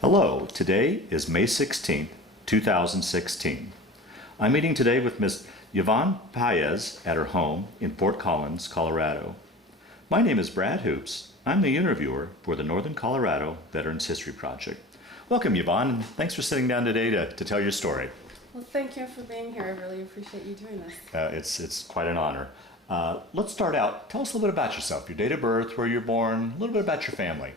Hello, today is May 16th, 2016. I'm meeting today with Ms. Yvonne Paez at her home in Fort Collins, Colorado. My name is Brad Hoops. I'm the interviewer for the Northern Colorado Veterans History Project. Welcome, Yvonne, and thanks for sitting down today to tell your story. Well, thank you for being here. I really appreciate you doing this. It's quite an honor. Let's start out. Tell us a little bit about yourself, your date of birth, where you're born, a little bit about your family.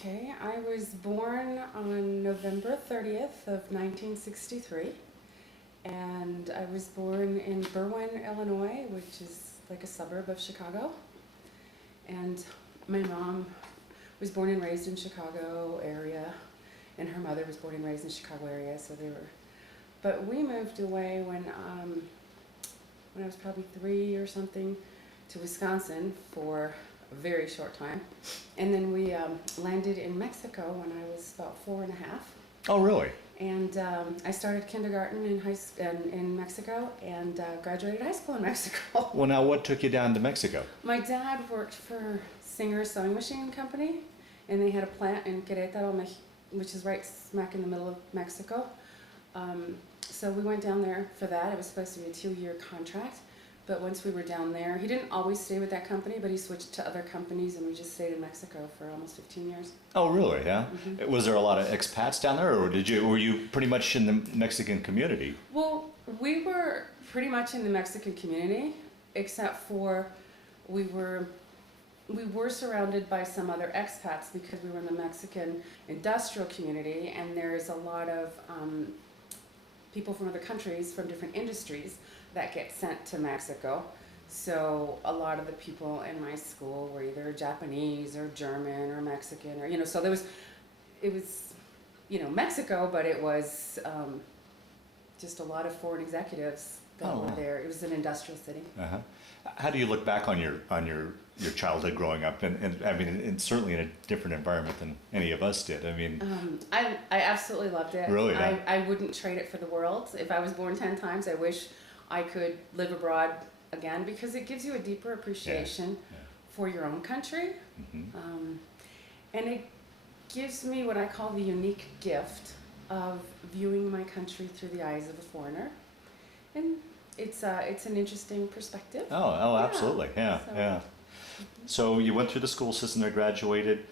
Okay, I was born on November 30th of 1963, and I was born in Berwyn, Illinois, which is like a suburb of Chicago. And my mom was born and raised in Chicago area, and her mother was born and raised in Chicago area, so they were. But we moved away when I was probably 3 or something to Wisconsin for a very short time, and then we landed in Mexico when I was about 4 and a half. Oh, really? And I started kindergarten in Mexico and graduated high school in Mexico. Well, now what took you down to Mexico? My dad worked for Singer Sewing Machine Company, and they had a plant in Querétaro, which is right smack in the middle of Mexico. So we went down there for that. It was supposed to be a 2-year contract. But once we were down there, he didn't always stay with that company, but he switched to other companies, and we just stayed in Mexico for almost 15 years. Oh, really? Yeah. Mm-hmm. Was there a lot of expats down there, or were you pretty much in the Mexican community? Well, we were pretty much in the Mexican community, except for we were surrounded by some other expats because we were in the Mexican industrial community, and there's a lot of people from other countries, from different industries, that get sent to Mexico. So a lot of the people in my school were either Japanese or German or Mexican, or so it was Mexico, but it was just a lot of foreign executives that were there. It was an industrial city. Uh-huh. How do you look back on your childhood growing up, and I mean, and certainly in a different environment than any of us did? I mean, I absolutely loved it. Really? Yeah. I wouldn't trade it for the world. If I was born 10 times, I wish I could live abroad again, because it gives you a deeper appreciation for your own country. Mm-hmm. And it gives me what I call the unique gift of viewing my country through the eyes of a foreigner. And it's an interesting perspective. Oh, absolutely. Yeah, So, yeah. So you went through the school system there, graduated.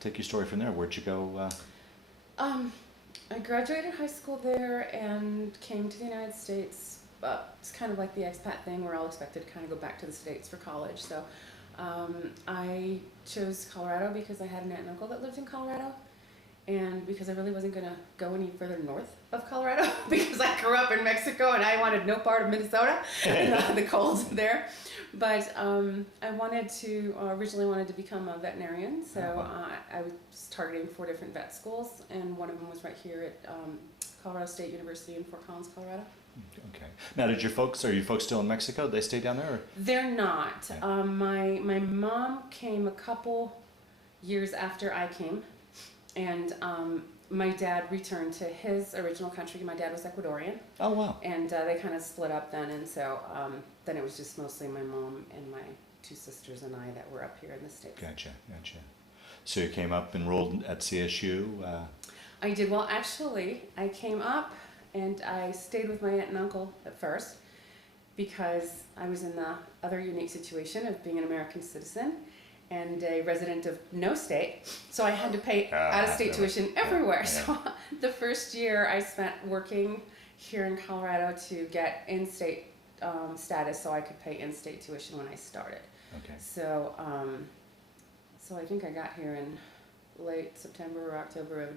Take your story from there. Where'd you go? I graduated high school there and came to the United States. It's kind of like the expat thing. We're all expected to kind of go back to the States for college. So I chose Colorado because I had an aunt and uncle that lived in Colorado, and because I really wasn't going to go any further north of Colorado because I grew up in Mexico and I wanted no part of Minnesota, the cold there. But I originally wanted to become a veterinarian, so I was targeting 4 different vet schools, and one of them was right here at Colorado State University in Fort Collins, Colorado. Okay. Now, are you folks still in Mexico? They stay down there? Or? They're not. Yeah. My mom came a couple years after I came, and my dad returned to his original country. My dad was Ecuadorian. Oh, wow. And they kind of split up then, and so then it was just mostly my mom and my 2 sisters and I that were up here in the States. Gotcha. So you came up, enrolled at CSU? I did. Well, actually, I came up and I stayed with my aunt and uncle at first because I was in the other unique situation of being an American citizen and a resident of no state, so I had to pay out-of-state tuition everywhere. Yeah. So the first year I spent working here in Colorado to get in-state status, so I could pay in-state tuition when I started. Okay. So, so I think I got here in late September or October of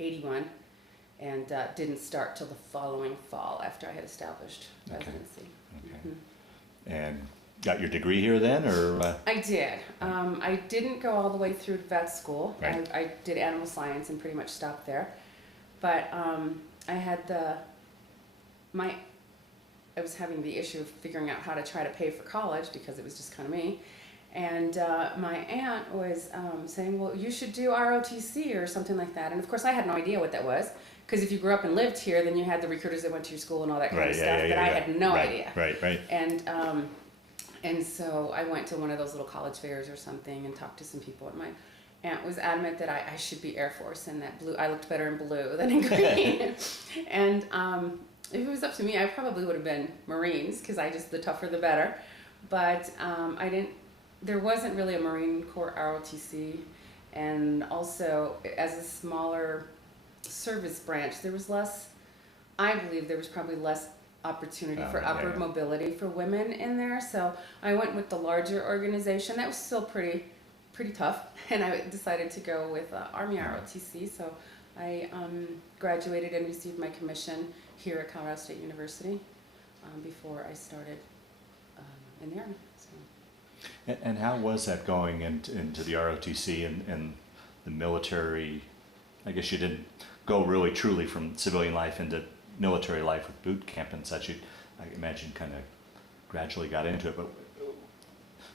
81, and didn't start till the following fall after I had established residency. Okay. Mm-hmm. And got your degree here then, or? I did. I didn't go all the way through vet school. Right. I did animal science and pretty much stopped there. But I had I was having the issue of figuring out how to try to pay for college because it was just kind of me. And my aunt was saying, well, you should do ROTC or something like that. And of course I had no idea what that was, because if you grew up and lived here, then you had the recruiters that went to your school and all that kind of stuff, but I had no idea. Right. And so I went to one of those little college fairs or something and talked to some people, and my aunt was adamant that I should be Air Force and that blue, I looked better in blue than in green. And if it was up to me, I probably would have been Marines because the tougher the better. But there wasn't really a Marine Corps ROTC. And also, as a smaller service branch, there was less, I believe there was probably less opportunity for upward mobility for women in there. So I went with the larger organization. That was still pretty tough. And I decided to go with Army ROTC. So I graduated and received my commission here at Colorado State University before I started in the Army. So. And how was that going into the ROTC and the military? I guess you didn't go really truly from civilian life into military life with boot camp and such. I imagine kind of gradually got into it, but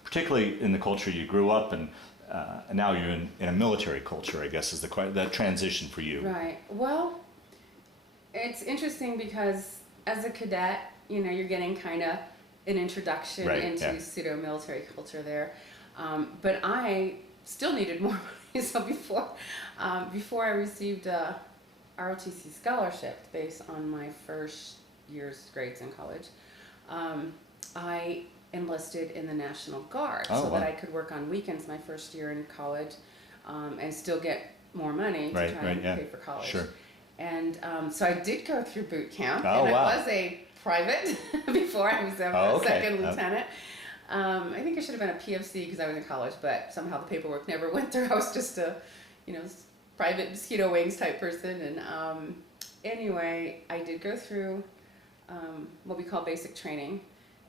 particularly in the culture you grew up in, and now you're in a military culture, I guess, is that transition for you. Right. Well, it's interesting because as a cadet, you're getting kind of an introduction into pseudo-military culture there. But I still needed more money, so before I received a ROTC scholarship based on my first year's grades in college, I enlisted in the National Guard that I could work on weekends my first year in college and still get more money to try and pay for college. Sure. And so I did go through boot camp, and I was a private before I was a second lieutenant. I think I should have been a PFC because I was in college, but somehow the paperwork never went through. I was just a, private mosquito wings type person. And anyway, I did go through what we call basic training,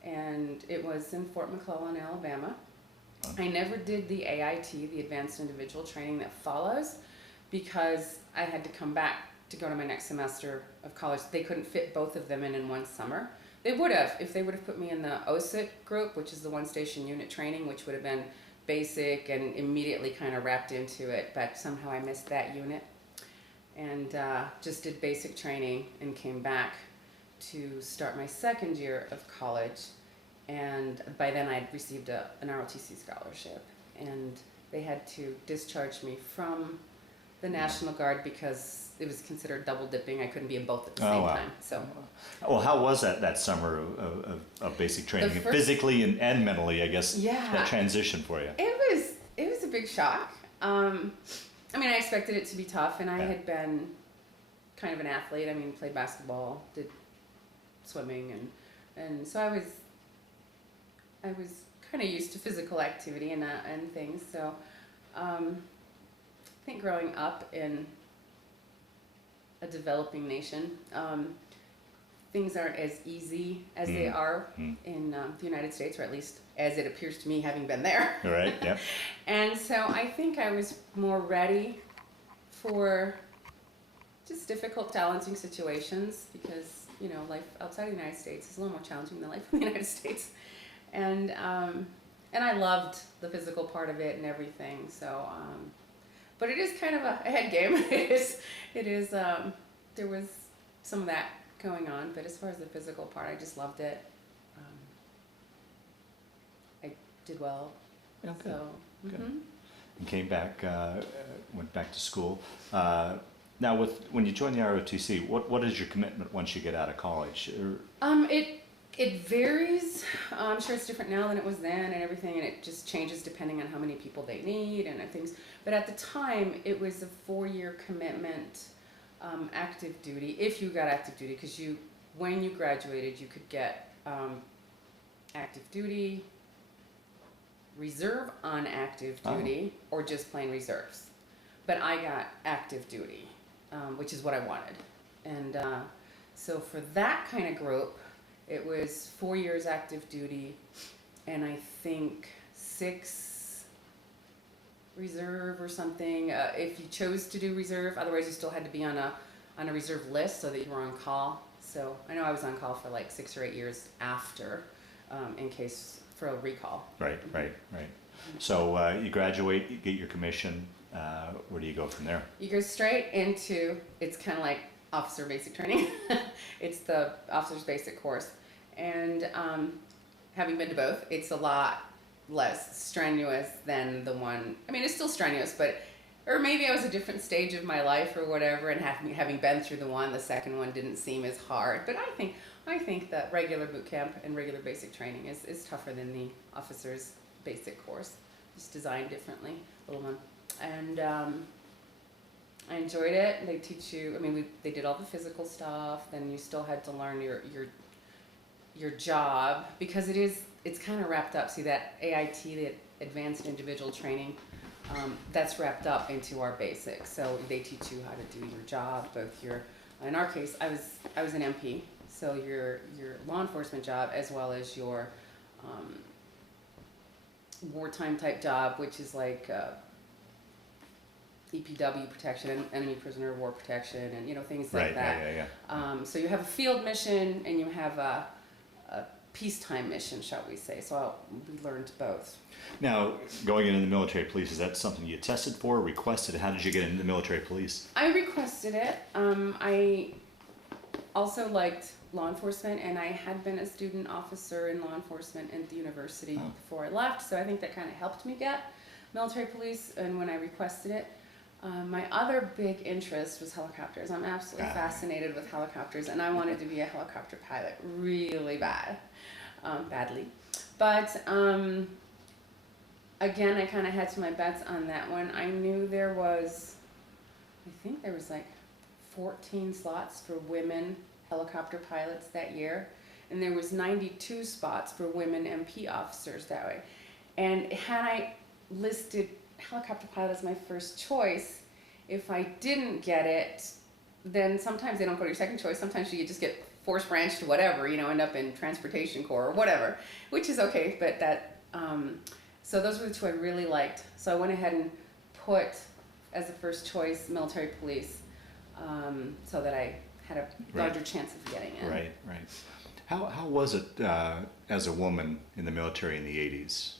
and it was in Fort McClellan, Alabama. I never did the AIT, the Advanced Individual Training that follows, because I had to come back to go to my next semester of college. They couldn't fit both of them in one summer. They would have, if they would have put me in the OSIT group, which is the one station unit training, which would have been basic and immediately kind of wrapped into it, but somehow I missed that unit and just did basic training and came back to start my second year of college. And by then I'd received an ROTC scholarship, and they had to discharge me from the National Guard because it was considered double dipping. I couldn't be in both at the same time. So, well, how was that summer of basic training, physically and mentally? I guess that transition for you. It was a big shock. I mean, I expected it to be tough, and I had been kind of an athlete. I mean, played basketball, did swimming, and so I was kind of used to physical activity and things. So. I think growing up in a developing nation, things aren't as easy as they are in the United States, or at least as it appears to me having been there. Right, yeah. And so I think I was more ready for just difficult, challenging situations because, life outside the United States is a little more challenging than life in the United States. And I loved the physical part of it and everything, so... but it is kind of a head game. It is, there was some of that going on, but as far as the physical part, I just loved it. I did well. Yeah, good. So, good. And came back, went back to school. Now, when you join the ROTC, what is your commitment once you get out of college? It varies. I'm sure it's different now than it was then and everything, and it just changes depending on how many people they need and things. But at the time, it was a 4-year commitment, active duty, if you got active duty, because when you graduated, you could get active duty, reserve on active duty, or just plain reserves. But I got active duty, which is what I wanted. And so for that kind of group, it was 4 years active duty, and I think 6 reserve or something. If you chose to do reserve, otherwise you still had to be on a reserve list so that you were on call. So I know I was on call for like 6 or 8 years after, in case for a recall. Right. So you graduate, you get your commission. Where do you go from there? You go straight into, it's kind of like officer basic training. It's the officer's basic course, and having been to both, it's a lot less strenuous than the one. I mean, it's still strenuous, but or maybe I was a different stage of my life or whatever, and having been through the one, the second one didn't seem as hard. But I think that regular boot camp and regular basic training is tougher than the officer's basic course, just designed differently, little one. And I enjoyed it. They teach you. I mean, they did all the physical stuff. Then you still had to learn your job, because it's kind of wrapped up. See, that AIT, the Advanced Individual Training, that's wrapped up into our basics. So they teach you how to do your job, both in our case, I was an MP, so your law enforcement job as well as your wartime type job, which is like EPW protection, enemy prisoner of war protection, and things like that. Yeah. So you have a field mission and you have a peacetime mission, shall we say. So we learned both. Now, going into the military police, is that something you tested for, requested? How did you get into the military police? I requested it. I also liked law enforcement, and I had been a student officer in law enforcement at the university before I left, so I think that kind of helped me get military police. And when I requested it, my other big interest was helicopters. I'm absolutely fascinated with helicopters, and I wanted to be a helicopter pilot really badly. But again, I kind of hedged my bets on that one. I knew there was like 14 slots for women helicopter pilots that year, and there was 92 spots for women MP officers that way. And had I listed helicopter pilot as my first choice, if I didn't get it, then sometimes they don't go to your second choice. Sometimes you just get force branched to whatever, end up in transportation corps or whatever, which is okay. But that, so those were the two I really liked. So I went ahead and put as a first choice military police, so that I had a larger chance of getting in. Right. How was it as a woman in the military in the 80s?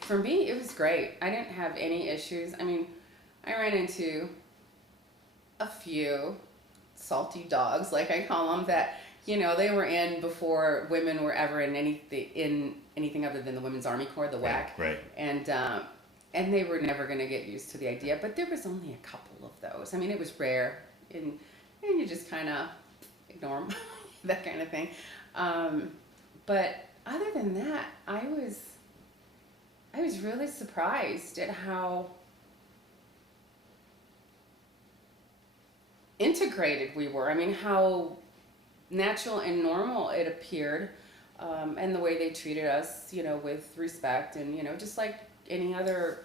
For me, it was great. I didn't have any issues. I mean, I ran into a few salty dogs, like I call them, that, they were in before women were ever in anything other than the Women's Army Corps, the WAC. Right. And they were never going to get used to the idea, but there was only a couple of those. I mean, it was rare, and you just kind of ignore them, that kind of thing. But other than that, I was really surprised at how integrated we were. I mean, how natural and normal it appeared, and the way they treated us, with respect, and, just like any other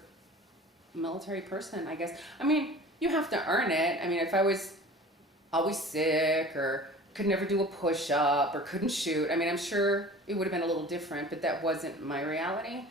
military person, I guess. I mean, you have to earn it. I mean, if I was always sick or could never do a push-up or couldn't shoot, I mean, I'm sure it would have been a little different, but that wasn't my reality.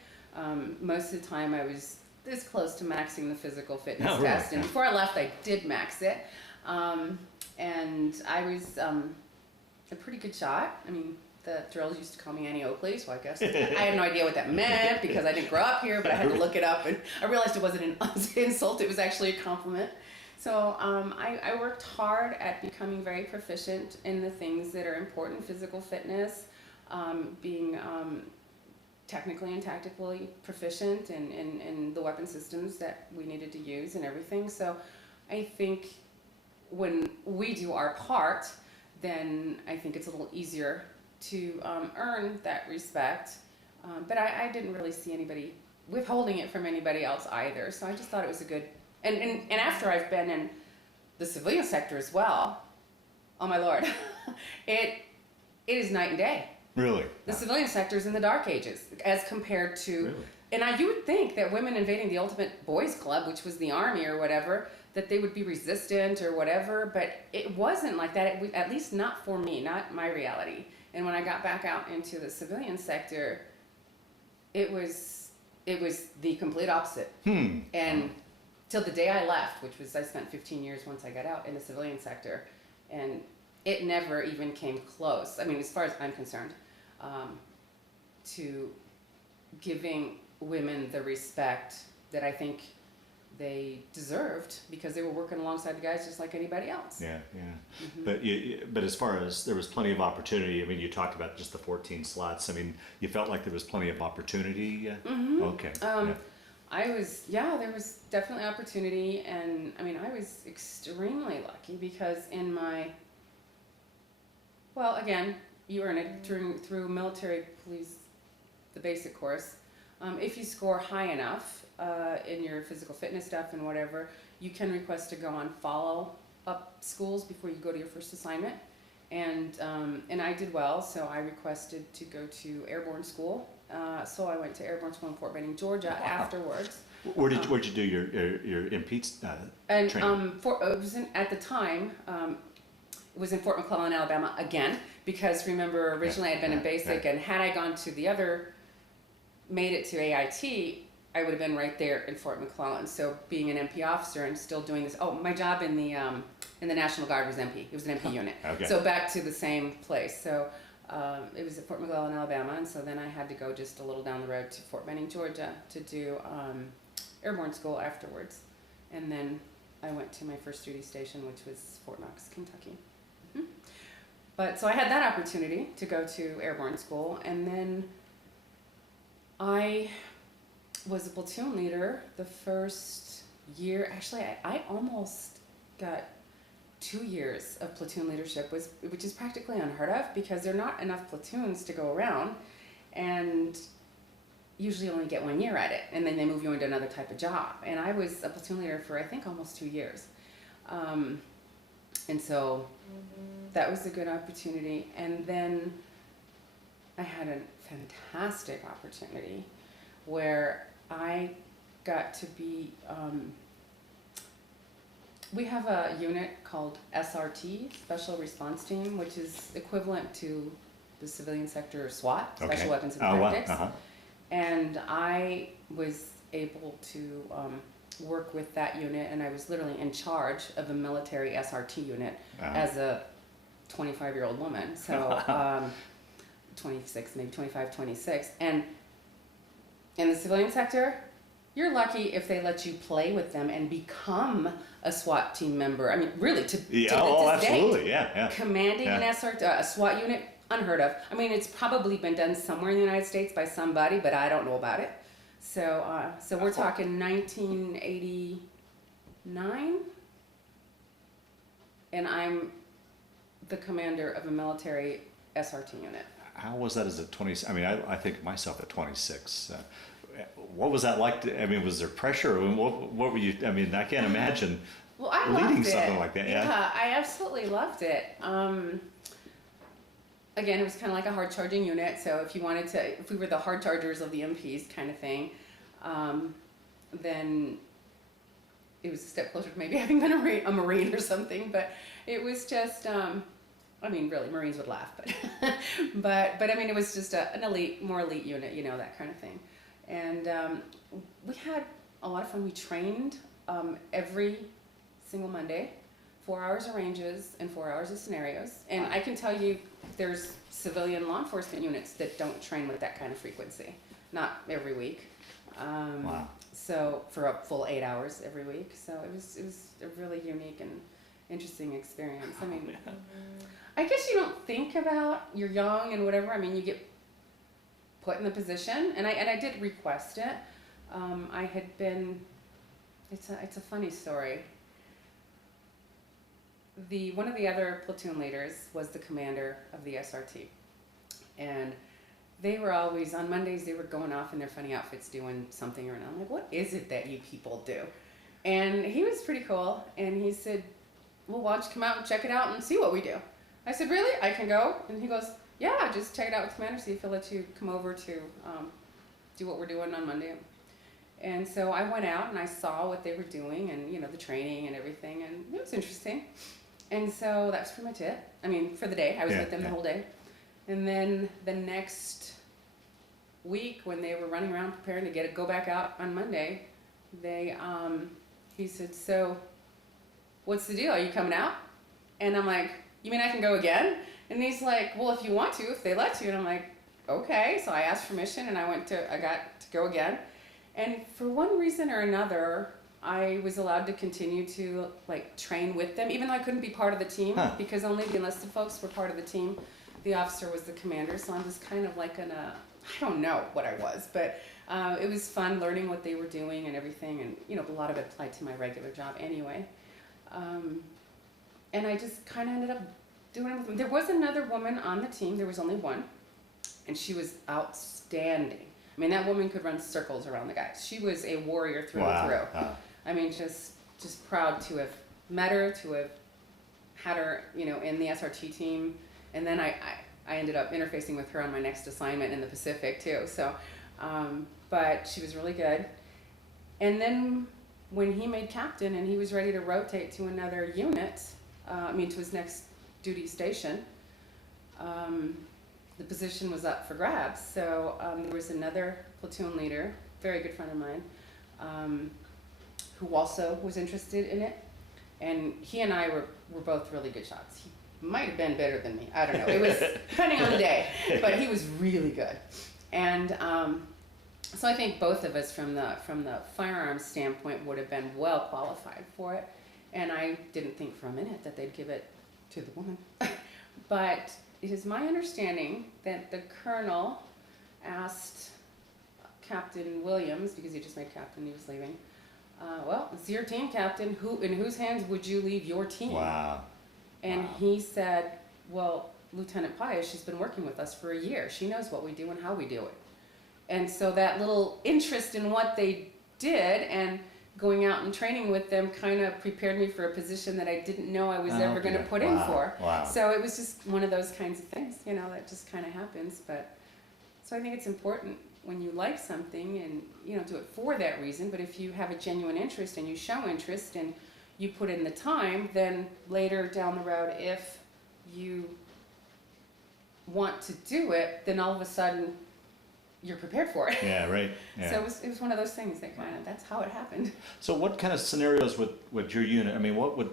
Most of the time I was this close to maxing the physical fitness test, and before I left I did max it, and I was a pretty good shot. I mean, the drills used to call me Annie Oakley, so I guess I had no idea what that meant because I didn't grow up here, but I had to look it up, and I realized it wasn't an insult, it was actually a compliment. So I worked hard at becoming very proficient in the things that are important: physical fitness, being technically and tactically proficient in the weapon systems that we needed to use and everything. So I think when we do our part, then I think it's a little easier to earn that respect. But I didn't really see anybody withholding it from anybody else either. So I just thought it was a good, and after I've been in the civilian sector as well, oh my Lord, it is night and day. Really? The civilian sector is in the dark ages as compared to, and you would think that women invading the ultimate boys club, which was the Army or whatever, that they would be resistant or whatever, but it wasn't like that. It was, at least not for me, not my reality. And when I got back out into the civilian sector, it was the complete opposite. And till the day I left, which was, I spent 15 years once I got out in the civilian sector, and it never even came close. I mean, as far as I'm concerned, to giving women the respect that I think they deserved, because they were working alongside the guys just like anybody else. Yeah, yeah. But as far as there was plenty of opportunity, I mean, you talked about just the 14 slots. I mean, you felt like there was plenty of opportunity. Okay. There was definitely opportunity, and I mean, I was extremely lucky because again, you earn it through military police, the basic course. If you score high enough in your physical fitness stuff and whatever, you can request to go on follow-up schools before you go to your first assignment. And I did well, so I requested to go to airborne school. So I went to airborne school in Fort Benning, Georgia afterwards. Where'd you do your MP training? At the time, it was in Fort McClellan, Alabama again, because remember originally I'd been in basic, and had I gone to made it to AIT, I would have been right there in Fort McClellan. So being an MP officer and still doing this, my job in the National Guard was MP. It was an MP unit. Okay. So back to the same place. So it was at Fort McClellan, Alabama, and so then I had to go just a little down the road to Fort Benning, Georgia, to do airborne school afterwards. And then I went to my first duty station, which was Fort Knox, Kentucky. But so I had that opportunity to go to airborne school, and then I was a platoon leader the first year. Actually, I almost got 2 years of platoon leadership, which is practically unheard of, because there are not enough platoons to go around, and usually only get 1 year at it, and then they move you into another type of job. And I was a platoon leader for I think almost 2 years, and so that was a good opportunity. And then I had a fantastic opportunity where I got to be, we have a unit called SRT, Special Response Team, which is equivalent to the civilian sector SWAT, Special Weapons and Tactics. And I was able to work with that unit, and I was literally in charge of a military SRT unit as a 25-year-old woman. So 26, maybe 25, 26. And in the civilian sector, you're lucky if they let you play with them and become a SWAT team member. I mean, really, to this absolutely, date, commanding an SRT, a SWAT unit, unheard of. I mean, it's probably been done somewhere in the United States by somebody, but I don't know about it. So, so we're talking 1989, and I'm the commander of a military SRT unit. How was that as a 20? I mean, I think of myself at 26. What was that like? I mean, was there pressure? I mean, what were you? I mean, I can't imagine leading something like that. Yeah, I absolutely loved it. Again, it was kind of like a hard charging unit. So if we were the hard chargers of the MPs kind of thing, then it was a step closer to maybe having been a Marine or something. But it was just, I mean, really, Marines would laugh, but I mean, it was just an more elite unit, that kind of thing. And we had a lot of fun. We trained every single Monday, 4 hours of ranges and 4 hours of scenarios. And I can tell you, there's civilian law enforcement units that don't train with that kind of frequency, not every week. Wow. So for a full 8 hours every week. So it was a really unique and interesting experience. I mean, I guess you don't think about, you're young and whatever. I mean, you get put in the position, and I did request it. I had been, it's a funny story. One of the other platoon leaders was the commander of the SRT, and they were always, on Mondays, they were going off in their funny outfits doing something or another. I'm like, what is it that you people do? And he was pretty cool, and he said, well, why don't you come out and check it out and see what we do? I said, really? I can go? And he goes, yeah, just check it out with Commander, see if he'll let you come over to do what we're doing on Monday. And so I went out and I saw what they were doing, and the training and everything, and it was interesting. And so that was pretty much it. I mean, for the day, I was with them the whole day. And then the next week, when they were running around preparing to go back out on Monday, he said, so what's the deal? Are you coming out? And I'm like, you mean I can go again? And he's like, well, if you want to, if they let you. And I'm like, okay. So I asked permission, and I got to go again. And for one reason or another, I was allowed to continue to like train with them, even though I couldn't be part of the team because only the enlisted folks were part of the team. The officer was the commander, so I'm just kind of like I don't know what I was, but it was fun learning what they were doing and everything, and you know, a lot of it applied to my regular job anyway. And I just kind of ended up doing it with them. There was another woman on the team. There was only one, and she was outstanding. I mean, that woman could run circles around the guys. She was a warrior through and through. I mean, just proud to have met her, to have had her, you know, in the SRT team. And then I ended up interfacing with her on my next assignment in the Pacific too. So, but she was really good. And then when he made captain and he was ready to rotate to another unit, to his next duty station, the position was up for grabs. So there was another platoon leader, very good friend of mine, who also was interested in it. And he and I were both really good shots. He might have been better than me. I don't know. It was depending on the day, but he was really good. And so I think both of us, from the firearms standpoint, would have been well qualified for it. And I didn't think for a minute that they'd give it to the woman. But it is my understanding that the colonel asked Captain Williams, because he just made captain, he was leaving, well, it's your team, captain. In whose hands would you leave your team? Wow. And he said, well, Lieutenant Paez, she's been working with us for a year. She knows what we do and how we do it. And so that little interest in what they did and going out and training with them kind of prepared me for a position that I didn't know I was ever going to put in for. Wow. So it was just one of those kinds of things, you know, that just kind of happens. But so I think it's important when you like something and, you know, do it for that reason. But if you have a genuine interest and you show interest and you put in the time, then later down the road, if you want to do it, then all of a sudden you're prepared for it. Yeah, right. Yeah. So it was one of those things that kind of, that's how it happened. So what kind of scenarios would your unit, I mean, what would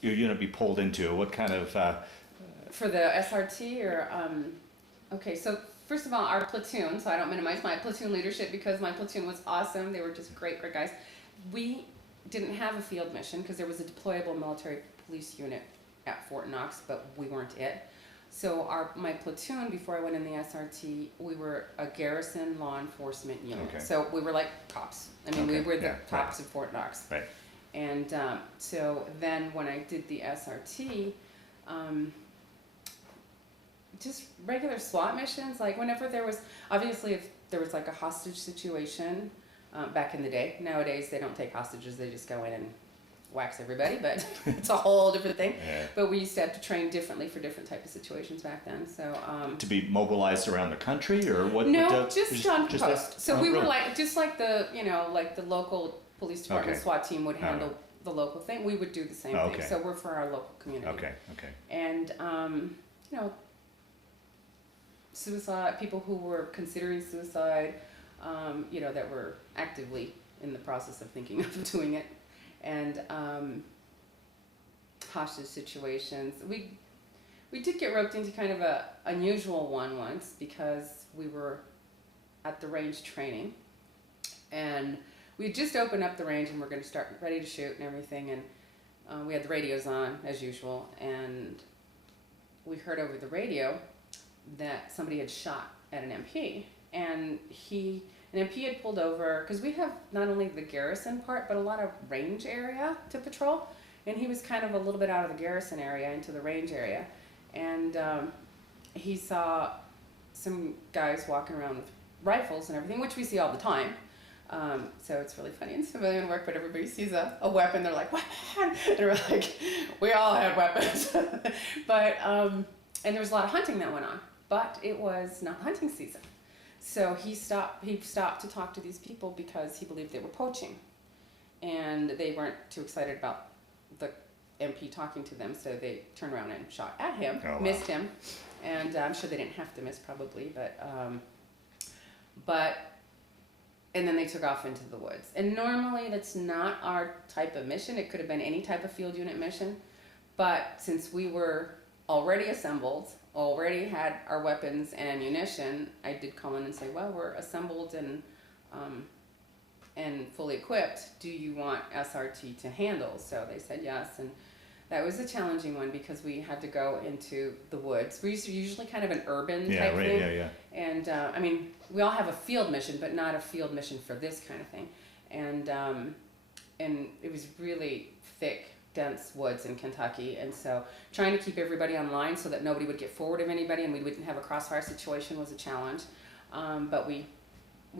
your unit be pulled into? What kind of... For the SRT or, okay, so first of all, our platoon, so I don't minimize my platoon leadership because my platoon was awesome. They were just great guys. We didn't have a field mission because there was a deployable military police unit at Fort Knox, but we weren't it. So my platoon, before I went in the SRT, we were a garrison law enforcement unit. Okay. So we were like cops. I mean, we were the cops of Fort Knox. Right. And so then when I did the SRT, just regular SWAT missions, like whenever there was, obviously if there was like a hostage situation back in the day. Nowadays they don't take hostages, they just go in and wax everybody, but it's a whole different thing. Yeah. But we used to have to train differently for different type of situations back then. So to be mobilized around the country or what? No, just on post. So we were like, just like the, you know, like the local police department SWAT team would handle the local thing, we would do the same thing. So we're for our local community. Okay. And you know, suicide, people who were considering suicide, you know, that were actively in the process of thinking of doing it. And hostage situations. We did get roped into kind of a unusual one once because we were at the range training, and we had just opened up the range and we're going to start ready to shoot and everything, and we had the radios on as usual, and we heard over the radio that somebody had shot at an MP, and an MP had pulled over, because we have not only the garrison part, but a lot of range area to patrol. And he was kind of a little bit out of the garrison area into the range area. And he saw some guys walking around with rifles and everything, which we see all the time. So it's really funny in civilian work, but everybody sees a weapon, they're like, weapon! And we're like, we all had weapons. But, and there was a lot of hunting that went on, but it was not hunting season. So he stopped to talk to these people because he believed they were poaching. And they weren't too excited about the MP talking to them, so they turned around and shot at him, missed him. And I'm sure they didn't have to miss probably, but and then they took off into the woods. And normally that's not our type of mission. It could have been any type of field unit mission. But since we were already assembled, already had our weapons and ammunition, I did call in and say, well, we're assembled and and fully equipped, do you want SRT to handle? So they said yes, and that was a challenging one because we had to go into the woods. We're usually kind of an urban type thing. And I mean, we all have a field mission, but not a field mission for this kind of thing. And it was really thick, dense woods in Kentucky, and so trying to keep everybody online so that nobody would get forward of anybody and we wouldn't have a crossfire situation was a challenge. But we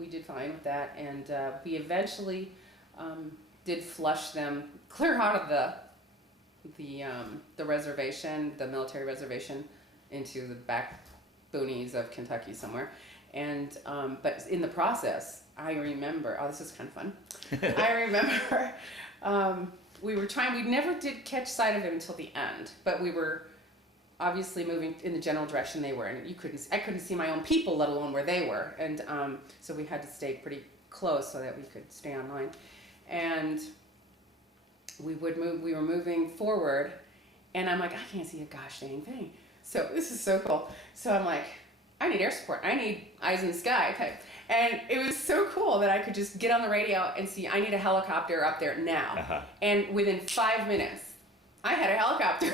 did fine with that, and we eventually did flush them clear out of the reservation, the military reservation, into the back boonies of Kentucky somewhere. And but in the process, I remember, oh, this is kind of fun. I remember we never did catch sight of him until the end, but we were obviously moving in the general direction they were, and I couldn't see my own people, let alone where they were, and so we had to stay pretty close so that we could stay online. And we were moving forward, and I'm like, I can't see a gosh dang thing. So this is so cool. So I'm like, I need air support. I need eyes in the sky type. And it was so cool that I could just get on the radio and see, I need a helicopter up there now. Uh-huh. And within 5 minutes, I had a helicopter.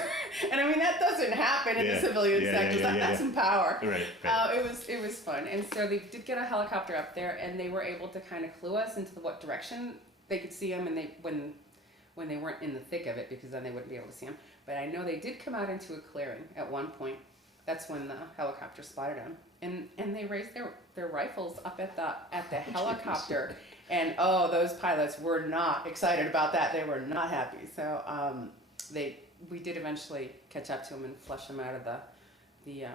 And I mean, that doesn't happen in the civilian sector. That's some power. Right. It was fun. And so they did get a helicopter up there, and they were able to kind of clue us into what direction they could see them, and when they weren't in the thick of it, because then they wouldn't be able to see them. But I know they did come out into a clearing at one point. That's when the helicopter spotted them, and they raised their rifles up at the helicopter, and those pilots were not excited about that. They were not happy. So we did eventually catch up to them and flush them out of the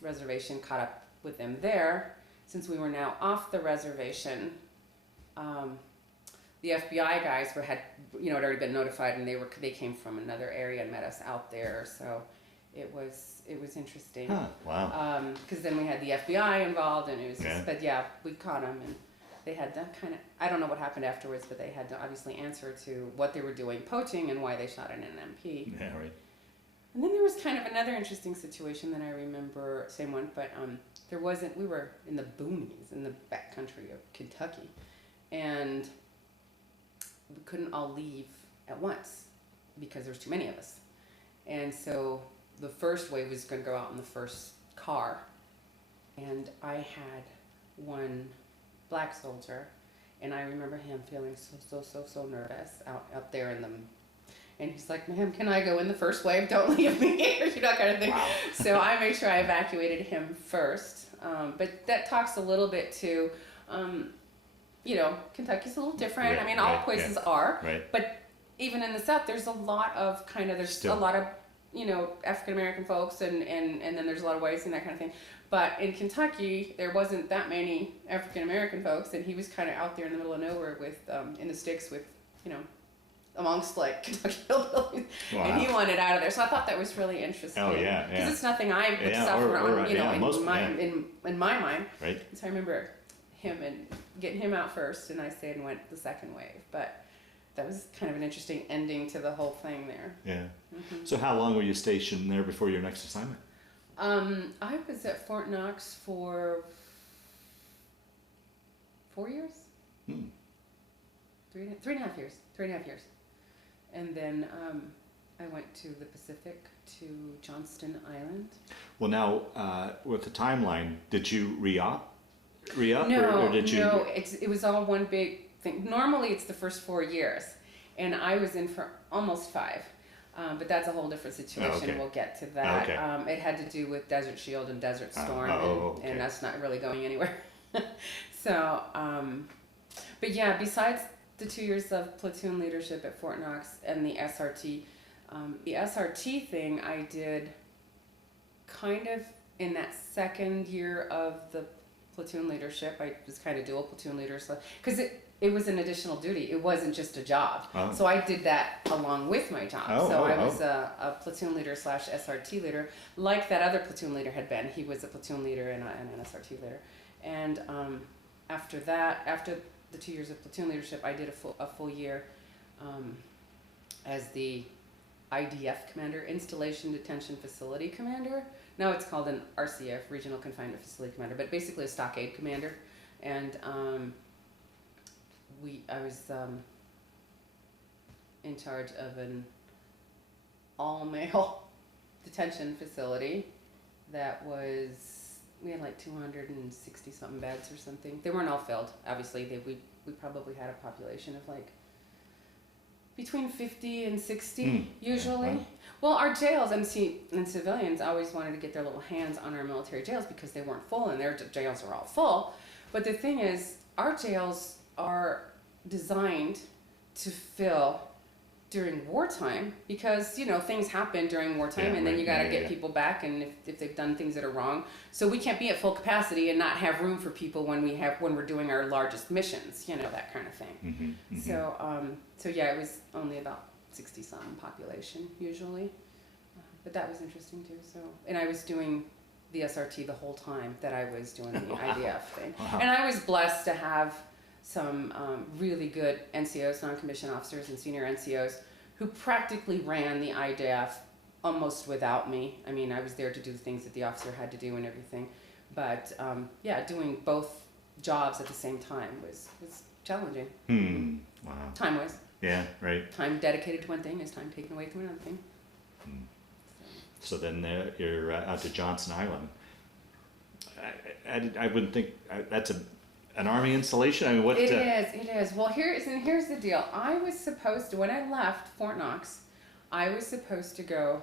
reservation. Caught up with them there. Since we were now off the reservation, the FBI guys had already been notified, and they came from another area and met us out there. So it was interesting. Huh, wow. Because then we had the FBI involved, and it was but we caught them, and they had to kind of, I don't know what happened afterwards, but they had to obviously answer to what they were doing poaching and why they shot an NMP. Yeah, right. And then there was kind of another interesting situation that I remember, same one, but we were in the boonies, in the back country of Kentucky, and we couldn't all leave at once because there's too many of us. And so the first wave was going to go out in the first car, and I had one black soldier, and I remember him feeling so nervous out there in them. And he's like, ma'am, can I go in the first wave? Don't leave me here, kind of thing. Wow. So I made sure I evacuated him first. But that talks a little bit to, Kentucky's a little different. Right, I mean, all places are. Right. But even in the South, there's a lot of a lot of, African-American folks, and then there's a lot of whites and that kind of thing. But in Kentucky, there wasn't that many African-American folks, and he was kind of out there in the middle of nowhere with, in the sticks with, amongst Kentucky hillbillies, and he wanted out of there. So I thought that was really interesting. Oh yeah, because it's nothing I would suffer on, in my mind. Right. So I remember him and getting him out first, and I stayed and went the second wave. But that was kind of an interesting ending to the whole thing there. Yeah. Mm-hmm. So how long were you stationed there before your next assignment? I was at Fort Knox for 4 years. 3.5 years. 3.5 years. And then I went to the Pacific, to Johnston Island. Well, now, with the timeline, did you re-up? No, or did you? No, it was all one big thing. Normally it's the first 4 years, and I was in for almost 5. But that's a whole different situation. Oh, okay. We'll get to that. Okay. It had to do with Desert Shield and Desert Storm, okay. and that's not really going anywhere. So, but yeah, besides the 2 years of platoon leadership at Fort Knox and the SRT thing I did kind of in that second year of the platoon leadership. I was kind of dual platoon leader, so because it was an additional duty. It wasn't just a job. Oh. So I did that along with my job. I was a platoon leader / SRT leader, like that other platoon leader had been. He was a platoon leader and an SRT leader. And after the 2 years of platoon leadership, I did a full year as the IDF commander, Installation Detention Facility Commander. Now it's called an RCF, Regional Confinement Facility Commander, but basically a stockade commander. And I was in charge of an all-male detention facility that was, we had like 260 something beds or something. They weren't all filled, obviously. We probably had a population of like between 50 and 60 usually. Wow. Well, our jails, and civilians always wanted to get their little hands on our military jails because they weren't full, and their jails are all full. But the thing is, our jails are designed to fill during wartime because, you know, things happen during wartime, Yeah, and then right. you got to Yeah, get yeah. people back, and if they've done things that are wrong. So we can't be at full capacity and not have room for people when we're doing our largest missions, you know, that kind of thing. So yeah, it was only about 60 something population usually. But that was interesting too. So, and I was doing the SRT the whole time that I was doing the IDF thing. Wow. And I was blessed to have some really good NCOs, non-commissioned officers and senior NCOs, who practically ran the IDF almost without me. I mean, I was there to do the things that the officer had to do and everything. But yeah, doing both jobs at the same time was challenging. Wow. Time-wise. Yeah, right. Time dedicated to one thing is time taken away from another thing. So then you're out to Johnston Island. I wouldn't think that's an Army installation. I mean, what? It is. Well, here's the deal. I was supposed to, when I left Fort Knox, I was supposed to go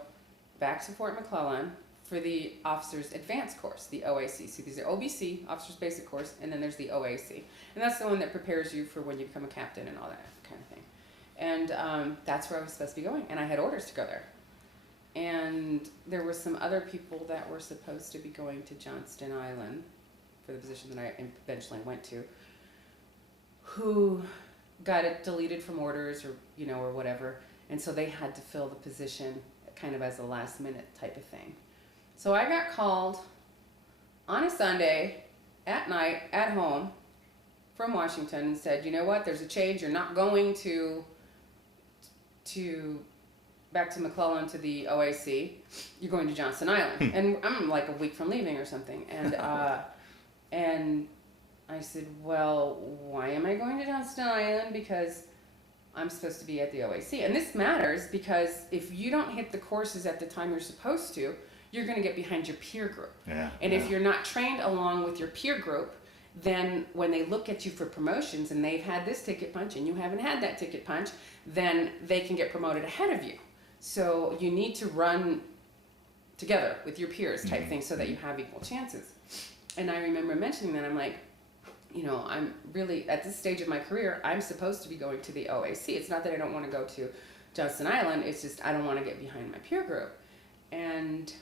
back to Fort McClellan for the Officers Advanced Course, the OAC. So there's the OBC, Officers Basic Course, and then there's the OAC. And that's the one that prepares you for when you become a captain and all that kind of thing. And that's where I was supposed to be going. And I had orders to go there. And there were some other people that were supposed to be going to Johnston Island for the position that I eventually went to, who got it deleted from orders or, you know, or whatever. And so they had to fill the position kind of as a last minute type of thing. So I got called on a Sunday at night at home from Washington and said, you know what, there's a change. You're not going to back to McClellan to the OAC. You're going to Johnston Island. And I'm like a week from leaving or something. And and I said, well, why am I going to Johnston Island? Because I'm supposed to be at the OAC. And this matters because if you don't hit the courses at the time you're supposed to, you're going to get behind your peer group. Yeah. And if you're not trained along with your peer group, then when they look at you for promotions and they've had this ticket punch and you haven't had that ticket punch, then they can get promoted ahead of you. So you need to run together with your peers type thing so that you have equal chances. And I remember mentioning that, I'm like, you know, I'm really, at this stage of my career, I'm supposed to be going to the OAC. It's not that I don't want to go to Johnston Island, it's just I don't want to get behind my peer group. And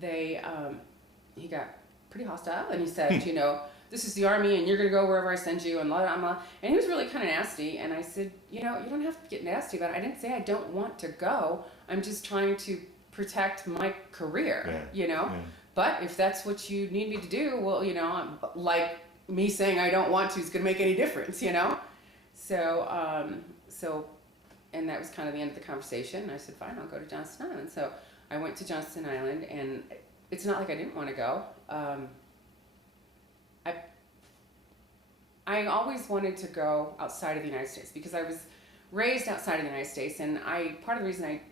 he got pretty hostile and he said, you know, this is the Army and you're going to go wherever I send you and blah, blah, blah. And he was really kind of nasty. And I said, you know, you don't have to get nasty about it. I didn't say I don't want to go. I'm just trying to protect my career, you know. Yeah. But if that's what you need me to do, well, you know, like me saying I don't want to is going to make any difference, you know. So, and that was kind of the end of the conversation. And I said, fine, I'll go to Johnston Island. So I went to Johnston Island, and it's not like I didn't want to go. I always wanted to go outside of the United States because I was raised outside of the United States, and part of the reason I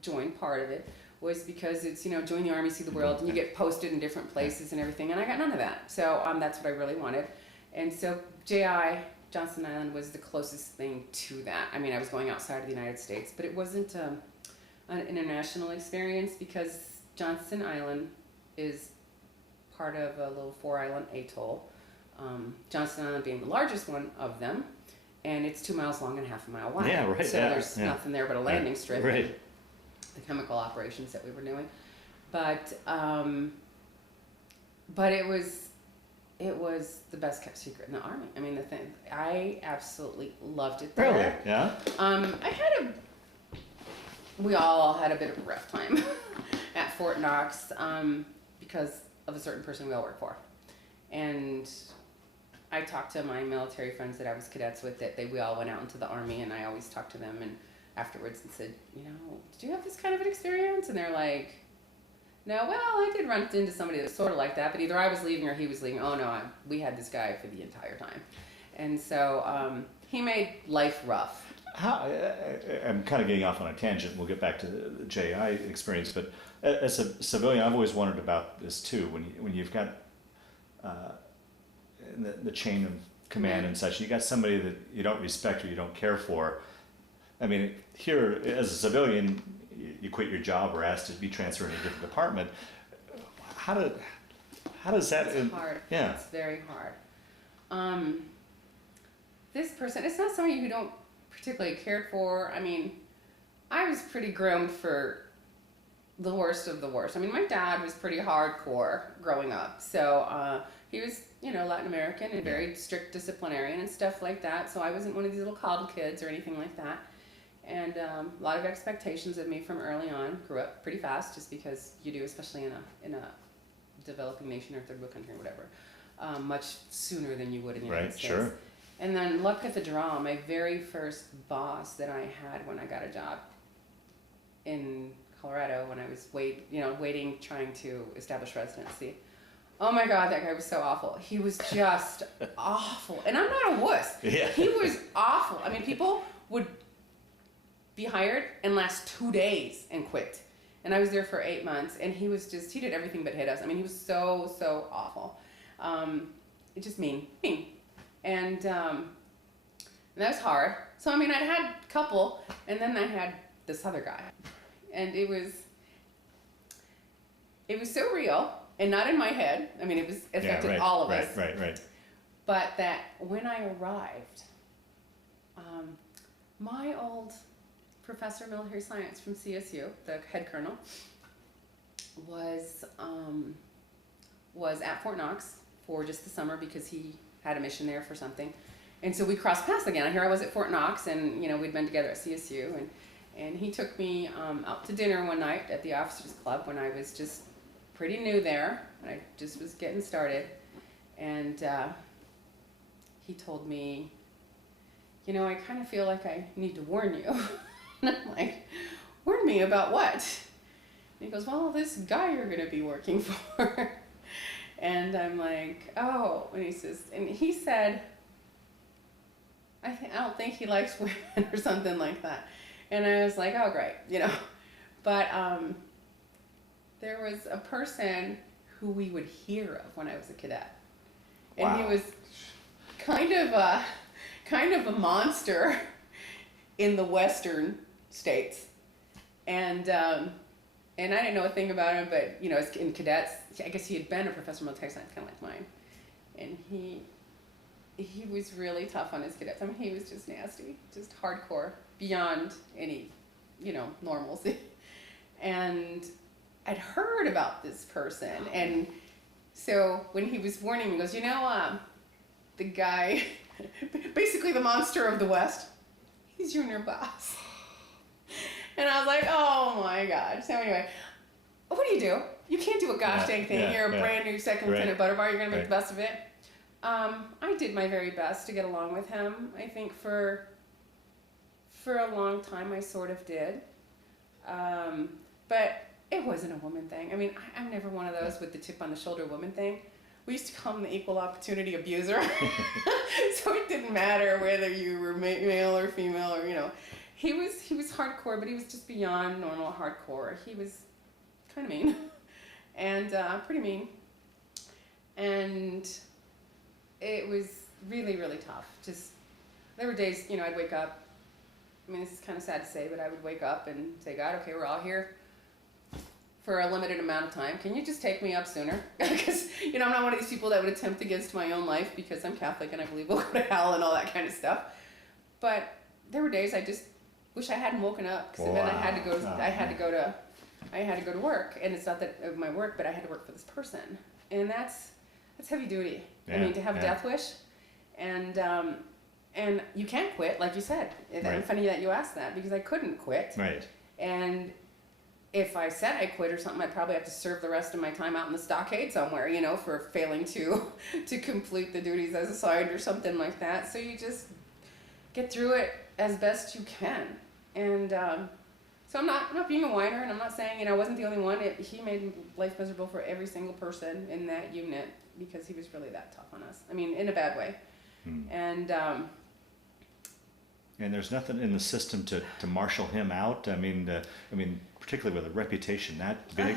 joined, part of it, was because it's, you know, join the Army, see the world, and you get posted in different places and everything, and I got none of that. So that's what I really wanted. And so Johnston Island, was the closest thing to that. I mean, I was going outside of the United States, but it wasn't an international experience because Johnston Island is part of a little 4-island atoll. Johnston Island being the largest one of them, and it's 2 miles long and half a mile wide. Yeah, right. So there's nothing there but a landing strip. Right. And the chemical operations that we were doing, but it was the best kept secret in the Army. I mean, I absolutely loved it there. Really? Yeah. We all had a bit of a rough time at Fort Knox because of a certain person we all work for, and I talked to my military friends that I was cadets with we all went out into the Army, and I always talked to them and afterwards and said, you know, did you have this kind of an experience? And they're like, no, well, I did run into somebody that was sort of like that, but either I was leaving or he was leaving. Oh no, we had this guy for the entire time. And so he made life rough. I'm kind of getting off on a tangent. We'll get back to the JI experience, but as a civilian, I've always wondered about this too. When you've got the chain of command and such, you got somebody that you don't respect or you don't care for. I mean, here as a civilian, you quit your job or asked to be transferred to a different department. How does that? It's hard. Yeah, it's very hard. This person, it's not somebody who don't particularly cared for. I mean, I was pretty groomed for the worst of the worst. I mean, my dad was pretty hardcore growing up, so he was, Latin American and very strict disciplinarian and stuff like that. So I wasn't one of these little coddle kids or anything like that. And a lot of expectations of me from early on. Grew up pretty fast, just because you do, especially in a developing nation or third world country or whatever, much sooner than you would in the United States. Sure. And then luck of the draw, my very first boss that I had when I got a job in Colorado, when I was waiting, trying to establish residency. Oh my God, that guy was so awful. He was just awful. And I'm not a wuss. Yeah. He was awful. I mean, people would be hired and last 2 days and quit. And I was there for 8 months, and he did everything but hit us. I mean, he was so awful. It just mean. And that was hard. So, I mean, I'd had a couple, and then I had this other guy. And it was so real, and not in my head. I mean, it affected all of us. Right. But that when I arrived, my old professor of military science from CSU, the head colonel, was at Fort Knox for just the summer because he had a mission there for something. And so we crossed paths again. Here I was at Fort Knox, and we'd been together at CSU, and he took me out to dinner one night at the Officers Club when I was just pretty new there. I just was getting started. And he told me, I kind of feel like I need to warn you. And I'm like, warn me about what? And he goes, well, this guy you're going to be working for. And I'm like, oh. And he said, I don't think he likes women or something like that. And I was like, oh, great, But there was a person who we would hear of when I was a cadet. And wow. He was kind of a monster in the western states. And I didn't know a thing about him, but, as in cadets, I guess he had been a professor of military science, kind of like mine. And he was really tough on his cadets. I mean, he was just nasty, just hardcore, beyond any, normalcy. And I'd heard about this person. And so when he was warning me, he goes, the guy, basically the monster of the West, he's your new boss. And I was like, oh my God. So anyway, what do? You can't do a gosh dang thing. You're a brand new second lieutenant Butterbar. You're going to make the best of it. I did my very best to get along with him. I think for a long time I sort of did. But it wasn't a woman thing. I mean, I'm never one of those with the chip on the shoulder woman thing. We used to call him the equal opportunity abuser. So it didn't matter whether you were male or female or, He was hardcore, but he was just beyond normal hardcore. He was kind of mean, and pretty mean. And it was really, really tough. Just, there were days, I'd wake up. I mean, this is kind of sad to say, but I would wake up and say, God, okay, we're all here for a limited amount of time. Can you just take me up sooner? Because, I'm not one of these people that would attempt against my own life because I'm Catholic and I believe we'll go to hell and all that kind of stuff. But there were days I just wish I hadn't woken up, because then I had to go to work, and it's not that of my work, but I had to work for this person, and that's heavy duty. I mean, to have a death wish, and you can't quit, like you said. It's funny that you asked that, because I couldn't quit. Right. And if I said I quit or something, I'd probably have to serve the rest of my time out in the stockade somewhere, for failing to complete the duties as assigned or something like that. So you just get through it as best you can. And so I'm not being a whiner, and I'm not saying, I wasn't the only one. He made life miserable for every single person in that unit, because he was really that tough on us. I mean, in a bad way. And And there's nothing in the system to marshal him out. I mean, particularly with a reputation that big.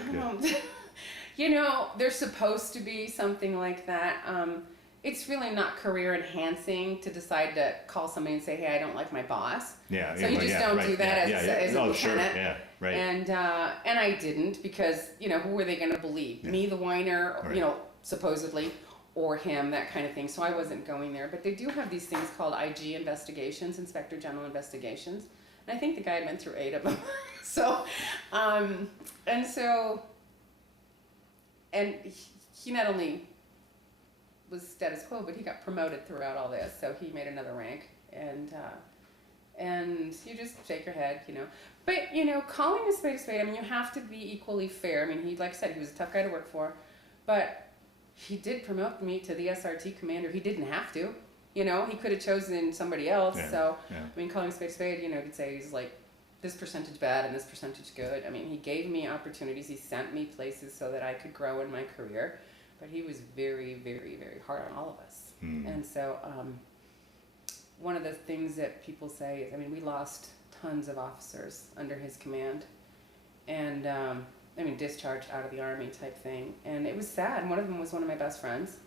you know, there's supposed to be something like that. It's really not career enhancing to decide to call somebody and say, "Hey, I don't like my boss." Yeah. So you just don't do that as a lieutenant. Sure. Yeah. Right. And I didn't, because who were they going to believe? Yeah. Me, the whiner, Right. Supposedly, or him, that kind of thing. So I wasn't going there. But they do have these things called IG investigations, Inspector General investigations, and I think the guy had been through 8 of them. And he not only was status quo, but he got promoted throughout all this. So he made another rank, and you just shake your head, But calling a spade, I mean, you have to be equally fair. I mean, he, like I said, he was a tough guy to work for, but he did promote me to the SRT commander. He didn't have to, he could have chosen somebody else. Yeah, So yeah. I mean, calling a spade, you could say he's like this percentage bad and this percentage good. I mean, he gave me opportunities. He sent me places so that I could grow in my career. But he was very, very, very hard on all of us. And so one of the things that people say is, I mean, we lost tons of officers under his command. And, discharged out of the Army type thing. And it was sad. And one of them was one of my best friends.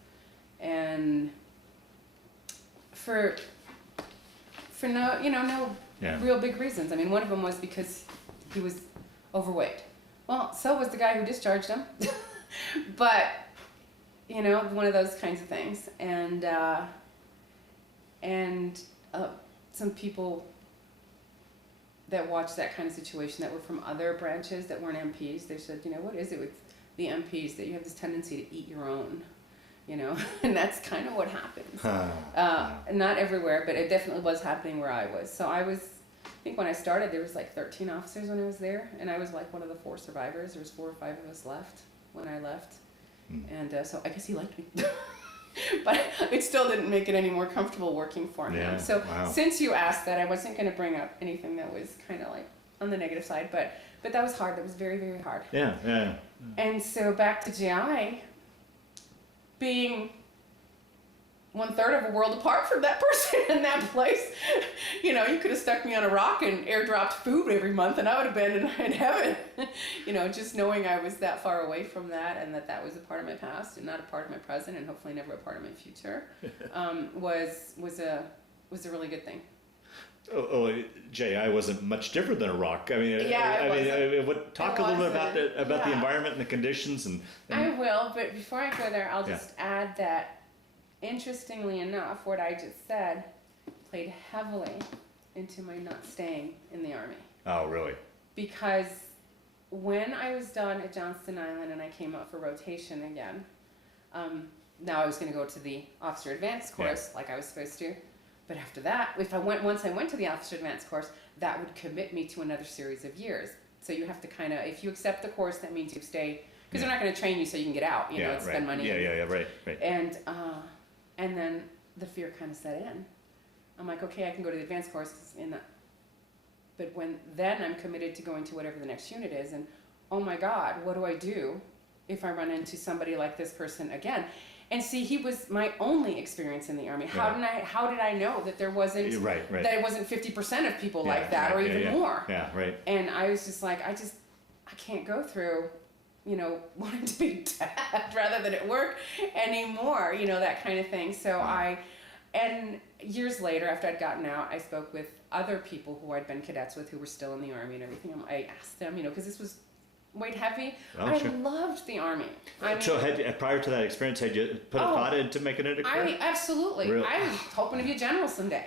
And for no, no real big reasons. I mean, one of them was because he was overweight. Well, so was the guy who discharged him. But one of those kinds of things. And some people that watched that kind of situation that were from other branches that weren't MPs, they said, what is it with the MPs that you have this tendency to eat your own, and that's kind of what happens. Not everywhere, but it definitely was happening where I was. So I think when I started, there was like 13 officers when I was there, and I was like one of the 4 survivors. There was 4 or 5 of us left when I left. And so I guess he liked me. But it still didn't make it any more comfortable working for him. Yeah, So wow. Since you asked that, I wasn't going to bring up anything that was kind of like on the negative side, but that was hard. That was very, very hard. Yeah. And so back to GI, being 1/3 of a world apart from that person in that place. You could have stuck me on a rock and airdropped food every month and I would have been in heaven. Just knowing I was that far away from that, and that was a part of my past and not a part of my present, and hopefully never a part of my future, was a really good thing. JI wasn't much different than a rock. I mean, talk a little bit about the environment and the conditions. And I will, but before I go there, I'll just add that, interestingly enough, what I just said played heavily into my not staying in the Army. Oh, really? Because when I was done at Johnston Island and I came up for rotation again, now I was going to go to the Officer Advanced course like I was supposed to. But after that, once I went to the Officer Advanced course, that would commit me to another series of years. So you have to if you accept the course, that means you stay, because they're not going to train you so you can get out, and spend money. Right. And then the fear kind of set in. I'm like, okay, I can go to the advanced course, but then I'm committed to going to whatever the next unit is, and oh my God, what do I do if I run into somebody like this person again? And see, he was my only experience in the Army. How did I know that there wasn't that it wasn't 50% of people like that, or even more? Yeah, right. And I was just like, I can't go through, wanting to be dad rather than at work anymore, that kind of thing. So and years later, after I'd gotten out, I spoke with other people who I'd been cadets with who were still in the Army and everything. I asked them, because this was weighed heavy. I loved the Army. So prior to that experience, had you put a thought into making it a career? Absolutely. Really? I was hoping to be a general someday,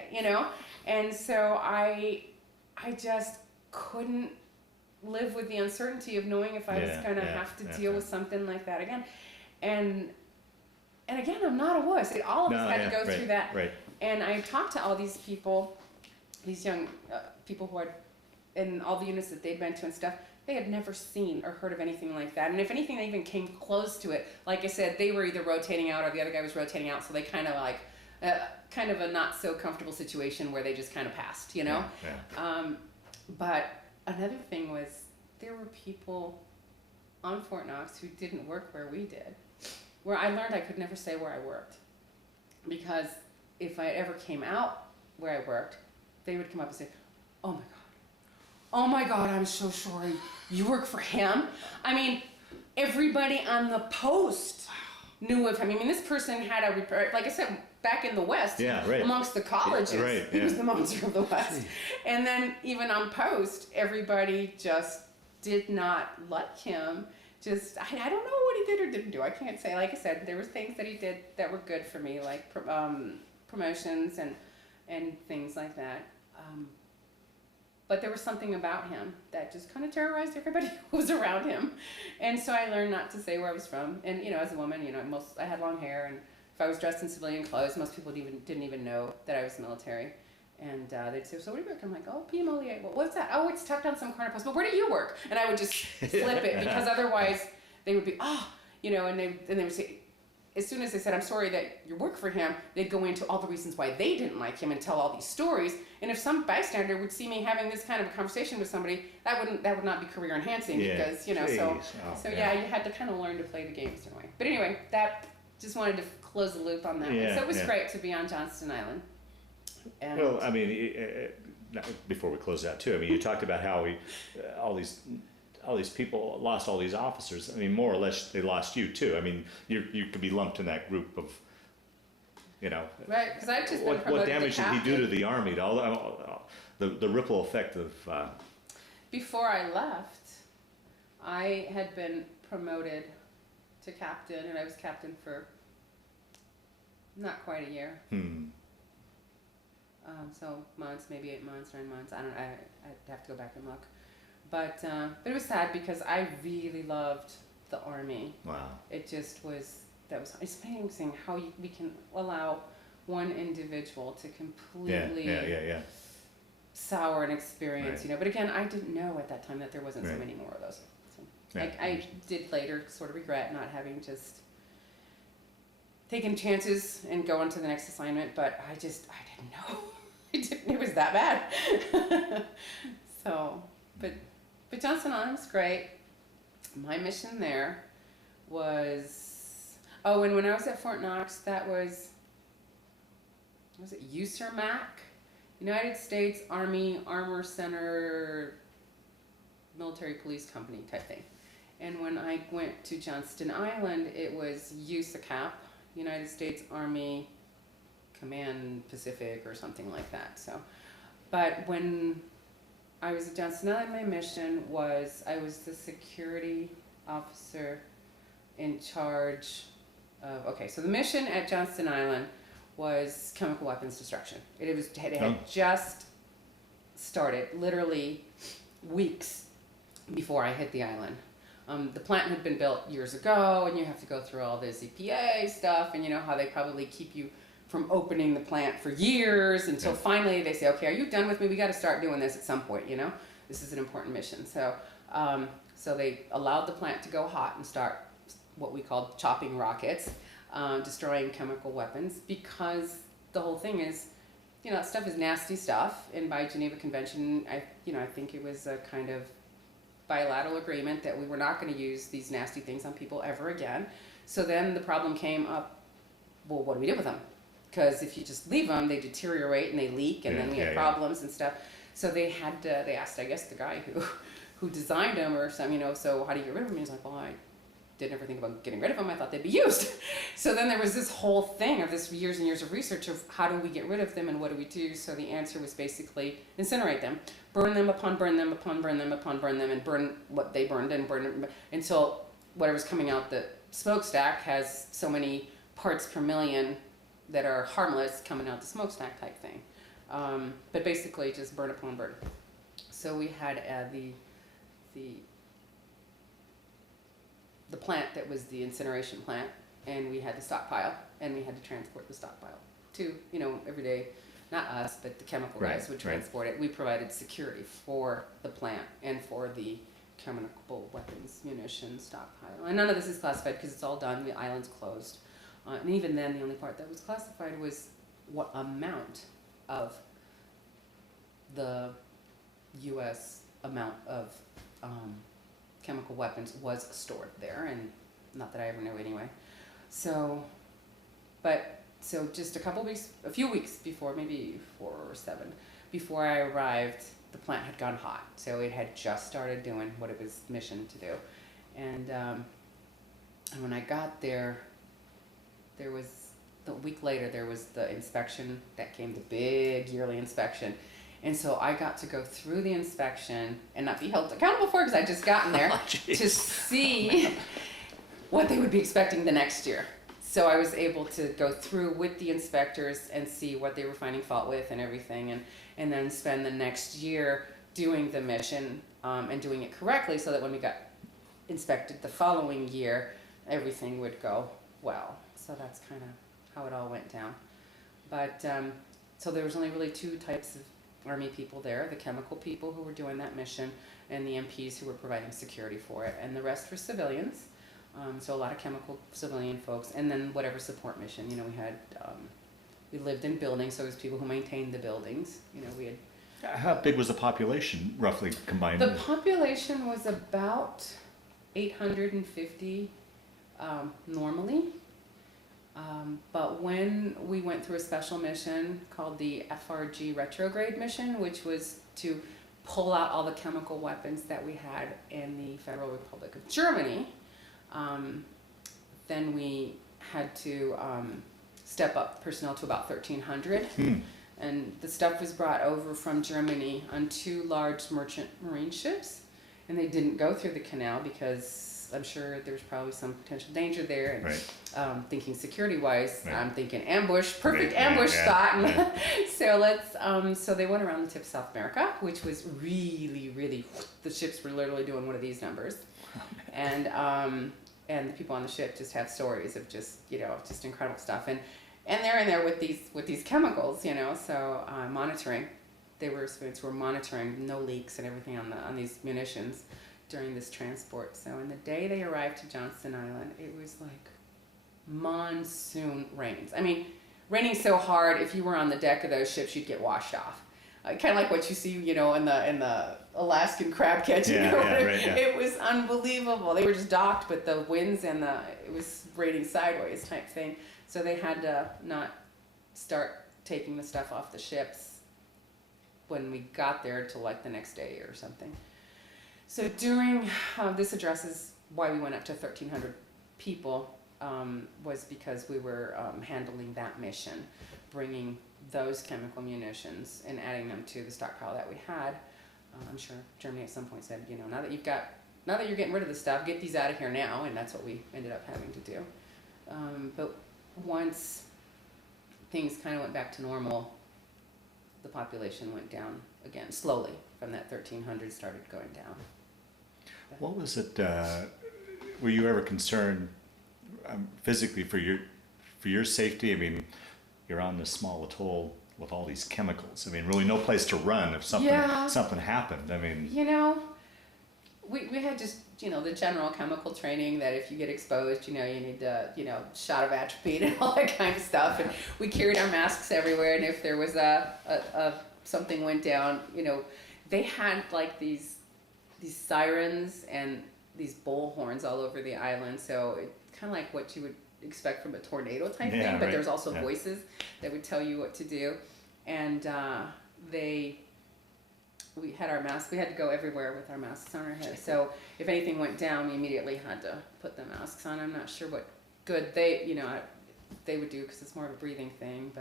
And so I just couldn't live with the uncertainty of knowing if I was going to have to deal with something like that again. And again, I'm not a wuss. All of us had to go through that. Right. And I talked to all these people, these young people who had, in all the units that they'd been to and stuff. They had never seen or heard of anything like that. And if anything, they even came close to it. Like I said, they were either rotating out or the other guy was rotating out. So they kind of kind of a not so comfortable situation where they just kind of passed, But another thing was, there were people on Fort Knox who didn't work where we did, where I learned I could never say where I worked, because if I ever came out where I worked, they would come up and say, "Oh my God. Oh my God, I'm so sorry. You work for him?" I mean, everybody on the post knew of him. I mean, this person had a, like I said, back in the West, Yeah, right. amongst the colleges, Yeah, right, he was yeah. the monster of the West. And then even on post, everybody just did not like him. Just, I don't know what he did or didn't do. I can't say. Like I said, there were things that he did that were good for me, like promotions and things like that. But there was something about him that just kind of terrorized everybody who was around him. And so I learned not to say where I was from. And, you know, as a woman, you know, I had long hair, and if I was dressed in civilian clothes, most people didn't even know that I was military. And they'd say, "So where do you work?" I'm like, "Oh, PMLEA. Well, what's that?" "Oh, it's tucked on some corner post." "But where do you work?" And I would just flip it, because otherwise they would be, "Oh," you know, and they would say, as soon as they said, "I'm sorry that you work for him," they'd go into all the reasons why they didn't like him and tell all these stories. And if some bystander would see me having this kind of a conversation with somebody, that would not be career enhancing, Yeah. because, you know, so yeah, you had to kind of learn to play the game a certain way. But anyway, that, just wanted to close the loop on that. Yeah, And so it was yeah. great to be on Johnston Island. And Well, I mean, before we close out too, I mean, you talked about how all these people lost all these officers. I mean, more or less, they lost you too. I mean, you could be lumped in that group of, you know. right, because I've just been What promoted damage to did he do captain. to the Army? To all the ripple effect of. Before I left, I had been promoted to captain, and I was captain for not quite a year. So months, maybe 8 months, 9 months. I'd have to go back and look. But it was sad, because I really loved the Army. Wow. It just was, it's amazing how we can allow one individual to completely Yeah. sour an experience, Right. you know. But again, I didn't know at that time that there wasn't so Right. many more of those. So Yeah. I did later sort of regret not having just taken chances and go on to the next assignment, but I didn't know. It was that bad. So, but Johnston Island was great. My mission there was, and when I was at Fort Knox, that was it USERMAC? United States Army Armor Center Military Police Company type thing. And when I went to Johnston Island, it was USACAP, United States Army Command Pacific, or something like that. So, but when I was at Johnston Island, my mission was, I was the security officer in charge of, so the mission at Johnston Island was chemical weapons destruction. It had just started, literally weeks before I hit the island. The plant had been built years ago, and you have to go through all this EPA stuff, and you know how they probably keep you from opening the plant for years until finally they say, "Okay, are you done with me? We got to start doing this at some point, you know? This is an important mission." So, so they allowed the plant to go hot and start what we called chopping rockets, destroying chemical weapons, because the whole thing is, you know, that stuff is nasty stuff, and by Geneva Convention, I think it was a kind of bilateral agreement that we were not going to use these nasty things on people ever again. So then the problem came up, well, what do we do with them? Because if you just leave them, they deteriorate and they leak, and then we have problems and stuff. So they asked, I guess, the guy who designed them or something, you know, so how do you get rid of them? He's like, "Well, I didn't ever think about getting rid of them. I thought they'd be used." So then there was this whole thing of this years and years of research of how do we get rid of them and what do we do? So the answer was basically incinerate them, burn them upon burn them upon burn them upon burn them, and burn what they burned and burn them until whatever's coming out the smokestack has so many parts per million that are harmless coming out the smokestack type thing. But basically just burn upon burn. So we had the plant that was the incineration plant, and we had the stockpile, and we had to transport the stockpile to, you know, every day, not us, but the chemical guys would transport it. We provided security for the plant and for the chemical weapons, munitions stockpile. And none of this is classified because it's all done, the island's closed. And even then, the only part that was classified was what amount of the U.S. amount of chemical weapons was stored there, and not that I ever knew anyway. So, but so just a few weeks before, maybe 4 or 7, before I arrived, the plant had gone hot. So it had just started doing what it was missioned to do. And when I got there, a week later, there was the inspection that came, the big yearly inspection. And so I got to go through the inspection and not be held accountable for it because I'd just gotten there to see what they would be expecting the next year. So I was able to go through with the inspectors and see what they were finding fault with and everything, and then spend the next year doing the mission and doing it correctly so that when we got inspected the following year, everything would go well. So that's kind of how it all went down. But so there was only really 2 types of Army people there, the chemical people who were doing that mission and the MPs who were providing security for it, and the rest were civilians. So a lot of chemical civilian folks, and then whatever support mission. We had, we lived in buildings, so it was people who maintained the buildings. We had. How big was the population, roughly combined? The population was about 850 normally. But when we went through a special mission called the FRG retrograde mission, which was to pull out all the chemical weapons that we had in the Federal Republic of Germany, then we had to step up personnel to about 1,300. And the stuff was brought over from Germany on 2 large merchant marine ships, and they didn't go through the canal because I'm sure there's probably some potential danger there. And, right. Thinking security-wise, Right. I'm thinking ambush, perfect Right, ambush yeah, thought. yeah. So they went around the tip of South America, which was really, really, the ships were literally doing one of these numbers. And the people on the ship just have stories of just incredible stuff. And they're in there with these chemicals, so monitoring. They were students who were monitoring no leaks and everything on these munitions during this transport. So in the day they arrived to Johnston Island, it was like monsoon rains. I mean, raining so hard, if you were on the deck of those ships, you'd get washed off. Kind of like what you see, in the Alaskan crab catching. Right, yeah. It was unbelievable. They were just docked, but the winds and it was raining sideways type thing. So they had to not start taking the stuff off the ships when we got there till like the next day or something. So during, this addresses why we went up to 1,300 people, was because we were handling that mission, bringing those chemical munitions and adding them to the stockpile that we had. I'm sure Germany at some point said, now that you're getting rid of the stuff, get these out of here now, and that's what we ended up having to do. But once things kind of went back to normal, the population went down again, slowly, from that 1,300 started going down. What was it, were you ever concerned physically for your safety? I mean, you're on this small atoll with all these chemicals. I mean, really no place to run if something happened. I mean, we had just the general chemical training that if you get exposed, you need to shot of atropine and all that kind of stuff. And we carried our masks everywhere. And if there was something went down, they had like these sirens and these bullhorns all over the island. So it's kind of like what you would expect from a tornado type thing, but right. there's also voices that would tell you what to do. And we had our masks. We had to go everywhere with our masks on our head. So if anything went down, we immediately had to put the masks on. I'm not sure what good they would do because it's more of a breathing thing.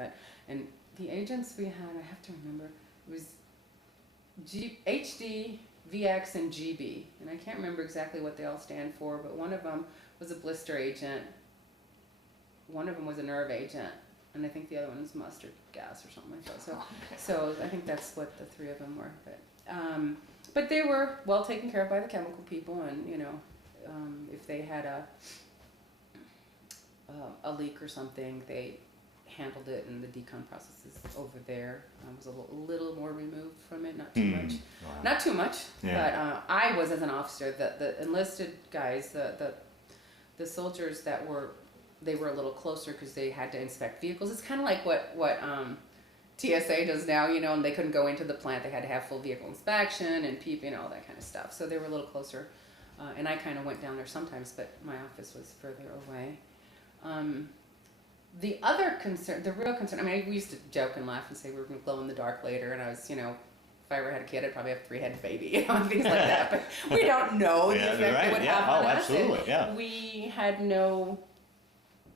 And the agents we had, I have to remember, it was HD, VX, and GB. And I can't remember exactly what they all stand for, but one of them was a blister agent. One of them was a nerve agent. And I think the other one was mustard gas or something like that. So I think that's what the 3 of them were. But they were well taken care of by the chemical people, and if they had a leak or something, they handled it, and the decon processes over there was a little more removed from it, not too much. Wow. Not too much, Yeah. but I was as an officer. The enlisted guys, the soldiers they were a little closer because they had to inspect vehicles. It's kind of like what TSA does now, and they couldn't go into the plant. They had to have full vehicle inspection and all that kind of stuff. So they were a little closer. And I kind of went down there sometimes, but my office was further away. The other concern, the real concern, I mean, we used to joke and laugh and say we were going to glow in the dark later, and I was, if I ever had a kid, I'd probably have a three-headed baby, and things like that. But we don't know the effect it would have on us. Absolutely, yeah. We had no,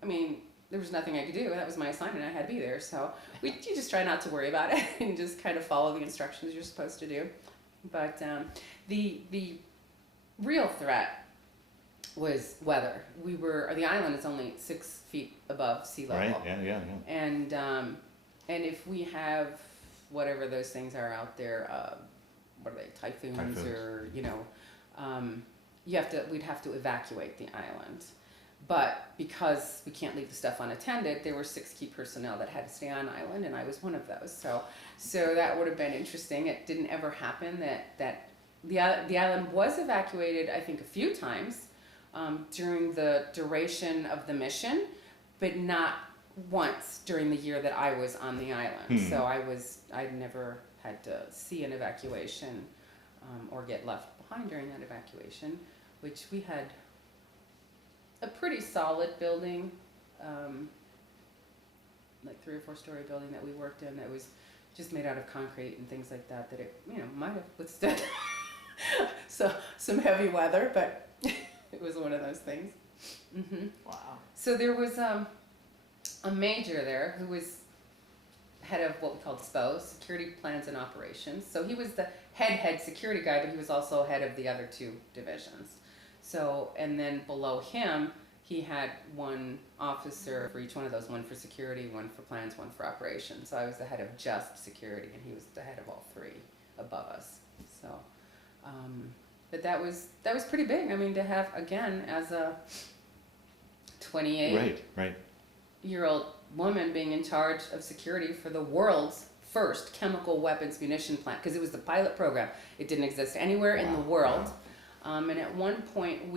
I mean, there was nothing I could do. That was my assignment. I had to be there. So you just try not to worry about it and just kind of follow the instructions you're supposed to do. But the real threat was weather. The island is only 6 feet above sea level. Right. Yeah. And if we have whatever those things are out there, what are they, typhoons. Or we'd have to evacuate the island. But because we can't leave the stuff unattended, there were 6 key personnel that had to stay on island, and I was one of those. So that would have been interesting. It didn't ever happen that the island was evacuated, I think, a few times during the duration of the mission, but not once during the year that I was on the island. So I'd never had to see an evacuation or get left behind during that evacuation, which we had a pretty solid building, like 3 or 4 story building that we worked in that was just made out of concrete and things like that it might have withstood some heavy weather, but it was one of those things. Wow. So there was a major there who was head of what we called SPO, Security Plans and Operations. So he was the head security guy, but he was also head of the other 2 divisions. So, and then below him, he had one officer for each one of those, one for security, one for plans, one for operations. So I was the head of just security, and he was the head of all 3 above us. So, but that was pretty big. I mean, to have, again, as a 28-year-old woman being in charge of security for the world's first chemical weapons munition plant, because it was the pilot program. It didn't exist anywhere in the world. And at one point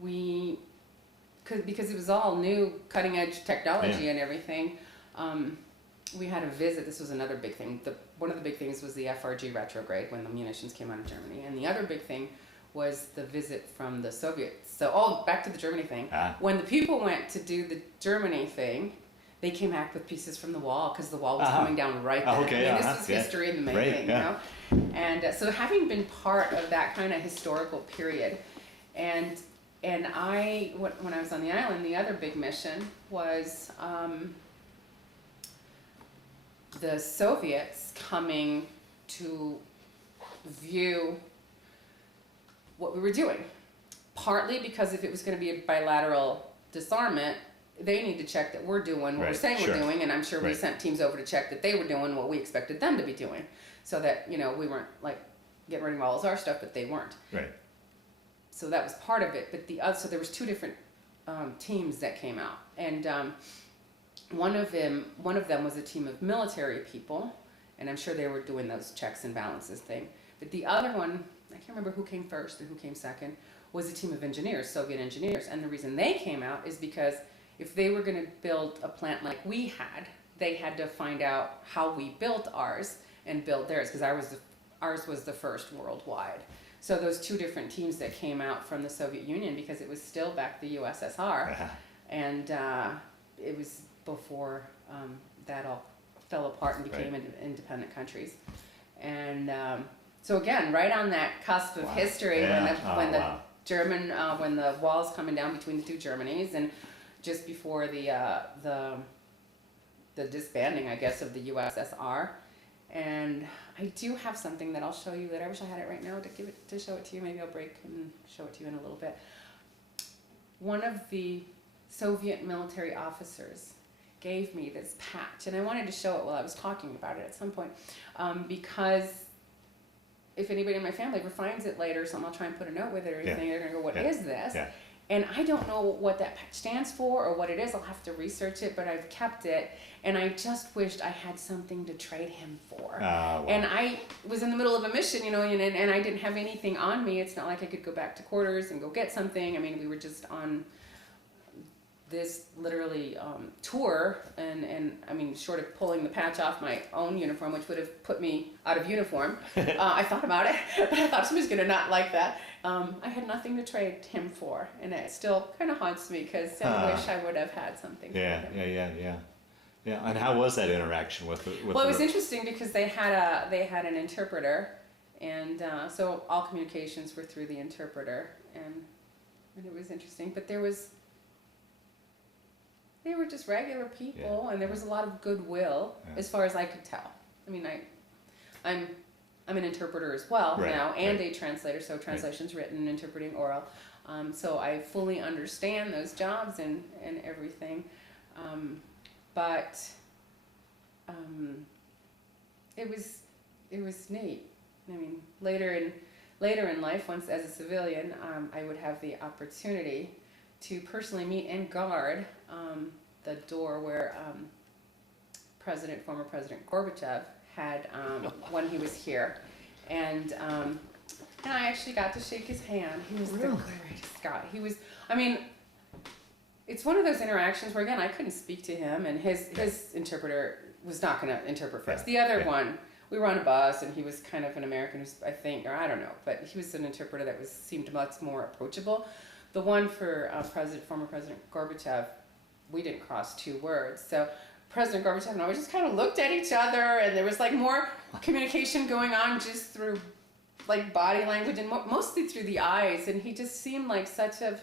because it was all new, cutting edge technology and everything, we had a visit. This was another big thing. One of the big things was the FRG retrograde when the munitions came out of Germany. And the other big thing was the visit from the Soviets. So, back to the Germany thing. When the people went to do the Germany thing, they came back with pieces from the wall because the wall was coming down right then. This was history in the making, And so having been part of that kind of historical period, and I, when I was on the island, the other big mission was the Soviets coming to view what we were doing. Partly because if it was going to be a bilateral disarmament, they need to check that we're doing what we're saying we're doing, and I'm sure we sent teams over to check that they were doing what we expected them to be doing, so that we weren't like getting rid of all our stuff, but they weren't. Right. So that was part of it. But so there was 2 different teams that came out, and one of them was a team of military people, and I'm sure they were doing those checks and balances thing. But the other one, I can't remember who came first and who came second, was a team of engineers, Soviet engineers, and the reason they came out is because if they were going to build a plant like we had, they had to find out how we built ours and build theirs, because ours was the first worldwide. So those 2 different teams that came out from the Soviet Union, because it was still back the USSR, and it was before that all fell apart and became independent countries. And so again, right on that cusp of history, when the German, when the wall's coming down between the 2 Germanys, and just before the disbanding, I guess, of the USSR. And I do have something that I'll show you that I wish I had it right now to show it to you. Maybe I'll break and show it to you in a little bit. One of the Soviet military officers gave me this patch, and I wanted to show it while I was talking about it at some point, because if anybody in my family ever finds it later, I'll try and put a note with it or anything. They're gonna go, "What is this?" And I don't know what that patch stands for or what it is. I'll have to research it, but I've kept it, and I just wished I had something to trade him for. And I was in the middle of a mission, and I didn't have anything on me. It's not like I could go back to quarters and go get something. I mean, we were just on this literally tour, and I mean, short of pulling the patch off my own uniform, which would have put me out of uniform. I thought about it, but I thought somebody's gonna not like that. I had nothing to trade him for, and it still kind of haunts me because I wish I would have had something. Yeah, for him. yeah. And how was that interaction with? Well, it was interesting because they had an interpreter, and so all communications were through the interpreter, and it was interesting. But they were just regular people, and there was a lot of goodwill, as far as I could tell. I mean, I'm an interpreter as well now, and a translator, so translations written, interpreting oral. So I fully understand those jobs and everything. But it was neat. I mean, later in life, once as a civilian, I would have the opportunity to personally meet and guard the door where former President Gorbachev had when he was here, and I actually got to shake his hand. He was the greatest guy. He was. I mean, it's one of those interactions where again I couldn't speak to him, and his interpreter was not going to interpret for us. The other one, we were on a bus, and he was kind of an American, I think, or I don't know, but he was an interpreter that seemed much more approachable. The one for former President Gorbachev, we didn't cross 2 words. So President Gorbachev and I just kind of looked at each other, and there was like more communication going on just through like body language and mostly through the eyes. And he just seemed like such a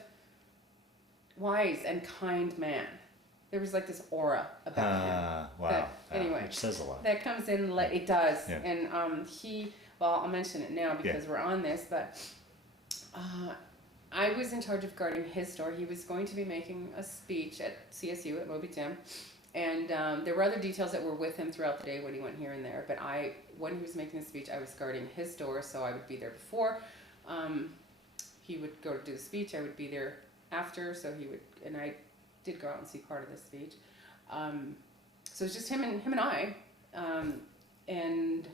wise and kind man. There was like this aura about him. Wow. Anyway, which says a lot. That comes in, it does. Yeah. And well, I'll mention it now because we're on this, but I was in charge of guarding his door. He was going to be making a speech at CSU at Moby Gym, and there were other details that were with him throughout the day when he went here and there. But when he was making the speech, I was guarding his door, so I would be there before. He would go to do the speech. I would be there after. So and I did go out and see part of the speech. So it's just him and I, and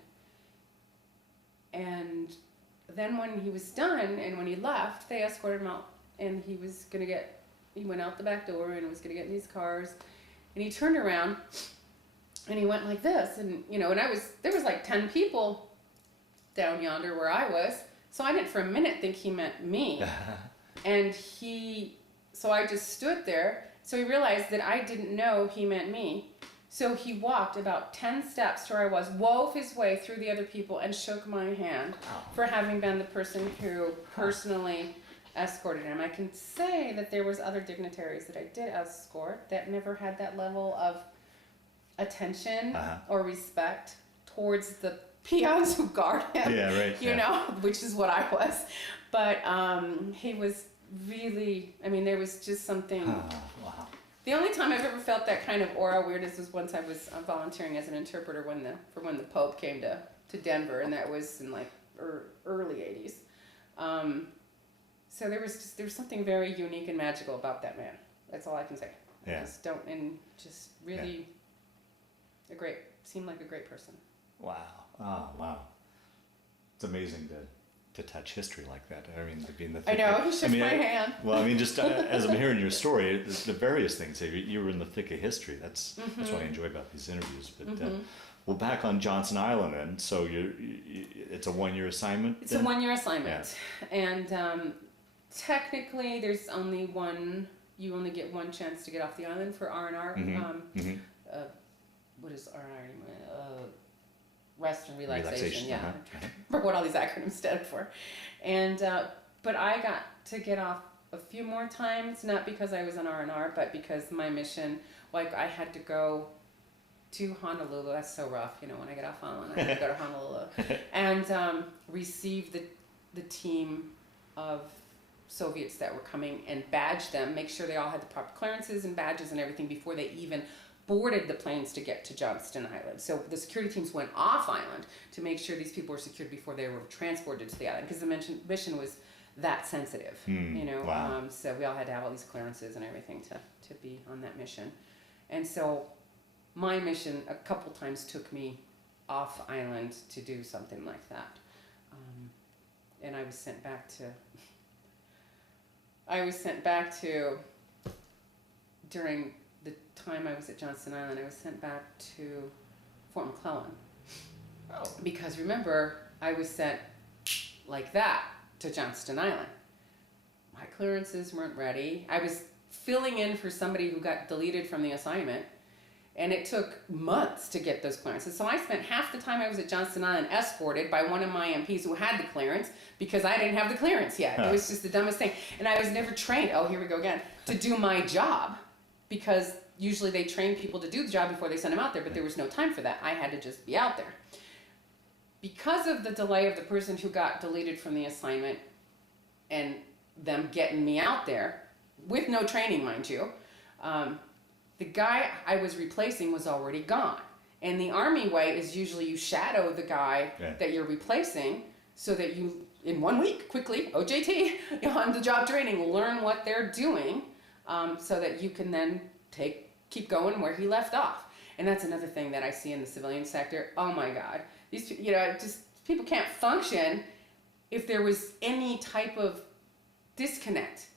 then when he was done and when he left, they escorted him out, and he went out the back door and was gonna get in these cars, and he turned around and he went like this, and there was like 10 people down yonder where I was, so I didn't for a minute think he meant me. And so I just stood there, so he realized that I didn't know he meant me. So he walked about 10 steps to where I was, wove his way through the other people, and shook my hand for having been the person who personally escorted him. I can say that there was other dignitaries that I did escort that never had that level of attention or respect towards the peons who guard him. Yeah, right. You know, which is what I was. But he was really, I mean, there was just something. Wow. The only time I've ever felt that kind of aura weirdness was once I was volunteering as an interpreter when the Pope came to Denver, and that was in like early 80s. So there was something very unique and magical about that man. That's all I can say. Yeah. Just really seemed like a great person. Wow. Oh, wow. It's amazing to touch history like that. I mean, to be in the thick I know, he shook my hand. Well, I mean, just as I'm hearing your story, the various things, you were in the thick of history. That's what I enjoy about these interviews. But well, back on Johnston Island, and so it's a 1-year assignment? It's a 1-year assignment. Yeah. And technically, there's only you only get one chance to get off the island for R&R. What is R&R anyway? Rest and relaxation. Yeah. Remember what all these acronyms stand for. And but I got to get off a few more times, not because I was on R&R, but because my mission, like I had to go to Honolulu. That's so rough, when I get off Honolulu, I had to go to Honolulu and receive the team of Soviets that were coming and badge them, make sure they all had the proper clearances and badges and everything before they even boarded the planes to get to Johnston Island. So the security teams went off island to make sure these people were secured before they were transported to the island, because the mission was that sensitive. Wow. So we all had to have all these clearances and everything to be on that mission. And so my mission a couple times took me off island to do something like that. And I was sent back to during the time I was at Johnston Island, I was sent back to Fort McClellan. Oh. Because remember, I was sent like that to Johnston Island. My clearances weren't ready. I was filling in for somebody who got deleted from the assignment, and it took months to get those clearances. So I spent half the time I was at Johnston Island escorted by one of my MPs who had the clearance because I didn't have the clearance yet. It was just the dumbest thing. And I was never trained, oh, here we go again, to do my job, because usually they train people to do the job before they send them out there, but there was no time for that. I had to just be out there. Because of the delay of the person who got deleted from the assignment and them getting me out there, with no training, mind you, the guy I was replacing was already gone. And the Army way is usually you shadow the guy that you're replacing so that you, in 1 week, quickly, OJT, on the job training, learn what they're doing so that you can then keep going where he left off. And that's another thing that I see in the civilian sector. Oh my God. These, just people can't function if there was any type of disconnect.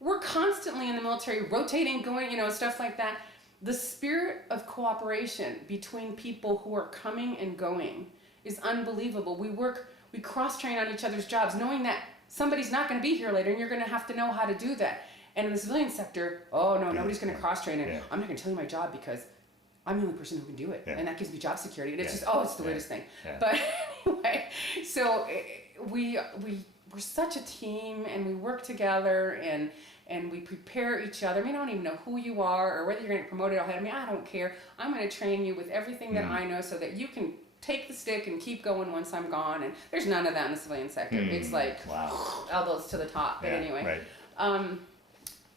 We're constantly in the military rotating, going, stuff like that. The spirit of cooperation between people who are coming and going is unbelievable. We cross-train on each other's jobs, knowing that somebody's not going to be here later and you're going to have to know how to do that. And in the civilian sector, oh no, nobody's going to cross-train it. I'm not going to tell you my job because I'm the only person who can do it. And that gives me job security. And it's just, it's the weirdest thing. But anyway, so we're such a team, and we work together, and we prepare each other. I mean, I don't even know who you are or whether you're going to get promoted or ahead. I don't care. I'm going to train you with everything that I know so that you can take the stick and keep going once I'm gone. And there's none of that in the civilian sector. It's like elbows to the top. But anyway,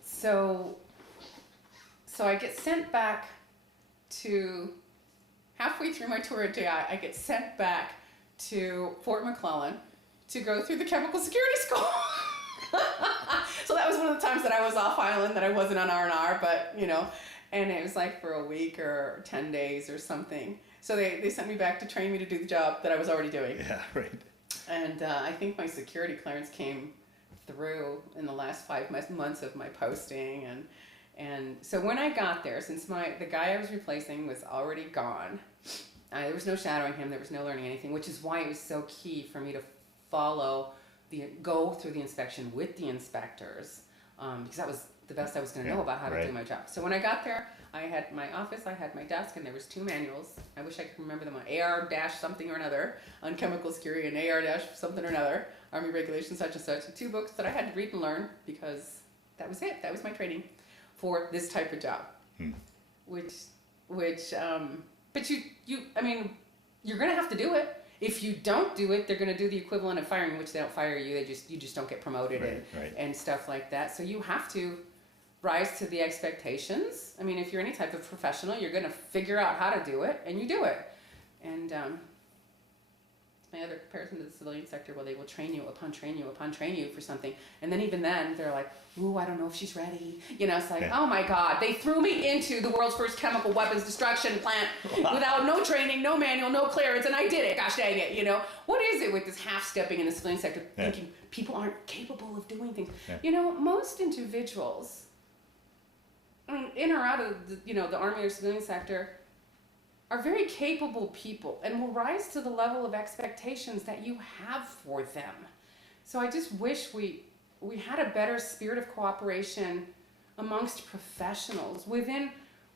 so I get sent back to halfway through my tour of DI. I get sent back to Fort McClellan to go through the chemical security school. So that was one of the times that I was off island, that I wasn't on R&R, but and it was like for a week or 10 days or something. So they sent me back to train me to do the job that I was already doing. Yeah, right. And I think my security clearance came through in the last 5 months of my posting, and so when I got there, since the guy I was replacing was already gone, there was no shadowing him, there was no learning anything, which is why it was so key for me to go through the inspection with the inspectors, because that was the best I was going to know about how to do my job. So when I got there, I had my office, I had my desk, and there was 2 manuals. I wish I could remember them. AR-something or another on chemical security, and AR-something or another, Army Regulations such and such, and 2 books that I had to read and learn, because that was it. That was my training for this type of job. But you're going to have to do it. If you don't do it, they're going to do the equivalent of firing, which they don't fire you. You just don't get promoted and stuff like that. So you have to rise to the expectations. I mean, if you're any type of professional, you're going to figure out how to do it, and you do it. And my other comparison to the civilian sector, well, they will train you for something. And then even then, they're like, ooh, I don't know if she's ready. It's like, oh my God, they threw me into the world's first chemical weapons destruction plant without no training, no manual, no clearance, and I did it, gosh dang it, What is it with this half-stepping in the civilian sector, thinking people aren't capable of doing things? Most individuals, in or out of the Army or civilian sector, are very capable people and will rise to the level of expectations that you have for them. So I just wish we had a better spirit of cooperation amongst professionals within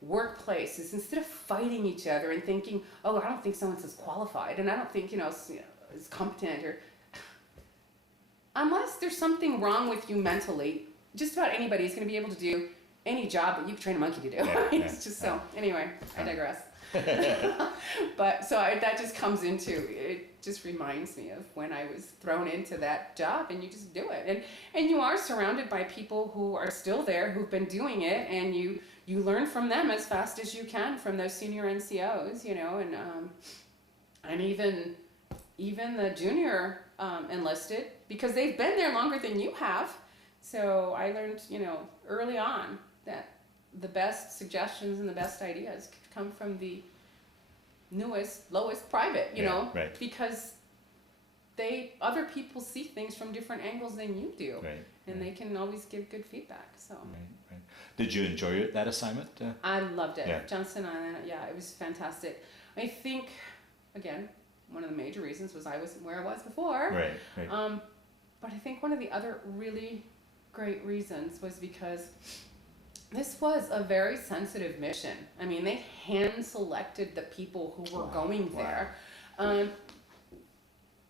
workplaces, instead of fighting each other and thinking, oh, I don't think someone's as qualified, and I don't think is competent, or unless there's something wrong with you mentally, just about anybody is going to be able to do any job that you can train a monkey to do. It's just so. Anyway, I digress. But so that just comes into it. Just reminds me of when I was thrown into that job, and you just do it, and you are surrounded by people who are still there, who've been doing it, and you learn from them as fast as you can from those senior NCOs, and even the junior enlisted, because they've been there longer than you have. So I learned early on that the best suggestions and the best ideas could come from the newest, lowest private, because other people see things from different angles than you do, and they can always give good feedback. So. Right. Did you enjoy that assignment? I loved it. Yeah. Johnston Island, yeah, it was fantastic. I think, again, one of the major reasons was I wasn't where I was before. Right. But I think one of the other really great reasons was because this was a very sensitive mission. I mean, they hand selected the people who were going there.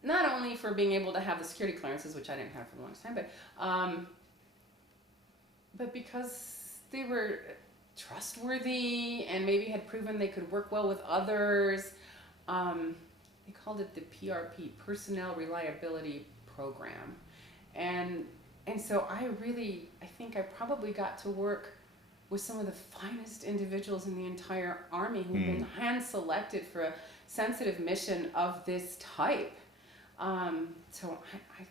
Not only for being able to have the security clearances, which I didn't have for the longest time, but because they were trustworthy and maybe had proven they could work well with others. They called it the PRP, Personnel Reliability Program. And so I think I probably got to work with some of the finest individuals in the entire Army who've been hand-selected for a sensitive mission of this type. So I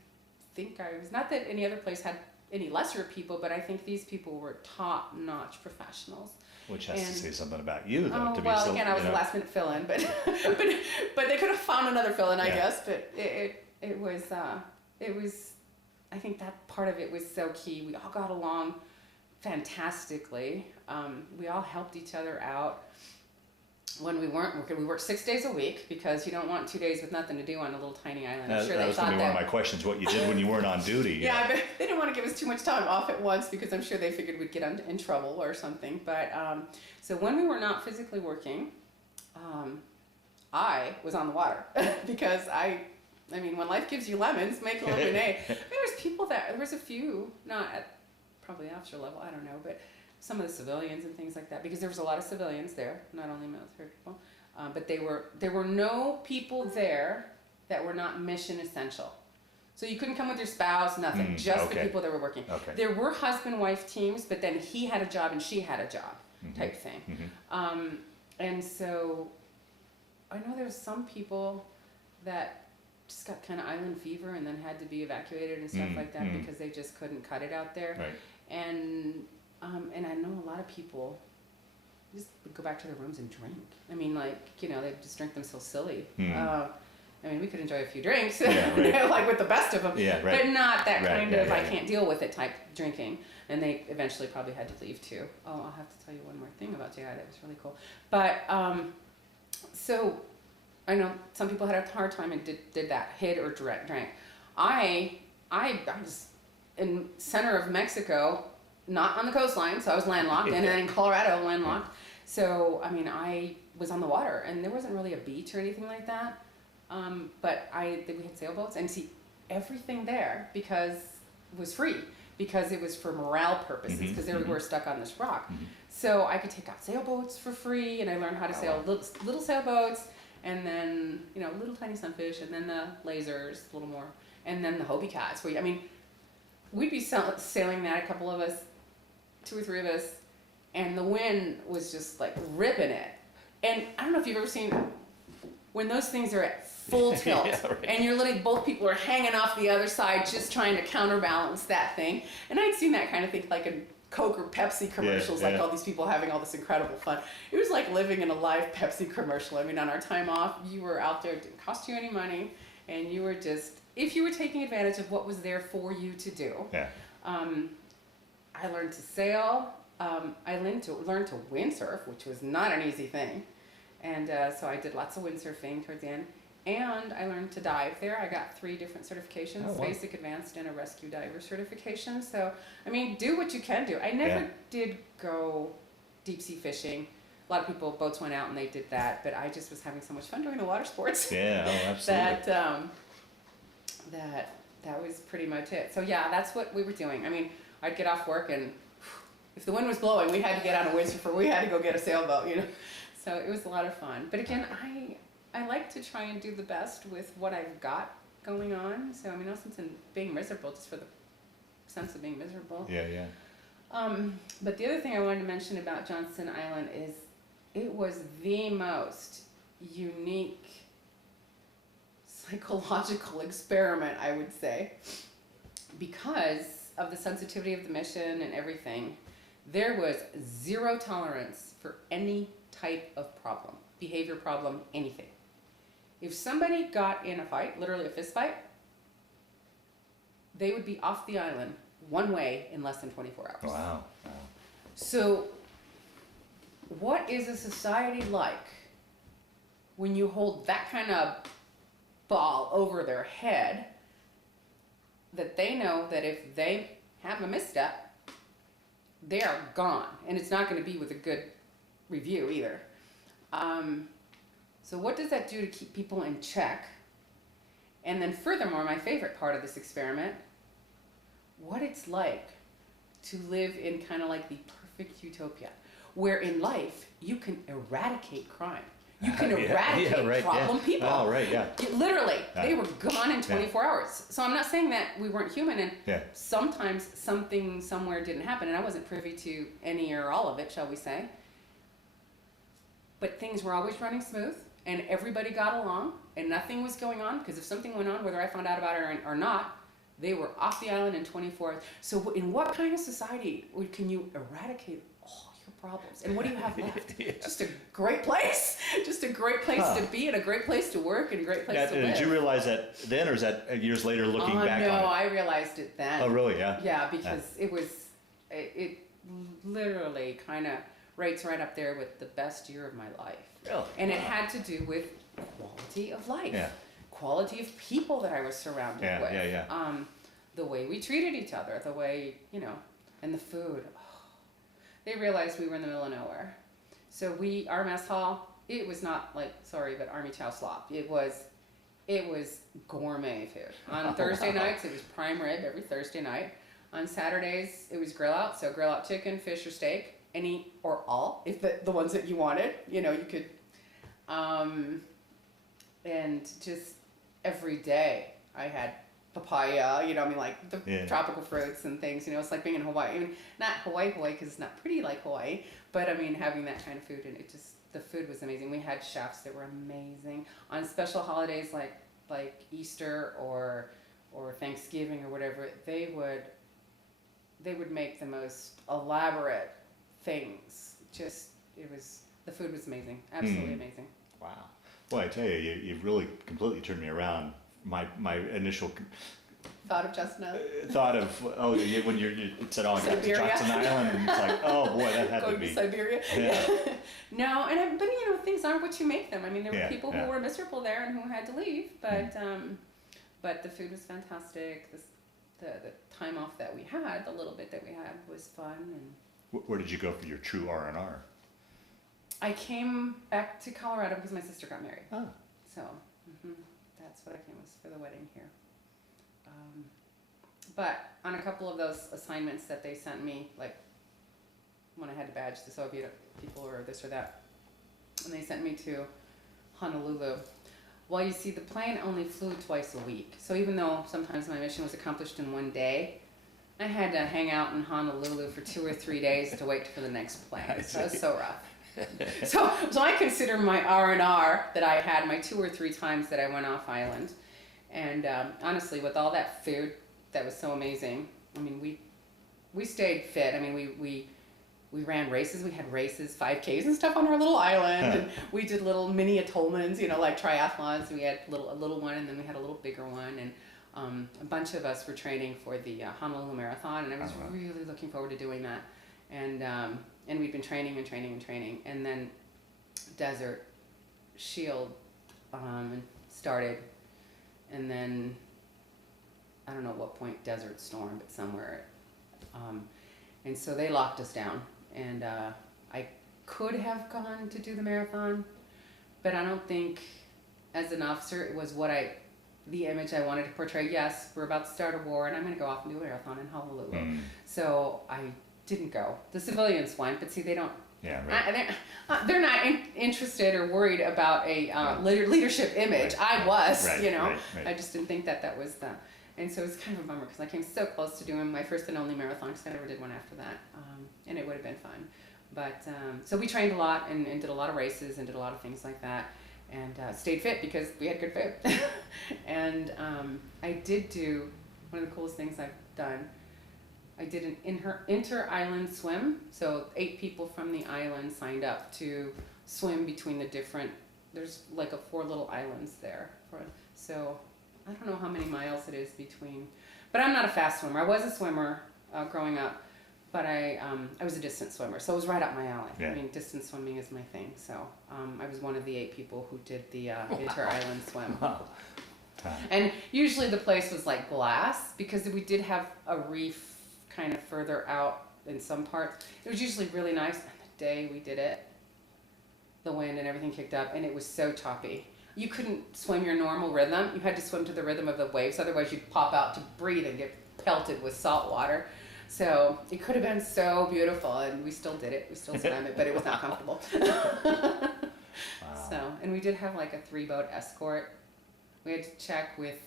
think I was, not that any other place had any lesser people, but I think these people were top-notch professionals. Which has to say something about you, though. I was a last-minute fill-in, but but they could have found another fill-in, I guess. But it was, I think that part of it was so key. We all got along fantastically. We all helped each other out. When we weren't working, we worked 6 days a week because you don't want 2 days with nothing to do on a little tiny island. I'm sure that was going to be one of my questions, what you did when you weren't on duty. Yeah, but they didn't want to give us too much time off at once because I'm sure they figured we'd get in trouble or something. But so when we were not physically working, I was on the water because I mean, when life gives you lemons, make lemonade. There was people there was a few, not at probably officer level, I don't know, but some of the civilians and things like that, because there was a lot of civilians there, not only military people, but there were no people there that were not mission essential. So you couldn't come with your spouse, nothing, just the people that were working. Okay. There were husband-wife teams, but then he had a job and she had a job type thing. And so I know there's some people that just got kind of island fever and then had to be evacuated and stuff like that because they just couldn't cut it out there. Right. And I know a lot of people just would go back to their rooms and drink. I mean, they just drink themselves silly. I mean, we could enjoy a few drinks, like with the best of them, but not that kind of I can't deal with it type drinking. And they eventually probably had to leave too. Oh, I'll have to tell you one more thing about JI that was really cool. But so I know some people had a hard time and did that, hid or drank. I was in center of Mexico, not on the coastline, so I was landlocked, and then in Colorado, landlocked. So, I mean, I was on the water, and there wasn't really a beach or anything like that. But we had sailboats, and see, everything there was free, because it was for morale purposes, because we were stuck on this rock. So I could take out sailboats for free, and I learned how to sail little sailboats, and then, little tiny sunfish, and then the lasers, a little more, and then the Hobie cats. We'd be sailing that, a couple of us, 2 or 3 of us, and the wind was just like ripping it. And I don't know if you've ever seen when those things are at full tilt, and you're literally, both people are hanging off the other side just trying to counterbalance that thing. And I'd seen that kind of thing like in Coke or Pepsi commercials, like all these people having all this incredible fun. It was like living in a live Pepsi commercial. I mean, on our time off, you were out there, it didn't cost you any money, and you were just, if you were taking advantage of what was there for you to do. I learned to sail. I learned to windsurf, which was not an easy thing. And so I did lots of windsurfing towards the end. And I learned to dive there. I got 3 different certifications, basic, advanced, and a rescue diver certification. So, I mean, do what you can do. I never did go deep sea fishing. A lot of people, boats went out and they did that, but I just was having so much fun doing the water sports. Absolutely. That was pretty much it. So yeah, that's what we were doing. I mean, I'd get off work, and if the wind was blowing, we had to get on a windsurfer. We had to go get a sailboat, So it was a lot of fun. But again, I like to try and do the best with what I've got going on. So I mean, no sense in being miserable just for the sense of being miserable. But the other thing I wanted to mention about Johnston Island is it was the most unique psychological experiment, I would say, because of the sensitivity of the mission and everything. There was 0 tolerance for any type of problem, behavior problem, anything. If somebody got in a fight, literally a fist fight, they would be off the island one way in less than 24 hours. Wow. So, what is a society like when you hold that kind of ball over their head that they know that if they have a misstep, they are gone, and it's not going to be with a good review either. So what does that do to keep people in check? And then furthermore, my favorite part of this experiment, what it's like to live in kind of like the perfect utopia, where in life you can eradicate crime. You can eradicate problem people. Oh, right, yeah. Literally, they were gone in 24 hours. So I'm not saying that we weren't human, and sometimes something somewhere didn't happen, and I wasn't privy to any or all of it, shall we say. But things were always running smooth, and everybody got along, and nothing was going on, because if something went on, whether I found out about it or not, they were off the island in 24 hours. So in what kind of society can you eradicate all your problems? And what do you have left? Just a great place. Just a great place to be, and a great place to work, and a great place to live. Did you realize that then, or is that years later looking back no, on it? I realized it then. Oh, really? Yeah. Yeah, because it literally kind of rates right up there with the best year of my life. Really? And it had to do with quality of life. Yeah. Quality of people that I was surrounded with. The way we treated each other, the way, and the food. Oh, they realized we were in the middle of nowhere. So our mess hall, it was not like, but Army Chow slop. It was gourmet food. On Thursday nights, it was prime rib every Thursday night. On Saturdays, it was grill out. So grill out chicken, fish, or steak, any or all, if the ones that you wanted, you could, and just every day I had papaya, like the tropical fruits and things, it's like being in Hawaii. I mean, not Hawaii, because it's not pretty like Hawaii, but I mean, having that kind of food, and the food was amazing. We had chefs that were amazing. On special holidays like Easter or Thanksgiving or whatever, they would make the most elaborate things. The food was amazing, absolutely amazing. Wow. Well, I tell you, you've really completely turned me around. My initial thought of Johnston Island. When you said, I got to Johnston Island, and it's like, oh boy, that had to be. Going to Siberia. Yeah. No, but things aren't what you make them. I mean, there were people who were miserable there and who had to leave, but the food was fantastic. The time off that we had, the little bit that we had, was fun. And where did you go for your true R&R? I came back to Colorado because my sister got married. Oh. So that's what I came, was for the wedding here. But on a couple of those assignments that they sent me, like when I had to badge the Soviet people or this or that, and they sent me to Honolulu. Well, you see, the plane only flew twice a week. So even though sometimes my mission was accomplished in one day, I had to hang out in Honolulu for 2 or 3 days to wait for the next plane. So it was so rough. So I consider my R&R that I had, my 2 or 3 times that I went off island. And honestly, with all that food that was so amazing, I mean, we stayed fit. I mean, we ran races. We had races, 5Ks and stuff on our little island. And we did little mini atollments, like triathlons. We had a little one, and then we had a little bigger one. And a bunch of us were training for the Honolulu Marathon, and I was really looking forward to doing that. And we'd been training and training and training. And then Desert Shield started. And then, I don't know at what point Desert Storm, but somewhere. And so they locked us down. And I could have gone to do the marathon, but I don't think, as an officer, it was the image I wanted to portray. Yes, we're about to start a war, and I'm going to go off and do a marathon in Honolulu. So I didn't go. The civilians went, but see, they don't. Yeah, right. They're not interested or worried about a leadership image. Right. I was, Right. I just didn't think that was the. And so it was kind of a bummer because I came so close to doing my first and only marathon, because I never did one after that, and it would have been fun. But so we trained a lot and did a lot of races and did a lot of things like that, and stayed fit because we had good food. And I did do one of the coolest things I've done. I did an inter-island swim. So 8 people from the island signed up to swim between the different. There's like 4 little islands there. So I don't know how many miles it is between. But I'm not a fast swimmer. I was a swimmer growing up, but I was a distance swimmer, so it was right up my alley. Yeah. I mean, distance swimming is my thing. So I was one of the 8 people who did the inter-island swim. Wow. And usually the place was like glass because we did have a reef kind of further out in some parts. It was usually really nice. And the day we did it, the wind and everything kicked up, and it was so choppy. You couldn't swim your normal rhythm. You had to swim to the rhythm of the waves, otherwise you'd pop out to breathe and get pelted with salt water. So it could have been so beautiful, and we still did it. We still swam it, but it was not comfortable. Wow. So, and we did have like a 3-boat escort. We had to check with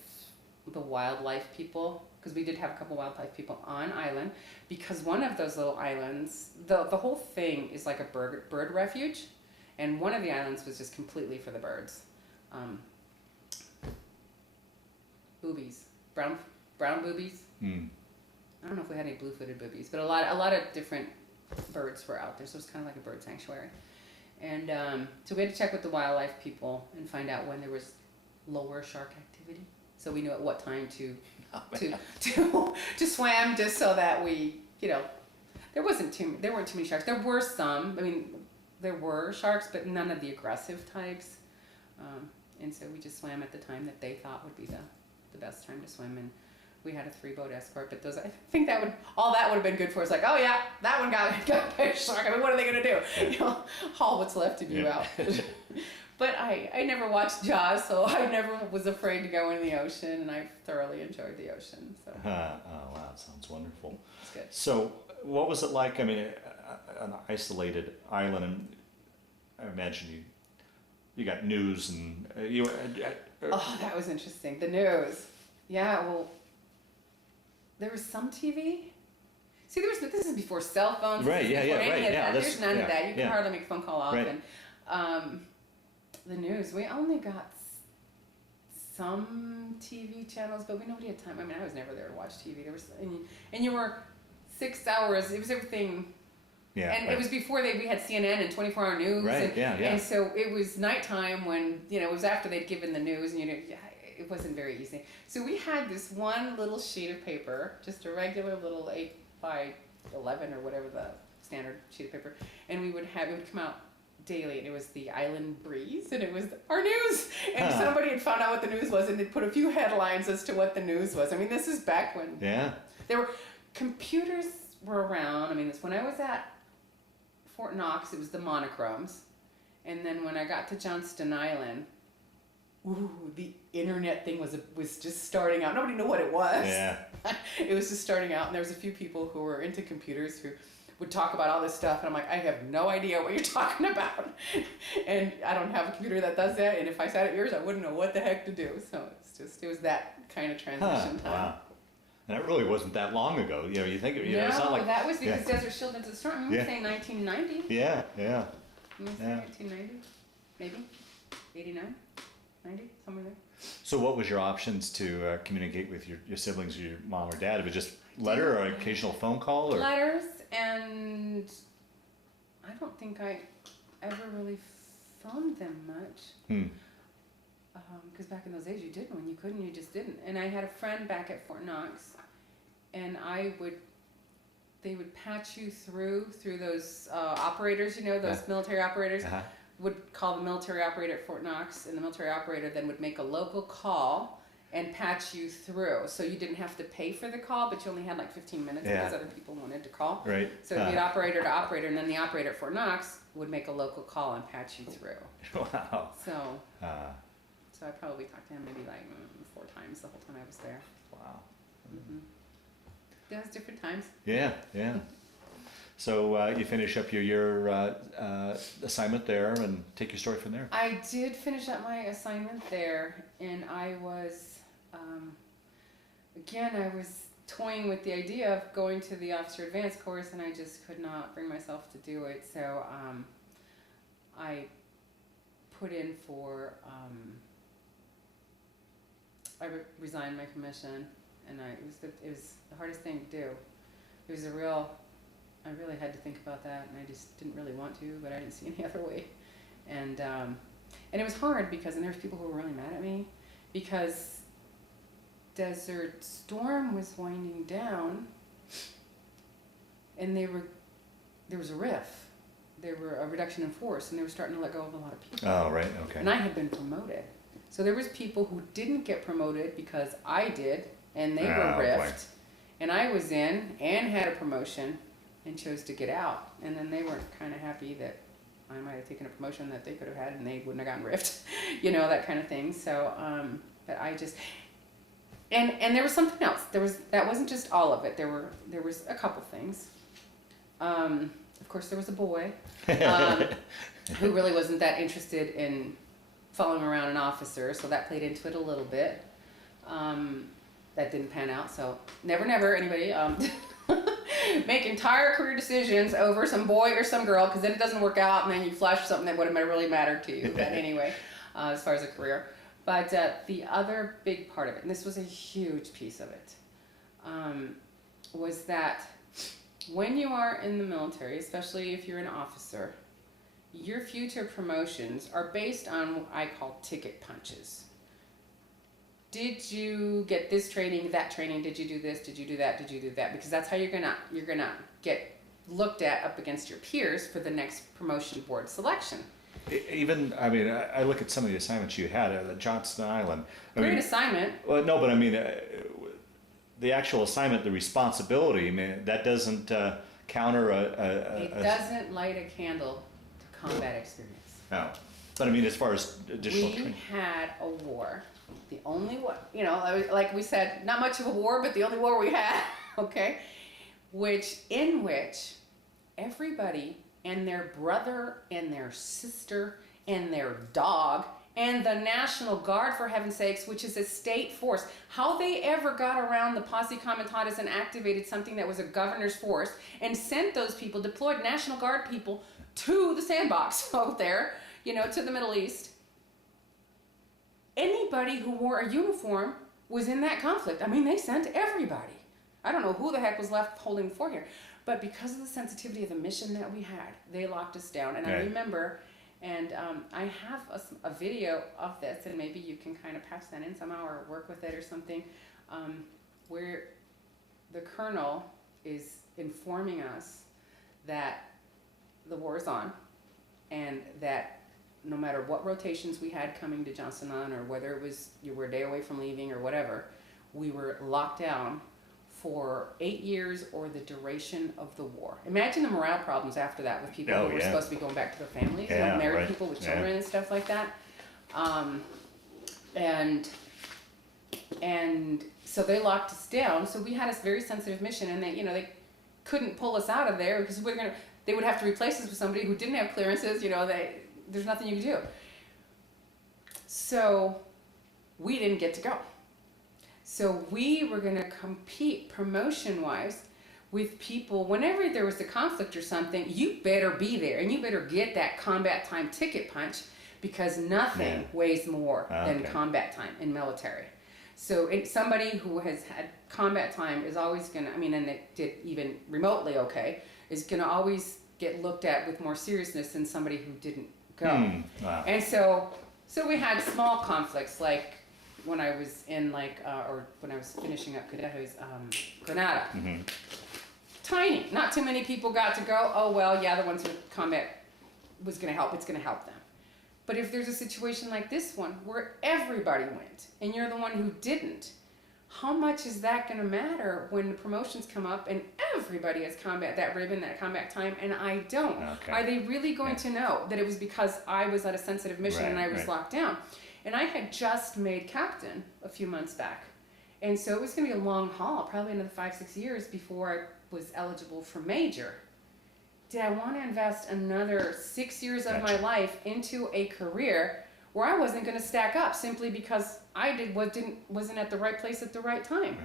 the wildlife people, because we did have a couple wildlife people on island, because one of those little islands, the whole thing is like a bird refuge, and one of the islands was just completely for the birds. Boobies, brown boobies. Hmm. I don't know if we had any blue-footed boobies, but a lot of different birds were out there, so it was kind of like a bird sanctuary. And so we had to check with the wildlife people and find out when there was lower shark activity, so we knew at what time to swim, just so that we, there weren't too many sharks. There were some. I mean, there were sharks, but none of the aggressive types. And so we just swam at the time that they thought would be the best time to swim. And we had a 3-boat escort, but I think that would have been good for us. Like, oh yeah, that one got by a shark. I mean, what are they gonna do? Haul what's left of you out. But I never watched Jaws, so I never was afraid to go in the ocean, and I thoroughly enjoyed the ocean. So. Oh wow, that sounds wonderful. It's good. So, what was it like? I mean, an isolated island, and I imagine you got news and you. Oh, that was interesting. The news. Yeah, well, there was some TV. See, this is before cell phones. Right. Yeah. Yeah. Right. Yeah. There's none of that. You can hardly make a phone call often. Right. The news. We only got some TV channels, but nobody had time. I mean, I was never there to watch TV. There was, and you were 6 hours. It was everything. Yeah. And it was before we had CNN and 24-hour news. Right. And, Yeah. And so it was nighttime when it was after they'd given the news, and it wasn't very easy. So we had this one little sheet of paper, just a regular little 8 by 11 or whatever the standard sheet of paper, and it would come out daily, and it was the Island Breeze, and it was our news. And somebody had found out what the news was, and they'd put a few headlines as to what the news was. I mean, this is back when there were computers were around. I mean, it's when I was at Fort Knox, it was the monochromes, and then when I got to Johnston Island, the internet thing was just starting out. Nobody knew what it was. Yeah. It was just starting out, and there was a few people who were into computers who would talk about all this stuff, and I'm like, I have no idea what you're talking about, and I don't have a computer that does that, and if I sat at yours, I wouldn't know what the heck to do. So it was that kind of transition time. Wow. And it really wasn't that long ago. You think it's not like that was because Desert Shield into the storm. I'm gonna say 1990. Yeah. I'm gonna say 1990, maybe 89, 90, somewhere there. So what was your options to communicate with your siblings or your mom or dad? It was just letter or occasional phone call? Or? Letters, and I don't think I ever really phoned them much. Because back in those days you did. When you couldn't, you just didn't. And I had a friend back at Fort Knox, and they would patch you through those operators, those military operators. Would call the military operator at Fort Knox, and the military operator then would make a local call and patch you through. So you didn't have to pay for the call, but you only had like 15 minutes because other people wanted to call. Right. So it'd be operator to operator, and then the operator at Fort Knox would make a local call and patch you through. Wow. So I probably talked to him maybe like 4 times the whole time I was there. Wow. Mm-hmm. Yeah, it was different times. Yeah. So you finish up your year assignment there and take your story from there. I did finish up my assignment there, and I was, I was toying with the idea of going to the Officer Advanced course, and I just could not bring myself to do it. So I put in for, I resigned my commission, and it was the hardest thing to do. It was I really had to think about that, and I just didn't really want to, but I didn't see any other way. And it was hard because, and there was people who were really mad at me because Desert Storm was winding down, and there was a riff. There were a reduction in force, and they were starting to let go of a lot of people. Oh, right, okay. And I had been promoted. So there was people who didn't get promoted because I did, and they were riffed. Boy. And I was in and had a promotion and chose to get out. And then they weren't kind of happy that I might have taken a promotion that they could have had and they wouldn't have gotten riffed, that kind of thing. So, but I just, and there was something else. That wasn't just all of it. There was a couple things. Of course, there was a boy who really wasn't that interested in following around an officer, so that played into it a little bit. That didn't pan out, so never, anybody make entire career decisions over some boy or some girl, because then it doesn't work out, and then you flash something that would have really mattered to you. But anyway, as far as a career. But the other big part of it, and this was a huge piece of it, was that when you are in the military, especially if you're an officer, your future promotions are based on what I call ticket punches. Did you get this training, that training? Did you do this? Did you do that? Did you do that? Because that's how you're gonna get looked at up against your peers for the next promotion board selection. Even, I look at some of the assignments you had at Johnston Island. Great assignment. Well, no, but the actual assignment, the responsibility, that doesn't counter It doesn't light a candle to combat experience. No, but as far as additional training. We had a war. The only war, like we said, not much of a war, but the only war we had, okay? In which everybody and their brother and their sister and their dog and the National Guard, for heaven's sakes, which is a state force. How they ever got around the posse comitatus and activated something that was a governor's force and sent those people, deployed National Guard people to the sandbox out there, to the Middle East. Anybody who wore a uniform was in that conflict. They sent everybody. I don't know who the heck was left holding the fort here. But because of the sensitivity of the mission that we had, they locked us down. And I remember, and I have a video of this, and maybe you can kind of patch that in somehow or work with it or something, where the colonel is informing us that the war is on, and that no matter what rotations we had coming to Johnston Island, or whether it was you were a day away from leaving or whatever, we were locked down for 8 years or the duration of the war. Imagine the morale problems after that with people who were supposed to be going back to their families, married people with children and stuff like that. And so they locked us down. So we had a very sensitive mission, and they couldn't pull us out of there because they would have to replace us with somebody who didn't have clearances. There's nothing you can do. So we didn't get to go. So we were going to compete promotion-wise with people. Whenever there was a conflict or something, you better be there, and you better get that combat time ticket punch, because nothing weighs more than combat time in military. So somebody who has had combat time is always going to, and they did even remotely okay, is going to always get looked at with more seriousness than somebody who didn't go. Wow. And so we had small conflicts, like when I was in or when I was finishing up Cadeto's Grenada. Mm-hmm. Tiny, not too many people got to go. Oh well, the ones with combat was going to help. It's going to help them. But if there's a situation like this one where everybody went and you're the one who didn't, how much is that going to matter when the promotions come up and everybody has that ribbon, that combat time, and I don't? Okay. Are they really going to know that it was because I was at a sensitive mission and I was locked down? And I had just made captain a few months back. And so it was going to be a long haul, probably another 5-6 years before I was eligible for major. Did I want to invest another 6 years of my life into a career where I wasn't going to stack up simply because I wasn't at the right place at the right time?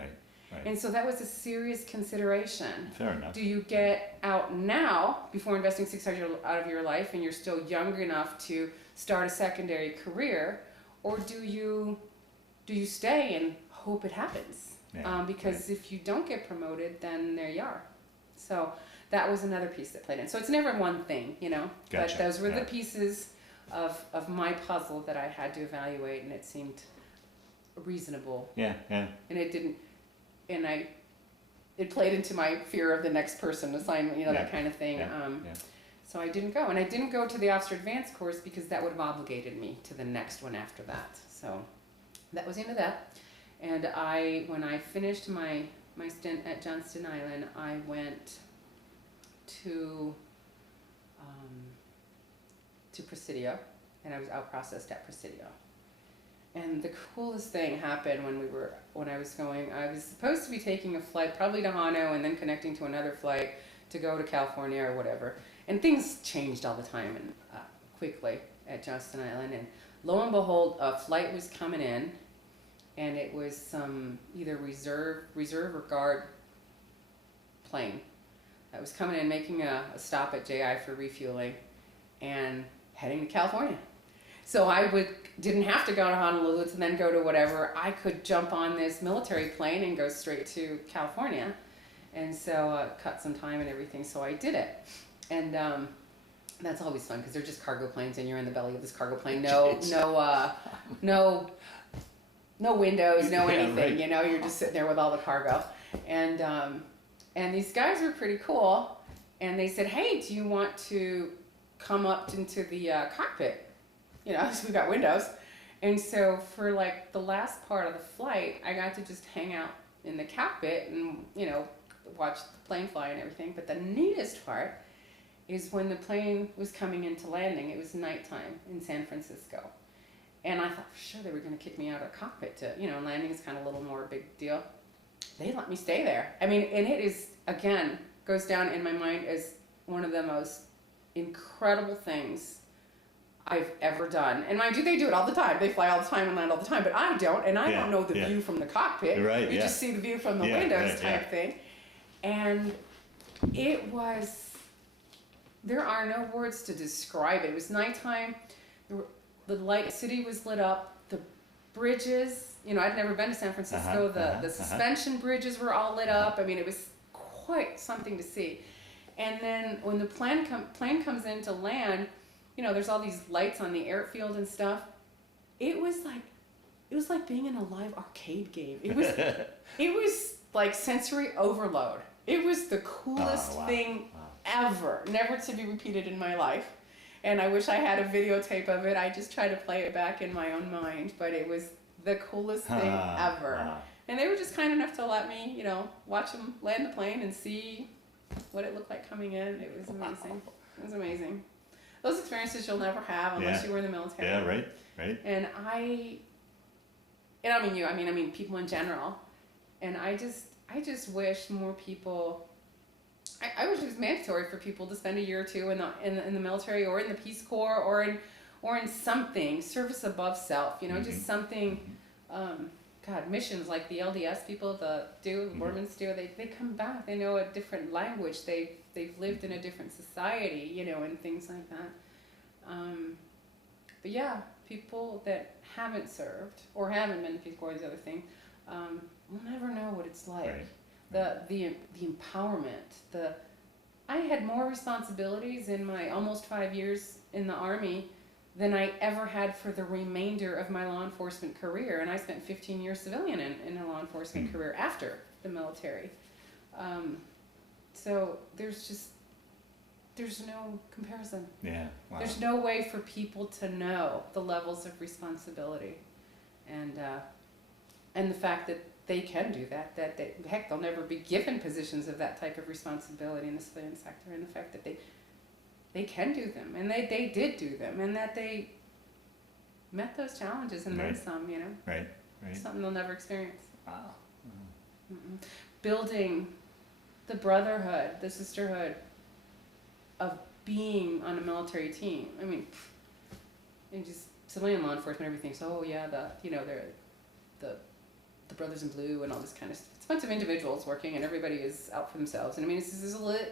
Right. And so that was a serious consideration. Fair enough. Do you get out now before investing 6 years out of your life and you're still young enough to start a secondary career, or do you stay and hope it happens? Because if you don't get promoted, then there you are. So that was another piece that played in. So it's never one thing, Gotcha. But those were the pieces of my puzzle that I had to evaluate, and it seemed reasonable. Yeah. And it didn't, and it played into my fear of the next person assignment, Yeah. that kind of thing. Yeah. So I didn't go, and I didn't go to the Officer Advanced course because that would have obligated me to the next one after that. So that was the end of that. And when I finished my stint at Johnston Island, I went to Presidio, and I was out processed at Presidio. And the coolest thing happened when I was going. I was supposed to be taking a flight, probably to Hano, and then connecting to another flight to go to California or whatever. And things changed all the time and quickly at Johnston Island. And lo and behold, a flight was coming in, and it was some either reserve or guard plane that was coming in, making a stop at JI for refueling, and heading to California. So I didn't have to go to Honolulu to then go to whatever. I could jump on this military plane and go straight to California. And so cut some time and everything, so I did it. And that's always fun because they're just cargo planes, and you're in the belly of this cargo plane. No windows, no anything. Yeah, right. You're just sitting there with all the cargo. And these guys were pretty cool. And they said, "Hey, do you want to come up into the cockpit? So we got windows." And so for like the last part of the flight, I got to just hang out in the cockpit and watch the plane fly and everything. But the neatest part is when the plane was coming into landing. It was nighttime in San Francisco, and I thought for sure they were going to kick me out of the cockpit. Landing is kind of a little more big deal. They let me stay there. And it is, again, goes down in my mind as one of the most incredible things I've ever done. And mind you, they do it all the time. They fly all the time and land all the time, but I don't, and I don't know the view from the cockpit. Right, you just see the view from the windows type thing. And it was, there are no words to describe it. It was nighttime, the city was lit up, the bridges, I'd never been to San Francisco, the suspension bridges were all lit up. It was quite something to see. And then when the plane comes in to land, there's all these lights on the airfield and stuff. It was like being in a live arcade game. It was like sensory overload. It was the coolest thing ever, never to be repeated in my life. And I wish I had a videotape of it. I just try to play it back in my own mind, but it was the coolest thing ever. And they were just kind enough to let me, watch them land the plane and see what it looked like coming in. It was amazing. It was amazing. Those experiences you'll never have unless you were in the military. Yeah, right. And I mean people in general. And I just wish more people. I wish it was mandatory for people to spend a year or two in the military or in the Peace Corps or in something, service above self. Just something. Missions like the LDS people the Mormons do. They come back. They know a different language. They've lived in a different society. And things like that. But yeah, people that haven't served or haven't been to Peace Corps, the other thing, will never know what it's like. Right. The empowerment. I had more responsibilities in my almost 5 years in the Army than I ever had for the remainder of my law enforcement career. And I spent 15 years civilian in a law enforcement career after the military. So there's no comparison. Yeah. Wow. There's no way for people to know the levels of responsibility. And the fact that they can do that they'll never be given positions of that type of responsibility in the civilian sector, and the fact that they can do them, and they did do them, and that they met those challenges and then some, Right. Something they'll never experience. Wow. Building the brotherhood, the sisterhood of being on a military team. And just civilian law enforcement, everything. So, they're the brothers in blue and all this kind of stuff. It's a bunch of individuals working, and everybody is out for themselves. And this is a little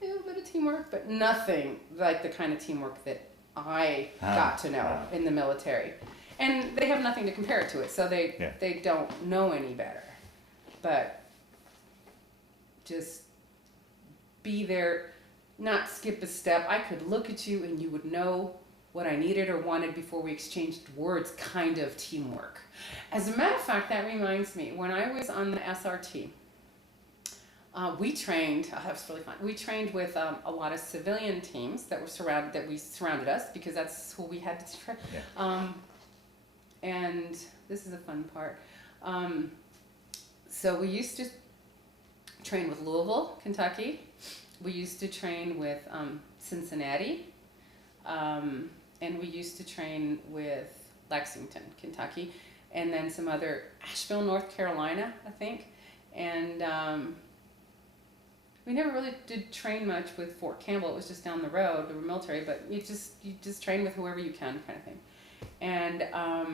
bit of teamwork, but nothing like the kind of teamwork that I got to know in the military. And they have nothing to compare it to it, so they don't know any better. But just be there, not skip a step. I could look at you and you would know what I needed or wanted before we exchanged words, kind of teamwork. As a matter of fact, that reminds me, when I was on the SRT, We trained. That was really fun. We trained with a lot of civilian teams that surrounded us because that's who we had to train. Yeah. And this is a fun part. So we used to train with Louisville, Kentucky. We used to train with Cincinnati, and we used to train with Lexington, Kentucky, and then some other Asheville, North Carolina, I think, and we never really did train much with Fort Campbell. It was just down the road. We were military, but you just train with whoever you can, kind of thing. And where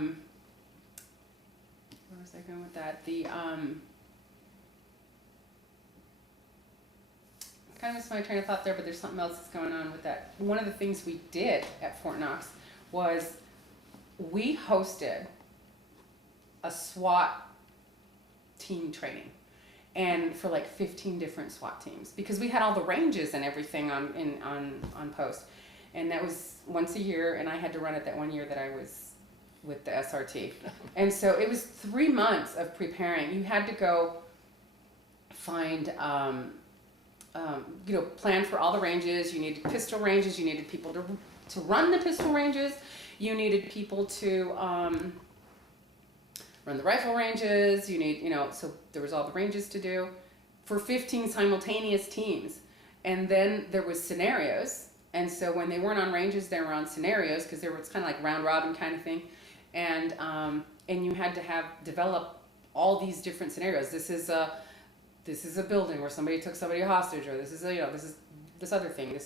was I going with that? The kind of missed my train of thought there, but there's something else that's going on with that. One of the things we did at Fort Knox was we hosted a SWAT team training, and for like 15 different SWAT teams, because we had all the ranges and everything on post, and that was once a year, and I had to run it that one year that I was with the SRT. And so it was 3 months of preparing. You had to go find plan for all the ranges. You needed pistol ranges. You needed people to run the pistol ranges. You needed people to run the rifle ranges. You need, so there was all the ranges to do for 15 simultaneous teams. And then there was scenarios. And so when they weren't on ranges, they were on scenarios, because it's kind of like round robin kind of thing. And you had to develop all these different scenarios. This is a building where somebody took somebody hostage, or this is this other thing.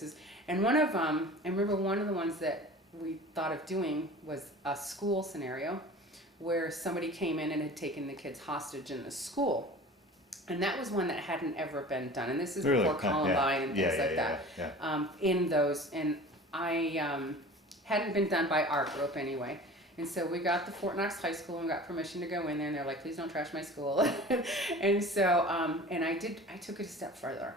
And one of I remember one of the ones that we thought of doing was a school scenario where somebody came in and had taken the kids hostage in the school. And that was one that hadn't ever been done. And this is Really? before Columbine and things like that. Yeah. In those, and I hadn't been done by our group anyway. And so we got the Fort Knox High School and got permission to go in there, and they're like, please don't trash my school. And so, and I took it a step further.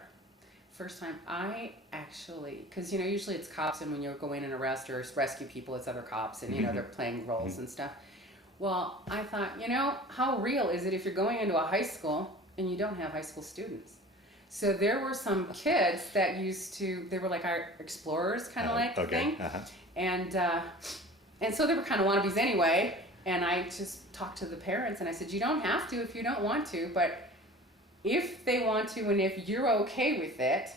First time I actually, because usually it's cops, and when you go in and arrest or rescue people, it's other cops, and they're playing roles and stuff. Well, I thought, how real is it if you're going into a high school and you don't have high school students? So there were some kids that they were like our explorers kind of thing. And so they were kind of wannabes anyway. And I just talked to the parents and I said, you don't have to if you don't want to, but if they want to and if you're okay with it,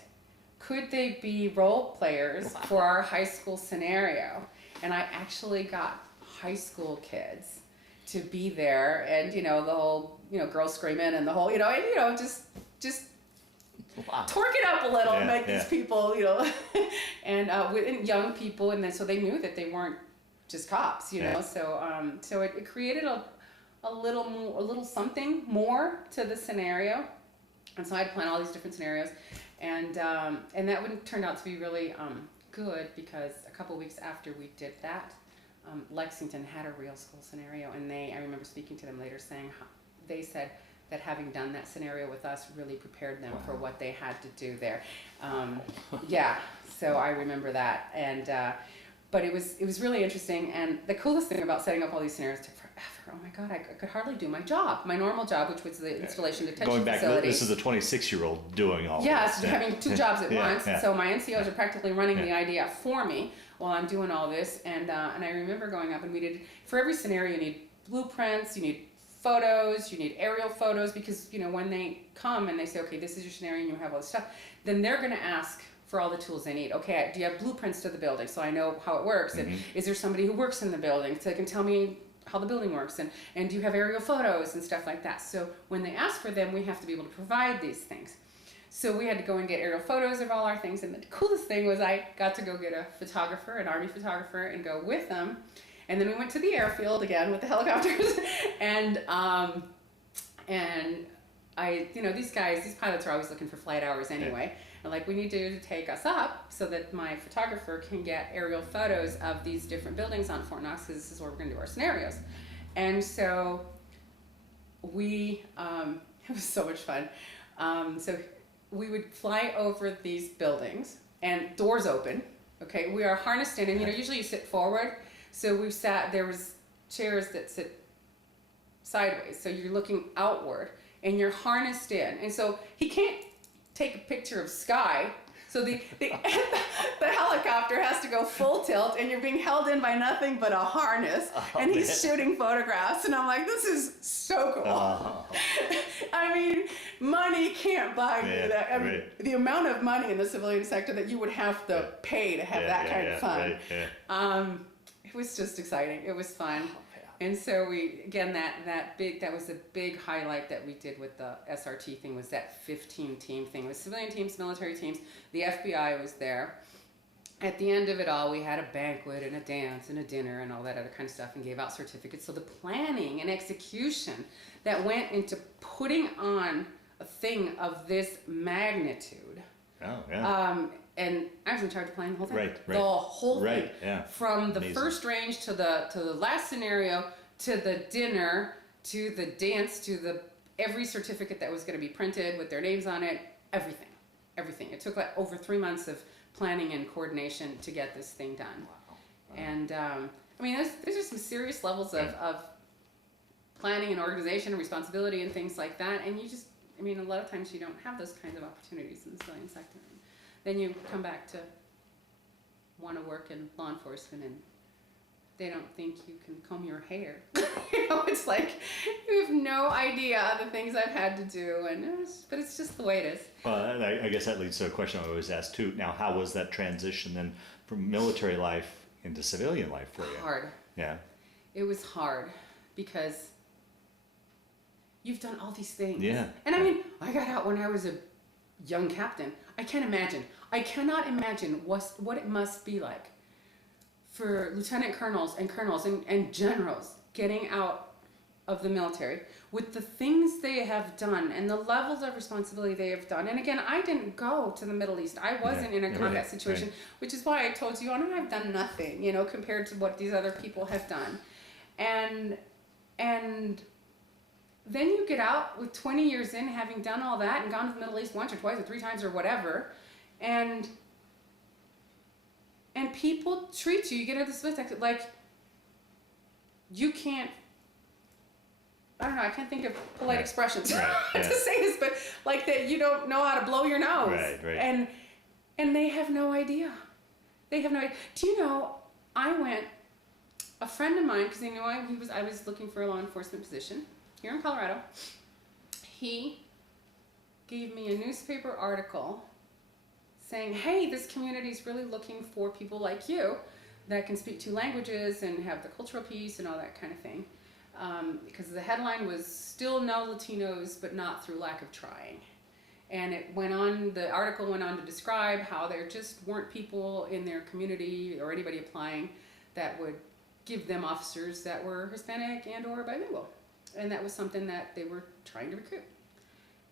could they be role players for our high school scenario? And I actually got high school kids to be there, and the whole girls screaming and the whole just torque it up a little and make these people and with young people, and then so they knew that they weren't just cops, so it created a little something more to the scenario. And so I had to plan all these different scenarios, and that one turned out to be really good, because a couple weeks after we did that, Lexington had a real school scenario, and I remember speaking to them later saying they said that having done that scenario with us really prepared them for what they had to do there. So I remember that, and but it was really interesting. And the coolest thing about setting up all these scenarios took forever. Oh my God, I could hardly do my normal job, which was the installation detention Going back, facility. this is a 26-year-old doing all this. Yes, having two jobs at once. Yeah. So my NCOs are practically running the idea for me while I'm doing all this. And I remember going up, and we did, for every scenario, you need blueprints, you need photos, you need aerial photos, because when they come and they say, okay, this is your scenario, and you have all this stuff, then they're going to ask for all the tools they need. Okay, do you have blueprints to the building so I know how it works? And is there somebody who works in the building so they can tell me how the building works? And do you have aerial photos and stuff like that? So when they ask for them, we have to be able to provide these things. So we had to go and get aerial photos of all our things. And the coolest thing was I got to go get a photographer, an Army photographer, and go with them. And then we went to the airfield again with the helicopters. And these pilots are always looking for flight hours anyway. And we need you to take us up so that my photographer can get aerial photos of these different buildings on Fort Knox, because this is where we're going to do our scenarios. And so it was so much fun. So we would fly over these buildings, and doors open. Okay, we are harnessed in, and usually you sit forward. So there was chairs that sit sideways, so you're looking outward, and you're harnessed in. And so he can't take a picture of sky. So the the helicopter has to go full tilt, and you're being held in by nothing but a harness, and he's shooting photographs, and I'm like, this is so cool. I mean, money can't buy you that. I mean, the amount of money in the civilian sector that you would have to pay to have that kind of fun. It was just exciting. It was fun. And so we, again, that was a big highlight that we did with the SRT thing, was that 15 team thing with civilian teams, military teams. The FBI was there. At the end of it all, we had a banquet and a dance and a dinner and all that other kind of stuff, and gave out certificates. So the planning and execution that went into putting on a thing of this magnitude. And I was in charge of planning the whole thing. The whole thing. From the first range to the last scenario, to the dinner, to the dance, to the every certificate that was going to be printed with their names on it, everything. It took like over 3 months of planning and coordination to get this thing done. And I mean, there's just some serious levels of planning and organization and responsibility and things like that. And you just, I mean, a lot of times you don't have those kinds of opportunities in the civilian sector. Then you come back to want to work in law enforcement, and they don't think you can comb your hair. You know, it's like you have no idea the things I've had to do, but it's just the way it is. Well, I guess that leads to a question I always ask too. Now, how was that transition then from military life into civilian life for you? Hard. Yeah. It was hard because you've done all these things. Yeah. And I mean, I got out when I was a young captain. I cannot imagine what it must be like for lieutenant colonels and generals getting out of the military with the things they have done and the levels of responsibility they have done. And again, I didn't go to the Middle East. I wasn't in a combat situation, which is why I told you, I've done nothing, you know, compared to what these other people have done. And then you get out with 20 years in, having done all that and gone to the Middle East once or twice or 3 times or whatever, and people treat you get into the civilian sector like you can't, I don't know, I can't think of polite expressions to say this, but like that you don't know how to blow your nose. And they have no idea. Do you know, a friend of mine, because they knew I was looking for a law enforcement position here in Colorado, he gave me a newspaper article saying, hey, this community is really looking for people like you that can speak 2 languages and have the cultural piece and all that kind of thing. Because the headline was still no Latinos, but not through lack of trying. And the article went on to describe how there just weren't people in their community or anybody applying that would give them officers that were Hispanic and or bilingual. And that was something that they were trying to recruit.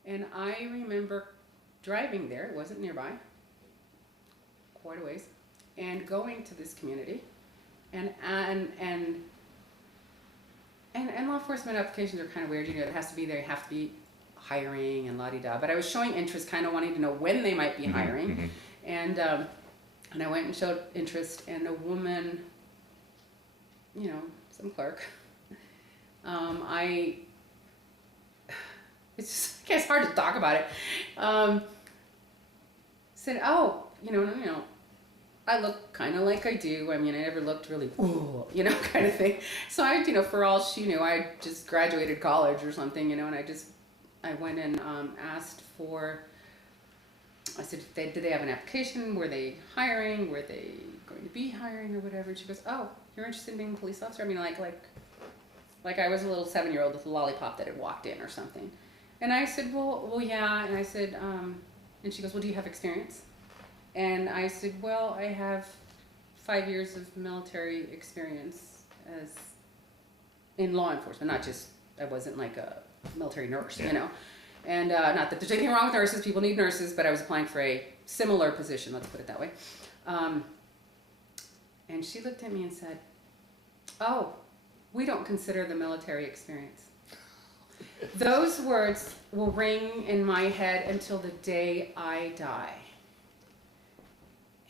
And I remember driving there, it wasn't nearby, quite a ways, and going to this community, and law enforcement applications are kind of weird. You know, it has to be there, you have to be hiring and la-di-da. But I was showing interest, kind of wanting to know when they might be hiring. And I went and showed interest, and a woman, you know, some clerk, it's hard to talk about it. Said, oh, you know, I look kind of like I do. I mean, I never looked really, ooh, you know, kind of thing. So I, you know, for all she knew, I just graduated college or something, you know, and I went and asked for, I said, did they have an application? Were they hiring? Were they going to be hiring or whatever? And she goes, oh, you're interested in being a police officer? I mean, like I was a little 7-year-old with a lollipop that had walked in or something. And I said, well, yeah. And I said, and she goes, well, do you have experience? And I said, well, I have 5 years of military experience as in law enforcement, not just, I wasn't like a military nurse, you know. And not that there's anything wrong with nurses, people need nurses, but I was applying for a similar position, let's put it that way. And she looked at me and said, oh, we don't consider the military experience. Those words will ring in my head until the day I die.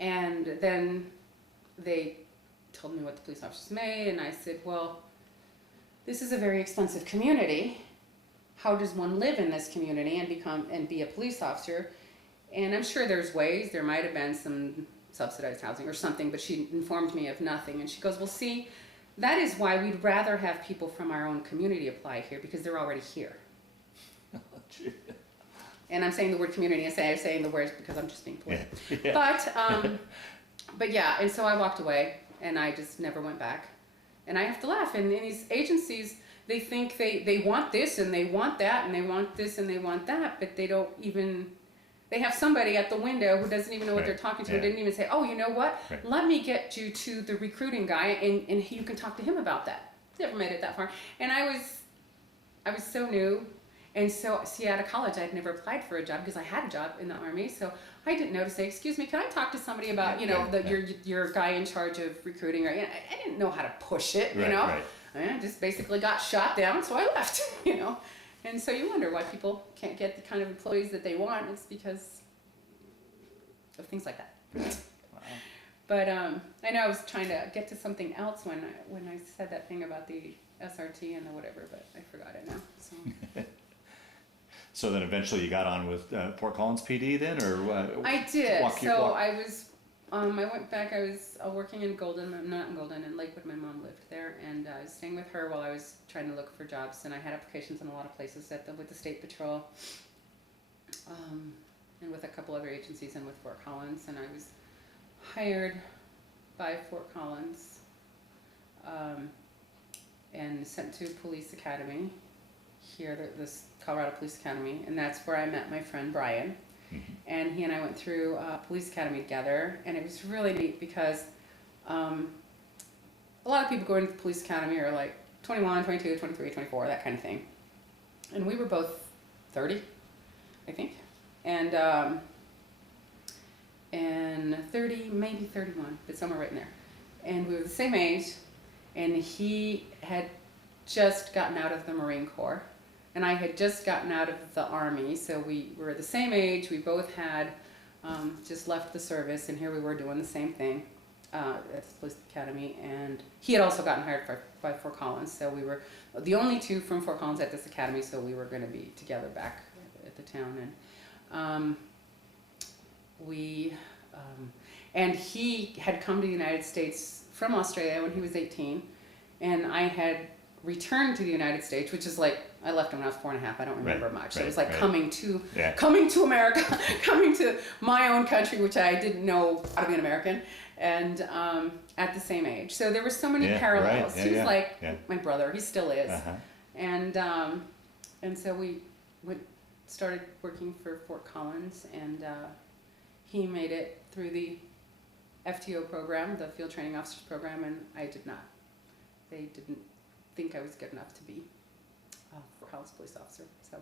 And then they told me what the police officers made, and I said, well, this is a very expensive community. How does one live in this community and be a police officer? And I'm sure there's ways, there might have been some subsidized housing or something, but she informed me of nothing. And she goes, well, see, that is why we'd rather have people from our own community apply here because they're already here. And I'm saying the word community, I'm saying the words because I'm just being polite. Yeah. But yeah, and so I walked away and I just never went back. And I have to laugh. And in these agencies, they think they want this and they want that and they want this and they want that, but they don't even, they have somebody at the window who doesn't even know what they're talking to, who didn't even say, oh, you know what, let me get you to the recruiting guy and you can talk to him about that. Never made it that far. And I was so new. And so, see, out of college, I'd never applied for a job because I had a job in the Army. So I didn't know to say, excuse me, can I talk to somebody about, your guy in charge of recruiting? Or, I didn't know how to push it, you know. I just basically got shot down, so I left, And so you wonder why people can't get the kind of employees that they want. It's because of things like that. Wow. But I know I was trying to get to something else when I said that thing about the SRT and the whatever, but I forgot it now. So. So then eventually you got on with Fort Collins PD then, or what? I did. I was, I went back. I was working in Golden. I'm not in Golden, in Lakewood. My mom lived there, and I was staying with her while I was trying to look for jobs. And I had applications in a lot of places with the State Patrol, and with a couple other agencies, and with Fort Collins. And I was hired by Fort Collins, and sent to Police Academy. Here, this Colorado Police Academy, and that's where I met my friend Brian. Mm-hmm. And he and I went through Police Academy together, and it was really neat because a lot of people going to the Police Academy are like 21, 22, 23, 24, that kind of thing. And we were both 30, I think, and 30, maybe 31, but somewhere right in there. And we were the same age, and he had just gotten out of the Marine Corps. And I had just gotten out of the Army, so we were the same age. We both had just left the service, and here we were doing the same thing at the Police Academy. And he had also gotten hired by Fort Collins, so we were the only two from Fort Collins at this academy, so we were going to be together back at the town. And he had come to the United States from Australia when he was 18, and I had returned to the United States, which is like, I left him when I was 4.5. I don't remember much. So it was like coming to America, coming to my own country, which I didn't know how to be an American, and at the same age. So there were so many parallels. He was like my brother. He still is. Uh-huh. And so we started working for Fort Collins, and he made it through the FTO program, the Field Training Officers program, and I did not. They didn't think I was good enough to be a Fort Collins police officer. So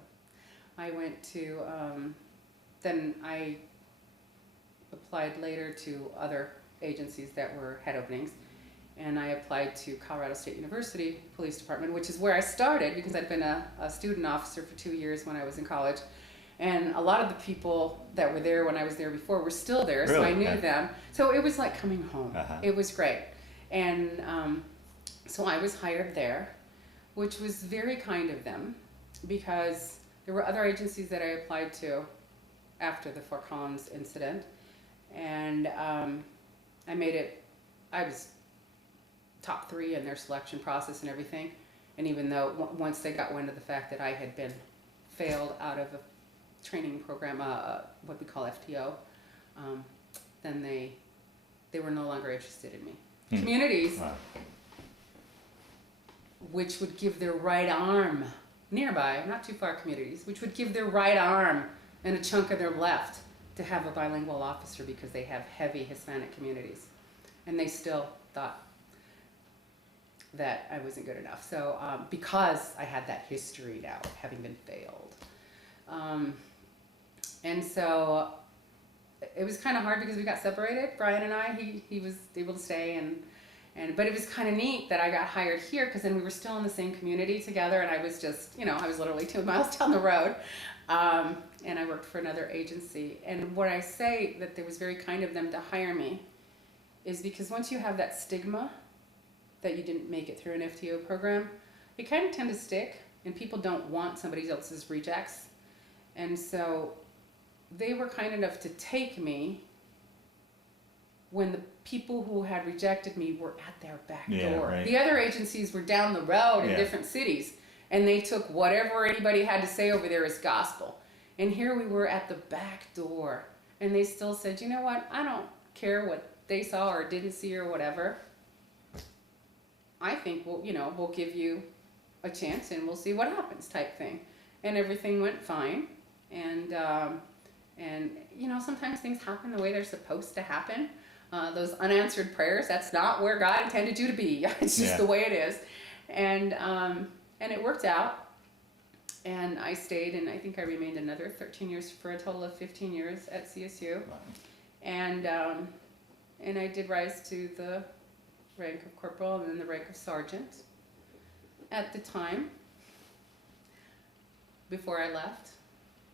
I went to, then I applied later to other agencies that had openings, and I applied to Colorado State University Police Department, which is where I started because I'd been a student officer for 2 years when I was in college. And a lot of the people that were there when I was there before were still there, so I knew them. So it was like coming home. Uh-huh. It was great. And so I was hired there, which was very kind of them because there were other agencies that I applied to after the Fort Collins incident. And I made it, I was top 3 in their selection process and everything. And even though once they got wind of the fact that I had been failed out of a training program, what we call FTO, then they were no longer interested in me. Communities, wow, which would give their right arm, nearby, not too far communities, which would give their right arm and a chunk of their left to have a bilingual officer because they have heavy Hispanic communities. And they still thought that I wasn't good enough. So because I had that history now of having been failed. And so it was kind of hard because we got separated, Brian and I. He was able to stay, but it was kind of neat that I got hired here because then we were still in the same community together, and I was just, I was literally 2 miles down the road, and I worked for another agency. And what I say that it was very kind of them to hire me is because once you have that stigma that you didn't make it through an FTO program, you kind of tend to stick, and people don't want somebody else's rejects. And so they were kind enough to take me when the people who had rejected me were at their back door. Right. The other agencies were down the road in Yeah. different cities, and they took whatever anybody had to say over there as gospel. And here we were at the back door, and they still said, you know what, I don't care what they saw or didn't see or whatever. I think we'll give you a chance and we'll see what happens type thing. And everything went fine. And sometimes things happen the way they're supposed to happen. Those unanswered prayers, that's not where God intended you to be. It's just the way it is. And it worked out. And I stayed, and I think I remained another 13 years for a total of 15 years at CSU. Wow. And I did rise to the rank of corporal and then the rank of sergeant. At the time, before I left,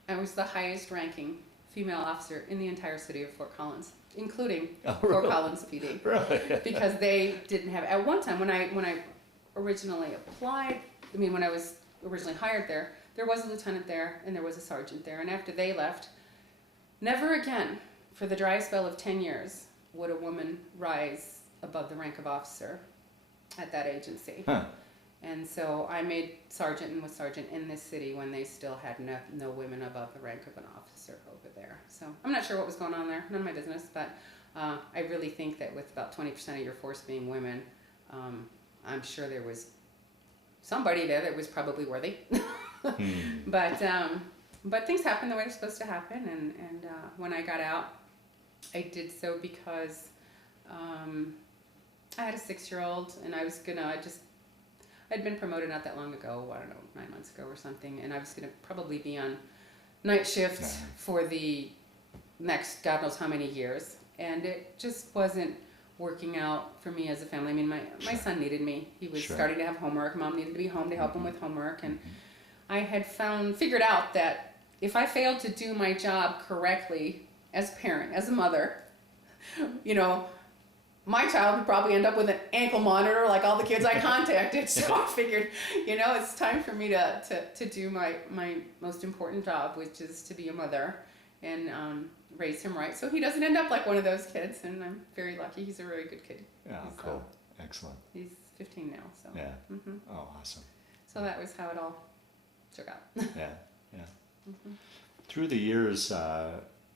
I was the highest ranking female officer in the entire city of Fort Collins, including Fort Collins PD. Really? Because they didn't have, at one time when I originally applied, when I was originally hired there was a lieutenant there and there was a sergeant there. And after they left, never again, for the dry spell of 10 years, would a woman rise above the rank of officer at that agency. Huh. And so I made sergeant and was sergeant in this city when they still had no women above the rank of an officer over there. So I'm not sure what was going on there, none of my business, but I really think that with about 20% of your force being women, I'm sure there was somebody there that was probably worthy. But things happen the way they're supposed to happen, and when I got out, I did so because I had a 6-year-old, and I'd been promoted not that long ago, I don't know, 9 months ago or something, and I was going to probably be on night shift for the next God knows how many years, and it just wasn't working out for me as a family. My son needed me. He was starting to have homework. Mom needed to be home to help him with homework, and I had figured out that if I failed to do my job correctly as a parent, as a mother, my child would probably end up with an ankle monitor like all the kids I contacted. So I figured, it's time for me to do my most important job, which is to be a mother and raise him right, so he doesn't end up like one of those kids. And I'm very lucky. He's a very good kid. Yeah, cool. Excellent. He's 15 now, so. Yeah. Oh, awesome. So that was how it all shook out. Yeah. Through the years,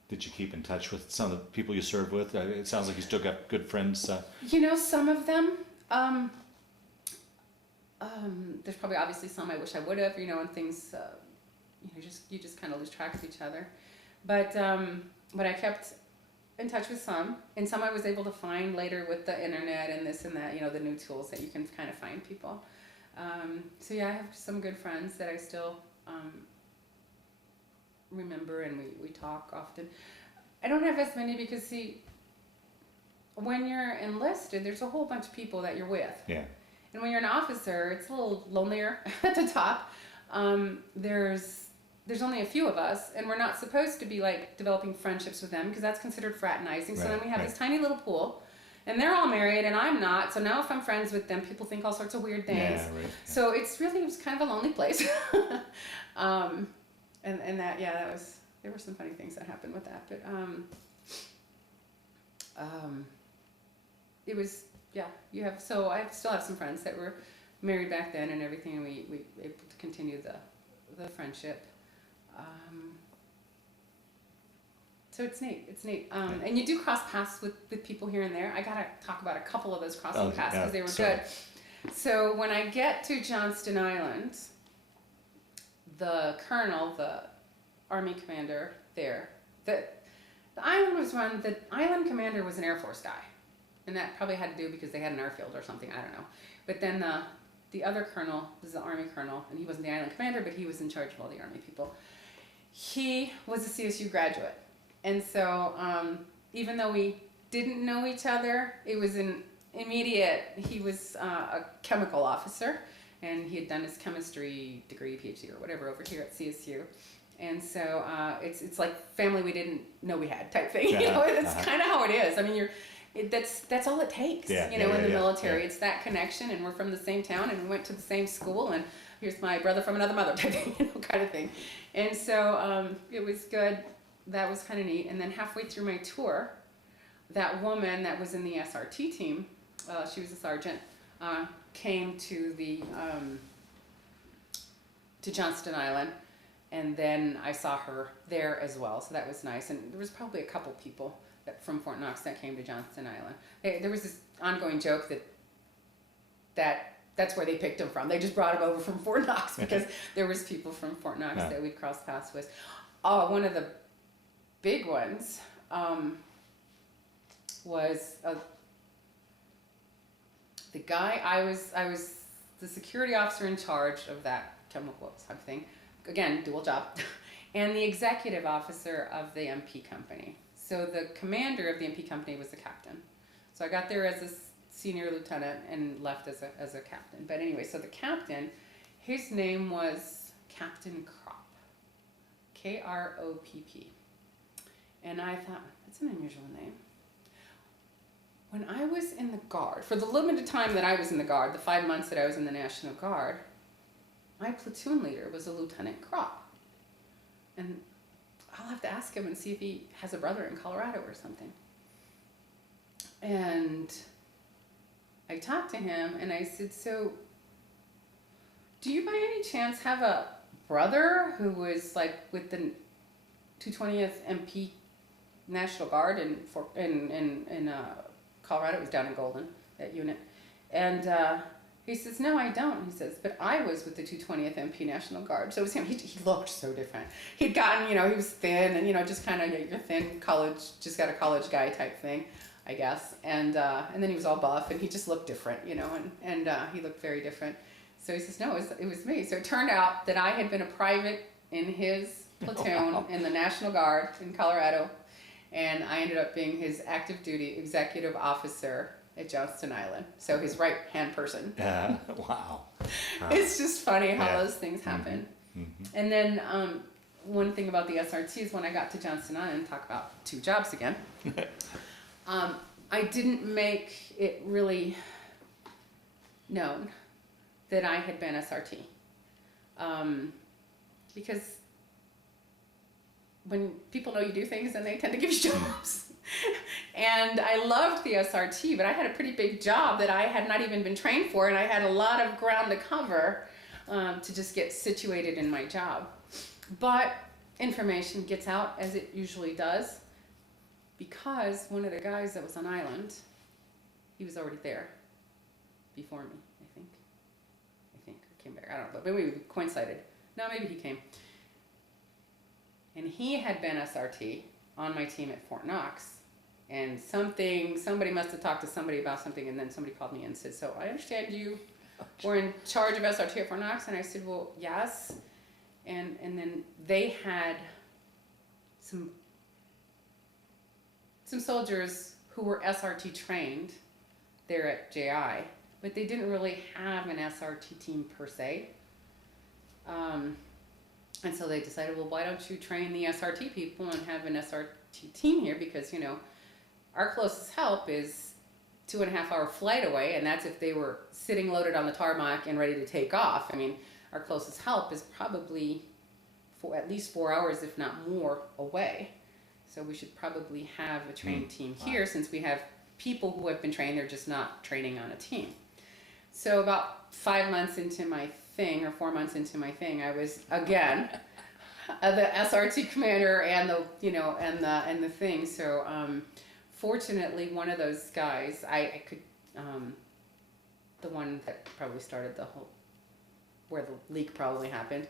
did you keep in touch with some of the people you served with? It sounds like you still got good friends. Some of them. There's probably obviously some I wish I would have, and things, you just kind of lose track of each other. But I kept in touch with some, and some I was able to find later with the internet and this and that, the new tools that you can kind of find people. I have some good friends that I still remember, and we talk often. I don't have as many because, see, when you're enlisted, there's a whole bunch of people that you're with. Yeah. And when you're an officer, it's a little lonelier at the top. There's only a few of us, and we're not supposed to be like developing friendships with them because that's considered fraternizing. So then we have this tiny little pool, and they're all married and I'm not. So now if I'm friends with them, people think all sorts of weird things. Yeah, right. So it was kind of a lonely place. There were some funny things that happened with that, but it was, I still have some friends that were married back then and everything, and we able to continue the friendship. So it's neat. And you do cross paths with people here and there. I gotta talk about a couple of those crossing paths because they were good. So when I get to Johnston Island, the colonel, the Army commander there, the island commander was an Air Force guy. And that probably had to do because they had an airfield or something, I don't know. But then the other colonel was the Army colonel, and he wasn't the island commander, but he was in charge of all the Army people. He was a CSU graduate. And so even though we didn't know each other, it was an immediate, he was a chemical officer, and he had done his chemistry degree, PhD or whatever over here at CSU. And so it's like family we didn't know we had type thing. That's kind of how it is. I mean, that's all it takes, in the military. It's that connection, and we're from the same town, and we went to the same school, and here's my brother from another mother type thing, kind of thing. And so it was good. that was kind of neat. And then halfway through my tour, that woman that was in the SRT team, she was a sergeant, came to to Johnston Island, and then I saw her there as well, so that was nice. And there was probably a couple people from Fort Knox that came to Johnston Island. There was this ongoing joke that's where they picked him from. They just brought him over from Fort Knox because there was people from Fort Knox that we'd cross paths with. Oh, one of the big ones was the guy. I was the security officer in charge of that chemical type thing. Again, dual job. And the executive officer of the MP company. So the commander of the MP company was the captain. So I got there as a senior lieutenant and left as a captain. But anyway, so the captain, his name was Captain Kropp. Kropp. And I thought, that's an unusual name. When I was in the Guard, for the limited time that I was in the Guard, the 5 months that I was in the National Guard, my platoon leader was a Lieutenant Kropp. And I'll have to ask him and see if he has a brother in Colorado or something. And I talked to him and I said, so do you by any chance have a brother who was like with the 220th MP National Guard in Colorado? It was down in Golden, that unit. And he says, no, I don't. He says, but I was with the 220th MP National Guard. So it was him. He looked so different. He'd gotten, he was thin and, just kind of your thin college, just got a college guy type thing, I guess. And then he was all buff and he just looked different, and he looked very different. So he says, no, it was me. So it turned out that I had been a private in his platoon in the National Guard in Colorado. And I ended up being his active duty executive officer at Johnston Island. So his right-hand person. Yeah, wow. It's just funny how those things happen. Mm-hmm. And then one thing about the SRT is when I got to Johnston Island, talk about two jobs again, I didn't make it really known that I had been SRT. Because when people know you do things, then they tend to give you jobs. And I loved the SRT, but I had a pretty big job that I had not even been trained for, and I had a lot of ground to cover to just get situated in my job. But information gets out, as it usually does, because one of the guys that was on island, he was already there before me, I think. I came back, I don't know, but we coincided. No, maybe he came. And he had been SRT on my team at Fort Knox. And somebody must have talked to somebody about something, and then somebody called me and said, so I understand you were in charge of SRT at Fort Knox? And I said, well, yes. And then they had some soldiers who were SRT trained there at JI, but they didn't really have an SRT team per se. And so they decided, well, why don't you train the SRT people and have an SRT team here? Because, our closest help is 2.5 hour flight away, and that's if they were sitting loaded on the tarmac and ready to take off. I mean, our closest help is probably at least 4 hours, if not more, away. So we should probably have a trained team here, since we have people who have been trained, they're just not training on a team. So about 5 months into my thing, or 4 months into my thing, I was again the SRT commander and the thing. So fortunately, one of those guys, I could, the one that probably started where the leak probably happened,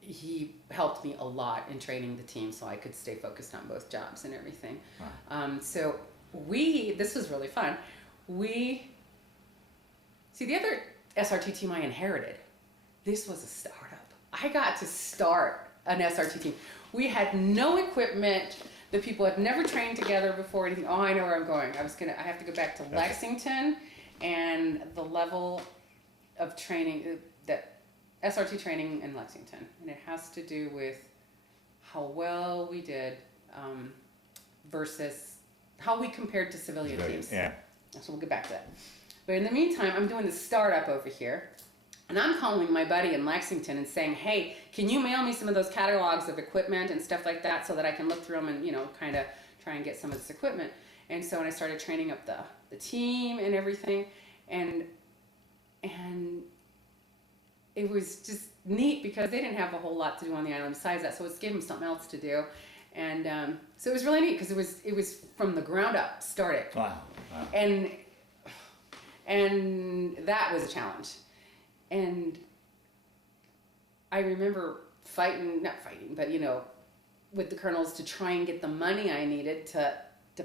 he helped me a lot in training the team so I could stay focused on both jobs and everything. Wow. So this was really fun. The other SRT team I inherited, this was a startup. I got to start an SRT team. We had no equipment. The people had never trained together before. Anything. Oh, I know where I'm going. I have to go back to Lexington, and the level of training, that SRT training in Lexington, and it has to do with how well we did versus how we compared to civilian teams. Yeah. So we'll get back to that. But in the meantime, I'm doing the startup over here, And I'm calling my buddy in Lexington and saying, hey, can you mail me some of those catalogs of equipment and stuff like that so that I can look through them and, kind of try and get some of this equipment. And so when I started training up the team and everything, and it was just neat because they didn't have a whole lot to do on the island besides that, so it gave them something else to do. And so it was really neat because it was from the ground up started. Wow. And that was a challenge. And I remember not fighting, but with the colonels to try and get the money I needed to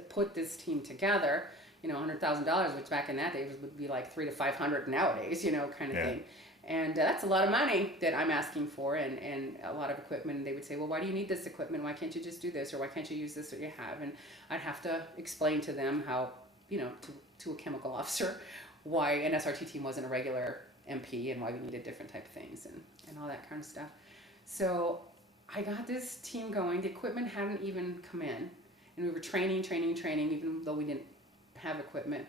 put this team together. $100,000, which back in that day would be like $300 to $500 nowadays, kind of thing. And that's a lot of money that I'm asking for, and a lot of equipment. And they would say, well, why do you need this equipment? Why can't you just do this? Or why can't you use this that you have? And I'd have to explain to them how, to a chemical officer, why an SRT team wasn't a regular MP and why we needed different type of things and all that kind of stuff. So I got this team going. The equipment hadn't even come in, and we were training, even though we didn't have equipment.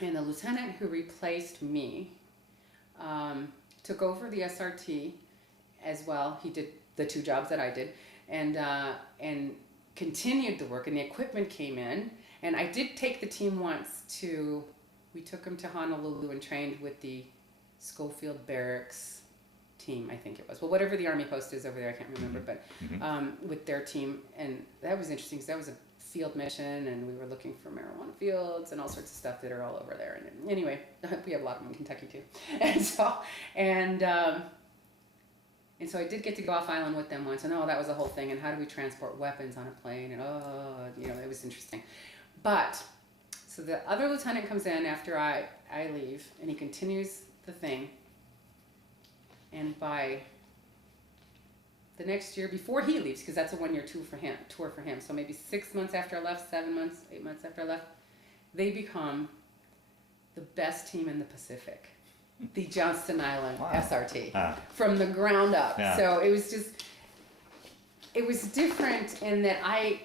And the lieutenant who replaced me took over the SRT as well. He did the 2 jobs that I did, and continued the work. And the equipment came in, and I did take the team once to. We took them to Honolulu and trained with the Schofield Barracks team, I think it was. Well, whatever the Army post is over there, I can't remember, but with their team. And that was interesting because that was a field mission, and we were looking for marijuana fields and all sorts of stuff that are all over there. And anyway, we have a lot of them in Kentucky too. And so I did get to go off island with them once, and that was a whole thing. And how do we transport weapons on a plane? And it was interesting. But so the other lieutenant comes in after I leave, and he continues the thing. And by the next year, before he leaves, because that's a 1-year tour for him, so maybe 6 months after I left, 7 months, 8 months after I left, they become the best team in the Pacific, the Johnston Island SRT, from the ground up. Yeah. So it was different in that I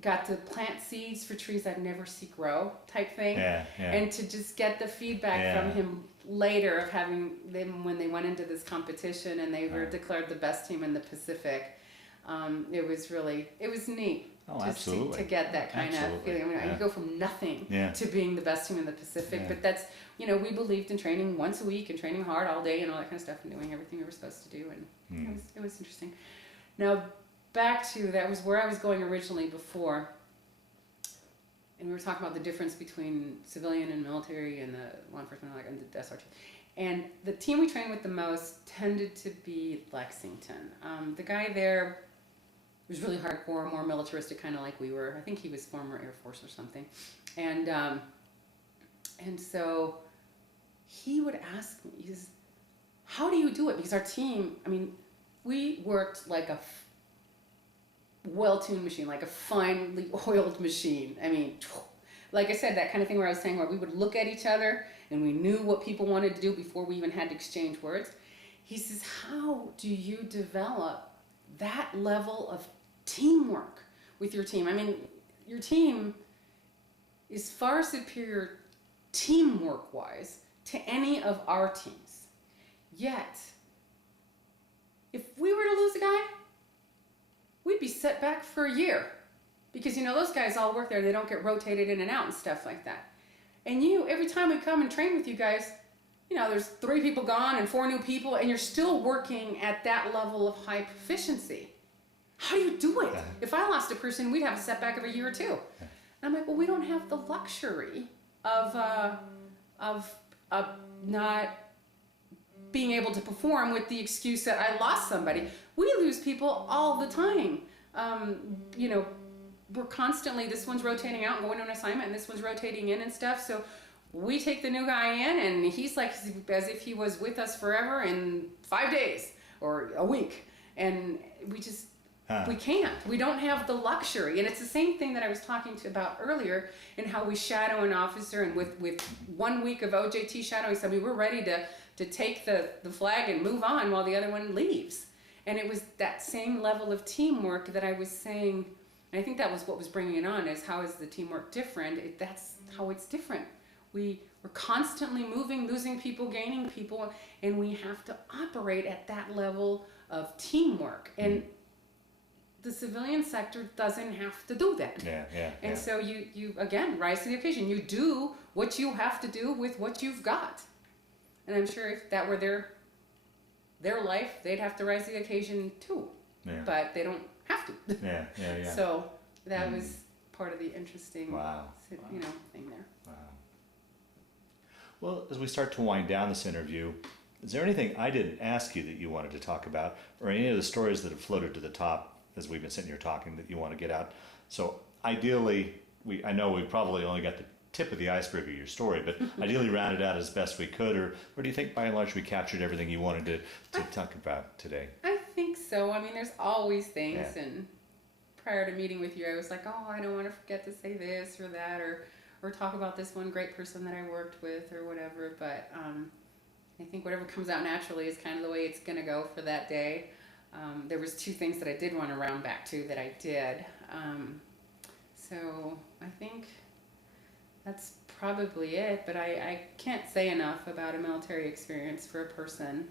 got to plant seeds for trees I'd never see grow type thing. And to just get the feedback from him later of having them when they went into this competition and they were declared the best team in the Pacific. It was neat. Absolutely. To get that kind of feeling. I mean, you go from nothing to being the best team in the Pacific, but that's, we believed in training once a week and training hard all day and all that kind of stuff and doing everything we were supposed to do, and it was interesting. Now, back to, that was where I was going originally before, and we were talking about the difference between civilian and military and the law enforcement and the SRT. And the team we trained with the most tended to be Lexington. The guy there was really hardcore, more militaristic, kind of like we were. I think he was former Air Force or something. And so he would ask me, he says, how do you do it? Because our team, we worked like a well-tuned machine, like a finely oiled machine. Like I said, that kind of thing where I was saying where we would look at each other and we knew what people wanted to do before we even had to exchange words. He says, how do you develop that level of teamwork with your team? Your team is far superior teamwork-wise to any of our teams. Yet, if we were to lose a guy, we'd be set back for a year. Because, those guys all work there. They don't get rotated in and out and stuff like that. And every time we come and train with you guys, there's 3 people gone and 4 new people, and you're still working at that level of high proficiency. How do you do it? If I lost a person, we'd have a setback of a year or 2. And I'm like, well, we don't have the luxury of not being able to perform with the excuse that I lost somebody. We lose people all the time. We're constantly, this one's rotating out and going to an assignment, and this one's rotating in and stuff. So we take the new guy in, and he's like as if he was with us forever in 5 days or a week. And we can't. We don't have the luxury. And it's the same thing that I was talking about earlier in how we shadow an officer, and with 1 week of OJT shadowing somebody, we're ready to take the flag and move on while the other one leaves. And it was that same level of teamwork that I was saying, and I think that was what was bringing it on, is how is the teamwork different? That's how it's different we're constantly moving, losing people, gaining people, and we have to operate at that level of teamwork. And the civilian sector doesn't have to do that. And so you again rise to the occasion. You do what you have to do with what you've got. And I'm sure if that were their life, they'd have to rise to the occasion too. But they don't have to. So that was part of the interesting thing there. Wow. Well, as we start to wind down this interview, is there anything I didn't ask you that you wanted to talk about, or any of the stories that have floated to the top as we've been sitting here talking that you want to get out? So ideally, I know we probably only got the tip of the iceberg of your story, but ideally round it out as best we could, or do you think by and large we captured everything you wanted to talk about today? I think so. I mean, there's always things, and prior to meeting with you, I was like, oh, I don't want to forget to say this or that, or talk about this one great person that I worked with or whatever, but I think whatever comes out naturally is kind of the way it's going to go for that day. There was two things that I did want to round back to that I did. So I think that's probably it, but I can't say enough about a military experience for a person.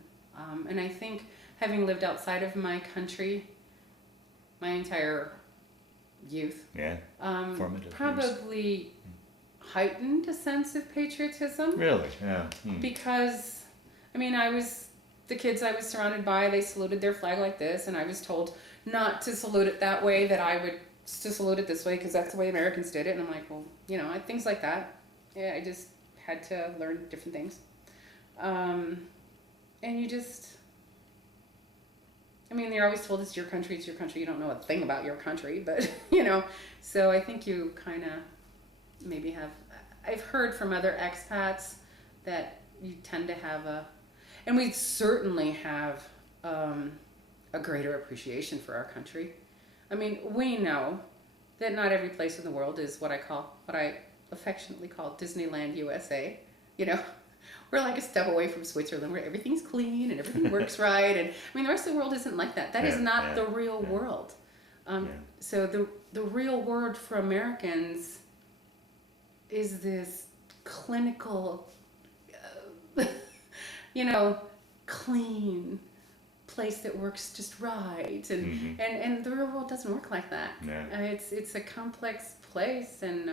And I think having lived outside of my country my entire youth, formative probably years. heightened a sense of patriotism. Really? Because, I mean, the kids I was surrounded by, they saluted their flag like this, and I was told not to salute it that way, that I would to salute it this way because that's the way Americans did it. And I'm like, well, things like that. Yeah, I just had to learn different things. And they're always told it's your country, you don't know a thing about your country, but, so I think you kind of maybe I've heard from other expats that you tend to have and we certainly have a greater appreciation for our country. I mean, we know that not every place in the world is what I affectionately call Disneyland USA. We're like a step away from Switzerland where everything's clean and everything works right. And the rest of the world isn't like that. That is not the real world. So the real world for Americans is this clinical, clean place that works just right, and the real world doesn't work like that. It's a complex place, and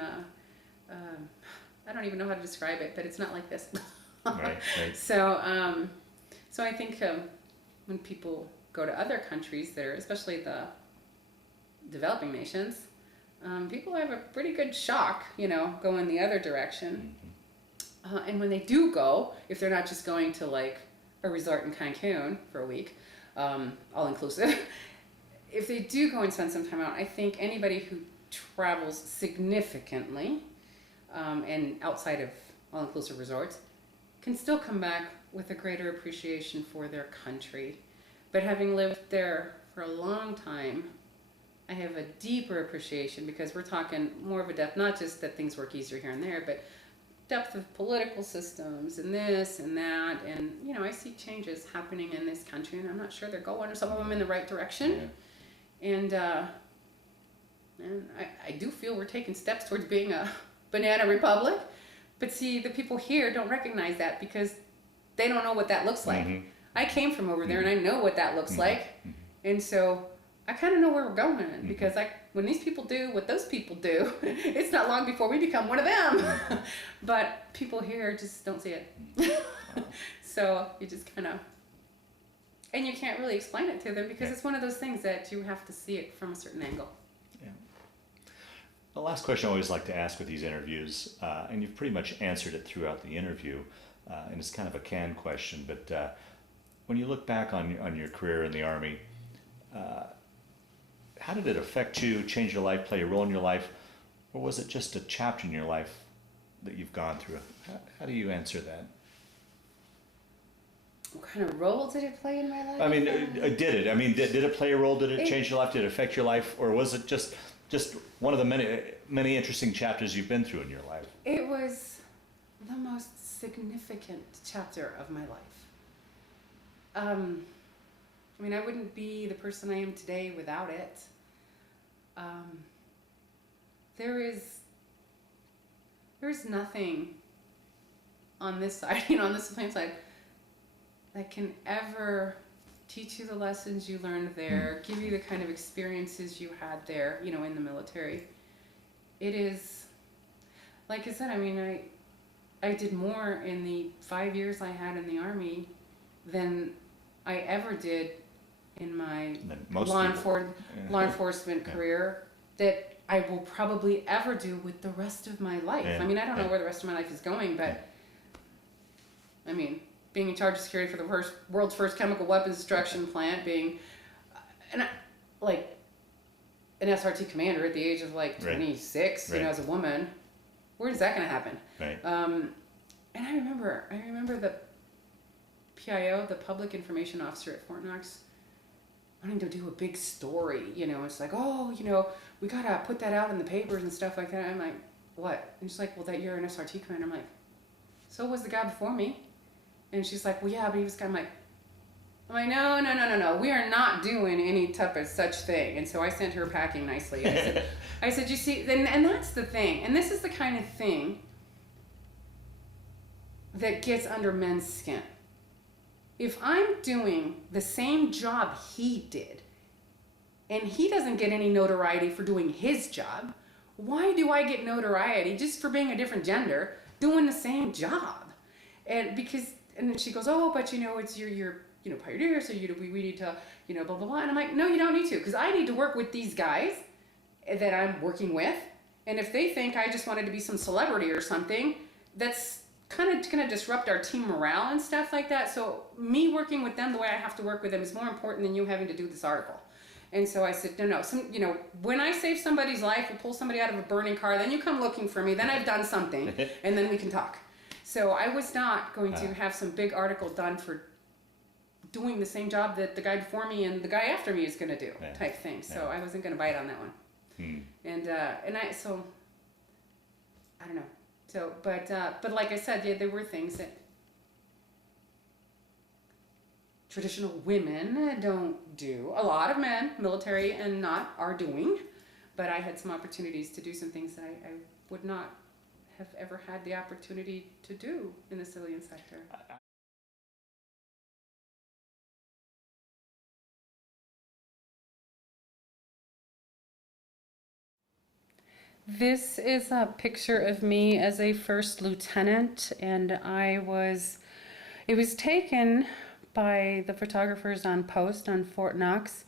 I don't even know how to describe it, but it's not like this. Right. So I think when people go to other countries that are, especially the developing nations, people have a pretty good shock, going the other direction. And when they do go, if they're not just going to like a resort in Cancun for a week, all inclusive, if they do go and spend some time out, I think anybody who travels significantly and outside of all-inclusive resorts can still come back with a greater appreciation for their country. But having lived there for a long time, I have a deeper appreciation, because we're talking more of a depth, not just that things work easier here and there, but depth of political systems and this and that. And, I see changes happening in this country, and I'm not sure they're going, some of them in the right direction. And I do feel we're taking steps towards being a banana republic. But see, the people here don't recognize that because they don't know what that looks like. I came from over there and I know what that looks like. And so I kind of know where we're going, because when these people do what those people do, it's not long before we become one of them. But people here just don't see it. So you just kind of, and you can't really explain it to them, because it's one of those things that you have to see it from a certain angle. The last question I always like to ask with these interviews, and you've pretty much answered it throughout the interview, and it's kind of a canned question, but when you look back on your career in the Army, how did it affect you, change your life, play a role in your life, or was it just a chapter in your life that you've gone through? How do you answer that? What kind of role did it play in my life? Did it? Did it play a role? Did it change your life? Did it affect your life? Or was it just one of the many interesting chapters you've been through in your life? It was the most significant chapter of my life. I wouldn't be the person I am today without it. There's nothing on this side, on this plain side, that can ever teach you the lessons you learned there, give you the kind of experiences you had there, in the military. It is, like I said, I did more in the 5 years I had in the Army than I ever did in my law enforcement career that I will probably ever do with the rest of my life. Yeah. I don't know where the rest of my life is going, but being in charge of security for the world's first chemical weapons destruction plant, being an SRT commander at the age of 26, Right. as a woman, where's that going to happen? Right. And I remember the PIO, the public information officer at Fort Knox, wanting to do a big story. It's like, we gotta put that out in the papers and stuff like that. I'm like, what? And she's like, well, that you're an SRT commander. I'm like, so was the guy before me. And she's like, well, yeah, but he was kind of like, I'm like, no, we are not doing any type of such thing. And so I sent her packing nicely. I said, you see, and that's the thing. And this is the kind of thing that gets under men's skin. If I'm doing the same job he did, and he doesn't get any notoriety for doing his job, why do I get notoriety just for being a different gender doing the same job? And then she goes, oh, but it's you're pioneer, so we need to, blah, blah, blah. And I'm like, no, you don't need to, because I need to work with these guys that I'm working with. And if they think I just wanted to be some celebrity or something, that's kind of going to disrupt our team morale and stuff like that. So me working with them the way I have to work with them is more important than you having to do this article. And so I said, no, when I save somebody's life or pull somebody out of a burning car, then you come looking for me, then I've done something, and then we can talk. So I was not going to have some big article done for doing the same job that the guy before me and the guy after me is going to do, type thing. So I wasn't going to bite on that one. And I don't know. So, but like I said, there were things that traditional women don't do. A lot of men, military and not, are doing. But I had some opportunities to do some things that I would not have ever had the opportunity to do in the civilian sector. This is a picture of me as a first lieutenant, and it was taken by the photographers on post on Fort Knox,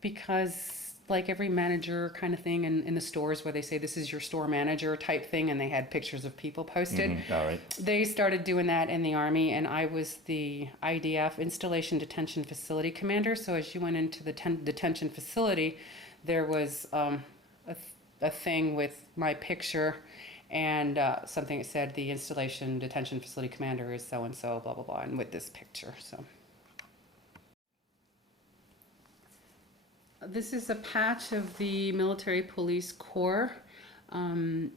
because like every manager kind of thing in the stores where they say this is your store manager type thing, and they had pictures of people posted. All right. They started doing that in the Army, and I was the IDF Installation Detention Facility Commander. So as you went into the detention facility, there was a thing with my picture and something that said the Installation Detention Facility Commander is so-and-so, blah, blah, blah, and with this picture. So this is a patch of the Military Police Corps.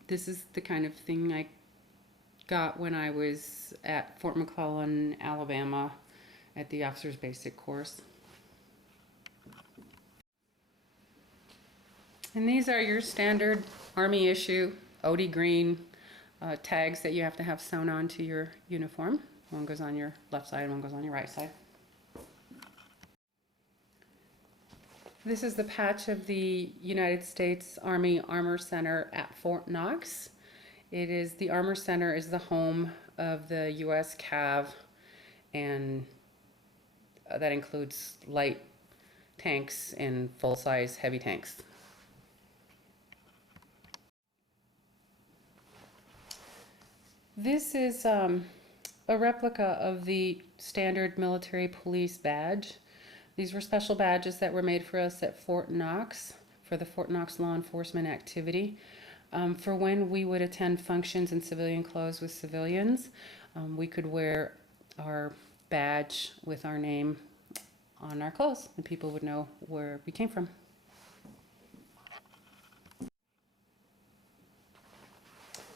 This is the kind of thing I got when I was at Fort McClellan, Alabama, at the Officers Basic Course. And these are your standard Army issue OD green tags that you have to have sewn onto your uniform. One goes on your left side, one goes on your right side. This is the patch of the United States Army Armor Center at Fort Knox. The Armor Center is the home of the U.S. Cav, and that includes light tanks and full-size heavy tanks. This is a replica of the standard military police badge. These were special badges that were made for us at Fort Knox for the Fort Knox law enforcement activity. For when we would attend functions in civilian clothes with civilians, we could wear our badge with our name on our clothes, and people would know where we came from.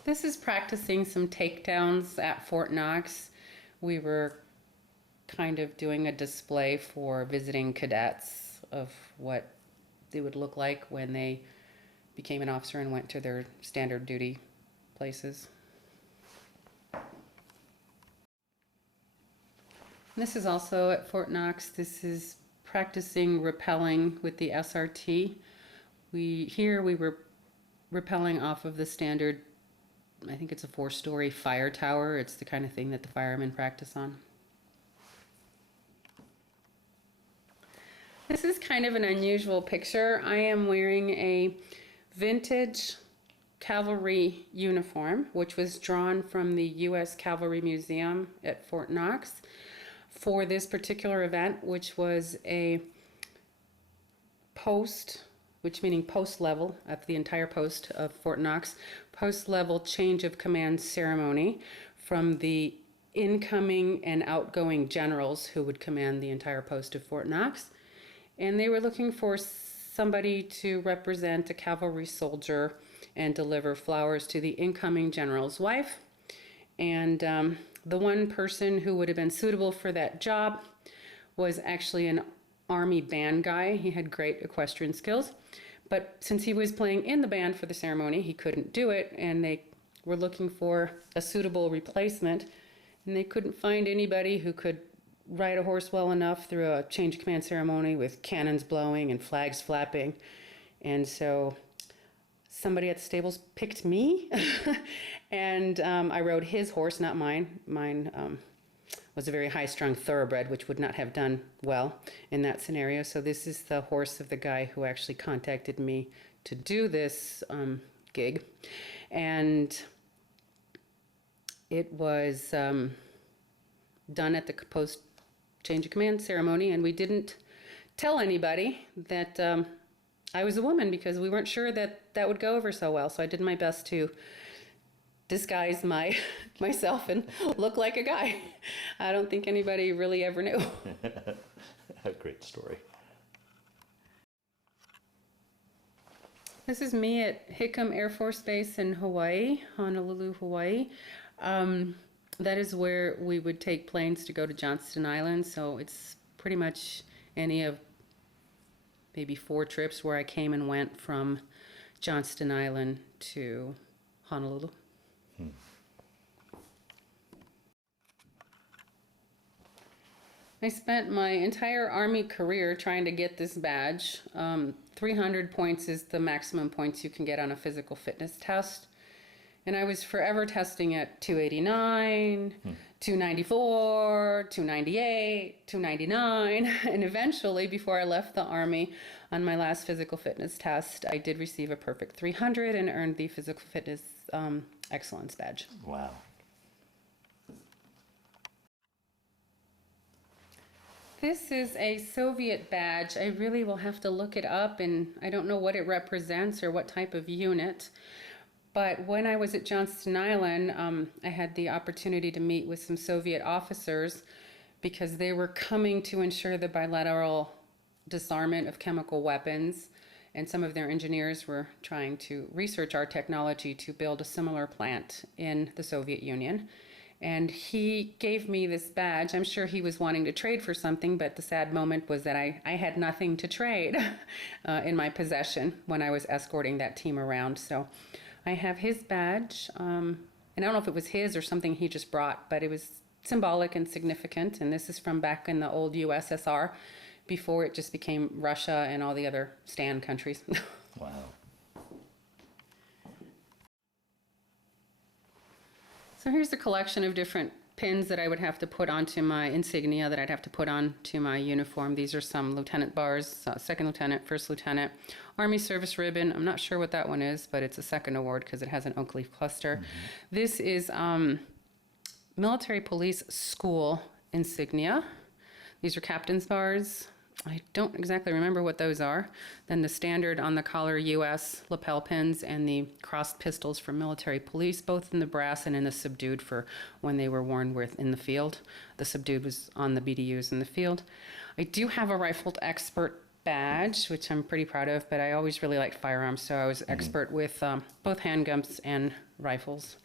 This is practicing some takedowns at Fort Knox. We were kind of doing a display for visiting cadets of what they would look like when they became an officer and went to their standard duty places. This is also at Fort Knox. This is practicing rappelling with the SRT. We were rappelling off of the standard, I think it's a 4-story fire tower. It's the kind of thing that the firemen practice on. This is kind of an unusual picture. I am wearing a vintage cavalry uniform, which was drawn from the U.S. Cavalry Museum at Fort Knox for this particular event, which was a post, which meaning post level of the entire post of Fort Knox, post level change of command ceremony from the incoming and outgoing generals who would command the entire post of Fort Knox. And they were looking for somebody to represent a cavalry soldier and deliver flowers to the incoming general's wife. And the one person who would have been suitable for that job was actually an Army band guy. He had great equestrian skills. But since he was playing in the band for the ceremony, he couldn't do it, and they were looking for a suitable replacement. And they couldn't find anybody who could ride a horse well enough through a change of command ceremony with cannons blowing and flags flapping. And so somebody at the stables picked me, and I rode his horse, not mine. Mine was a very high-strung thoroughbred, which would not have done well in that scenario. So this is the horse of the guy who actually contacted me to do this gig. And it was done at the post change of command ceremony, and we didn't tell anybody that I was a woman because we weren't sure that that would go over so well. So I did my best to disguise myself and look like a guy. I don't think anybody really ever knew. A great story. This is me at Hickam Air Force Base in Hawaii, Honolulu, Hawaii. That is where we would take planes to go to Johnston Island. So it's pretty much any of maybe 4 trips where I came and went from Johnston Island to Honolulu. I spent my entire Army career trying to get this badge. 300 points is the maximum points you can get on a physical fitness test. And I was forever testing at 289, 294, 298, 299. And eventually, before I left the Army, on my last physical fitness test, I did receive a perfect 300 and earned the physical fitness excellence badge. Wow. This is a Soviet badge. I really will have to look it up, and I don't know what it represents or what type of unit. But when I was at Johnston Island, I had the opportunity to meet with some Soviet officers because they were coming to ensure the bilateral disarmament of chemical weapons, and some of their engineers were trying to research our technology to build a similar plant in the Soviet Union. And he gave me this badge. I'm sure he was wanting to trade for something, but the sad moment was that I had nothing to trade in my possession when I was escorting that team around. So I have his badge, and I don't know if it was his or something he just brought, but it was symbolic and significant. And this is from back in the old USSR, before it just became Russia and all the other Stan countries. Wow. So here's a collection of different pins that I would have to put onto my insignia, that I'd have to put onto my uniform. These are some lieutenant bars, second lieutenant, first lieutenant, Army service ribbon. I'm not sure what that one is, but it's a second award because it has an oak leaf cluster. This is military police school insignia. These are captain's bars. I don't exactly remember what those are. Then the standard on the collar U.S. lapel pins and the crossed pistols for military police, both in the brass and in the subdued for when they were worn with in the field. The subdued was on the BDUs in the field. I do have a rifled expert badge, which I'm pretty proud of, but I always really liked firearms, so I was expert with both handguns and rifles.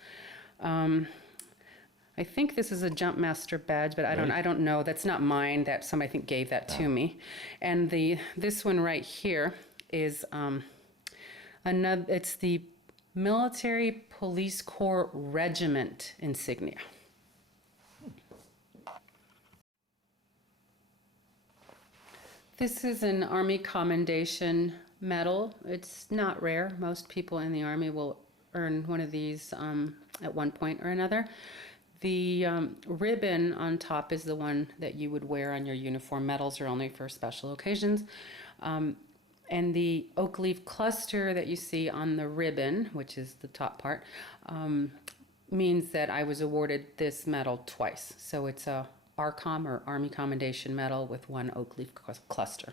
I think this is a jump master badge, but I don't know. That's not mine. That somebody I think gave that to me. And this one right here is another. It's the Military Police Corps Regiment insignia. This is an Army Commendation Medal. It's not rare. Most people in the Army will earn one of these at one point or another. The ribbon on top is the one that you would wear on your uniform. Medals are only for special occasions. And the oak leaf cluster that you see on the ribbon, which is the top part, means that I was awarded this medal twice. So it's a ARCOM, or Army Commendation Medal, with one oak leaf cluster.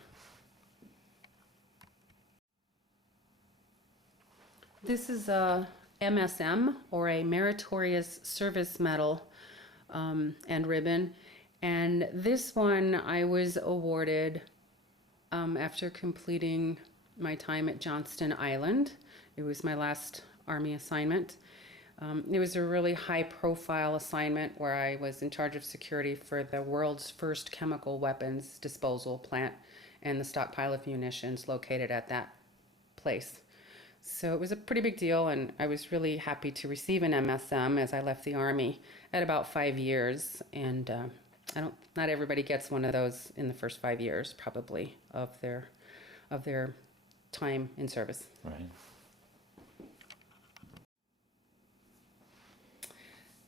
This is a MSM, or a Meritorious Service Medal and ribbon. And this one I was awarded after completing my time at Johnston Island. It was my last Army assignment. It was a really high-profile assignment where I was in charge of security for the world's first chemical weapons disposal plant and the stockpile of munitions located at that place. So it was a pretty big deal, and I was really happy to receive an MSM as I left the Army at about 5 years. And not everybody gets one of those in the first 5 years, probably, of their time in service. Right.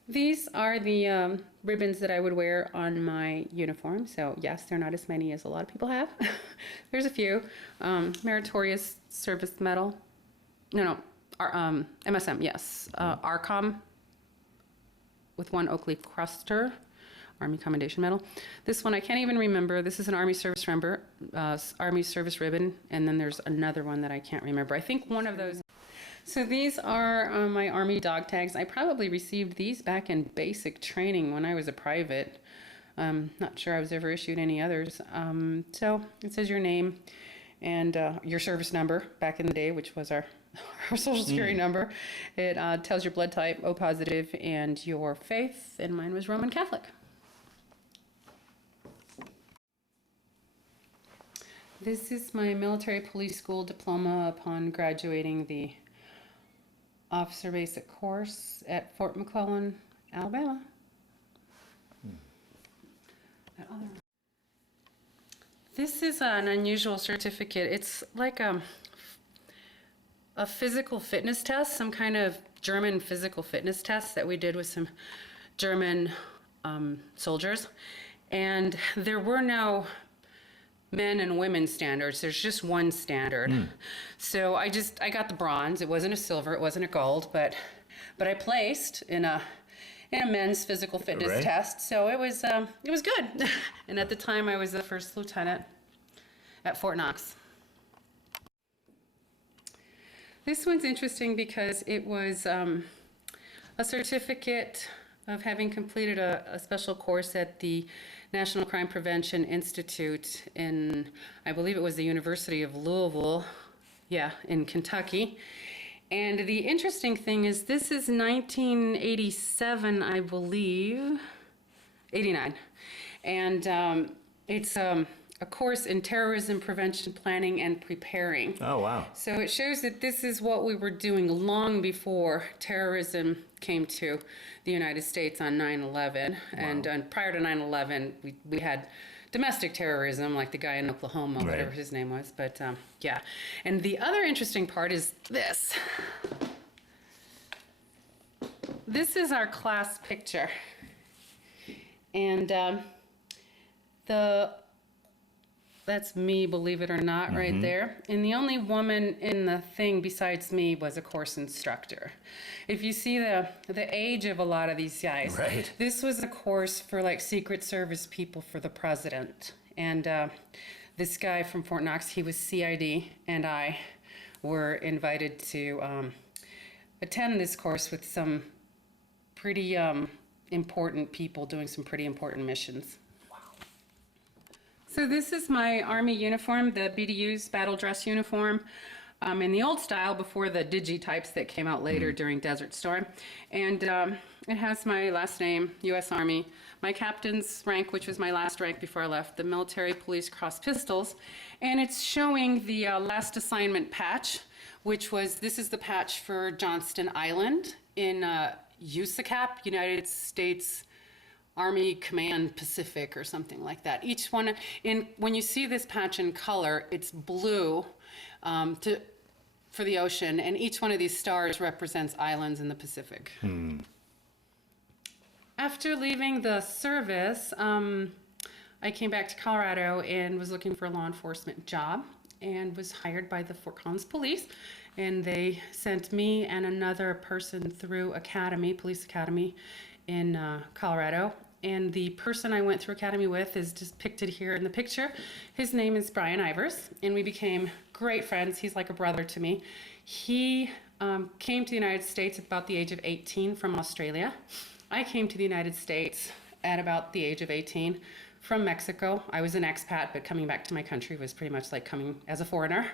These are the ribbons that I would wear on my uniform. So yes, they're not as many as a lot of people have. There's a few. Meritorious Service Medal. No, MSM, yes. ARCOM with one oak leaf cluster. Army Commendation Medal. This one I can't even remember. This is an Army Service Army Service ribbon, and then there's another one that I can't remember. I think one of those. So these are my Army dog tags. I probably received these back in basic training when I was a private. Not sure I was ever issued any others. So it says your name and your service number back in the day, which was our social security number. It tells your blood type, O positive, and your faith, and mine was Roman Catholic. This is my military police school diploma upon graduating the officer basic course at Fort McClellan, Alabama. This is an unusual certificate. It's like a physical fitness test, some kind of German physical fitness test that we did with some German soldiers. And there were no men and women standards. There's just one standard. So I got the bronze. It wasn't a silver, it wasn't a gold, but I placed in a men's physical fitness test. So it was good. And at the time I was the first lieutenant at Fort Knox. This one's interesting because it was a certificate of having completed a special course at the National Crime Prevention Institute in, I believe it was the University of Louisville, in Kentucky. And the interesting thing is this is 1987, I believe, 89. And it's a course in terrorism prevention, planning, and preparing. Oh, wow. So it shows that this is what we were doing long before terrorism came to the United States on 9/11. Wow. And prior to 9/11, we had domestic terrorism, like the guy in Oklahoma, whatever his name was. But yeah. And the other interesting part is this. This is our class picture. And that's me, believe it or not, right there. And the only woman in the thing besides me was a course instructor. If you see the age of a lot of these guys, this was a course for like Secret Service people for the president. And this guy from Fort Knox, he was CID, and I were invited to attend this course with some pretty important people doing some pretty important missions. So this is my Army uniform, the BDU's battle dress uniform, in the old style before the digitypes that came out later during Desert Storm. And it has my last name, U.S. Army, my captain's rank, which was my last rank before I left, the Military Police Cross Pistols. And it's showing the last assignment patch, this is the patch for Johnston Island in USACAP, United States Army Command Pacific or something like that. Each one, when you see this patch in color, it's blue for the ocean, and each one of these stars represents islands in the Pacific. After leaving the service, I came back to Colorado and was looking for a law enforcement job and was hired by the Fort Collins Police. And they sent me and another person through Police Academy in Colorado. And the person I went through Academy with is depicted here in the picture. His name is Brian Ivers, and we became great friends. He's like a brother to me. He came to the United States at about the age of 18 from Australia. I came to the United States at about the age of 18 from Mexico. I was an expat, but coming back to my country was pretty much like coming as a foreigner.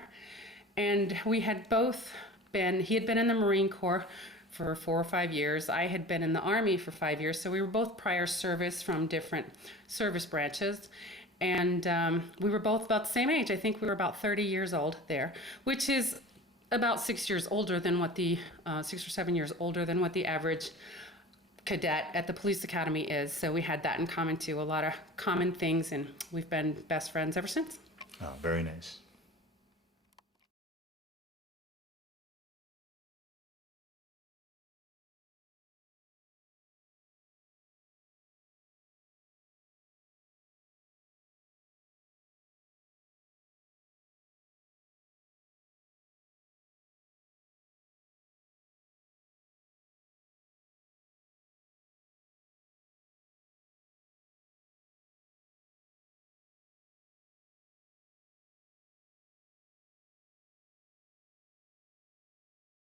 And we had both he had been in the Marine Corps for 4 or 5 years. I had been in the Army for 5 years, so we were both prior service from different service branches. And we were both about the same age. I think we were about 30 years old there, which is about 6 years older than what 6 or 7 years older than what the average cadet at the police academy is. So we had that in common too, a lot of common things, and we've been best friends ever since. Oh, very nice.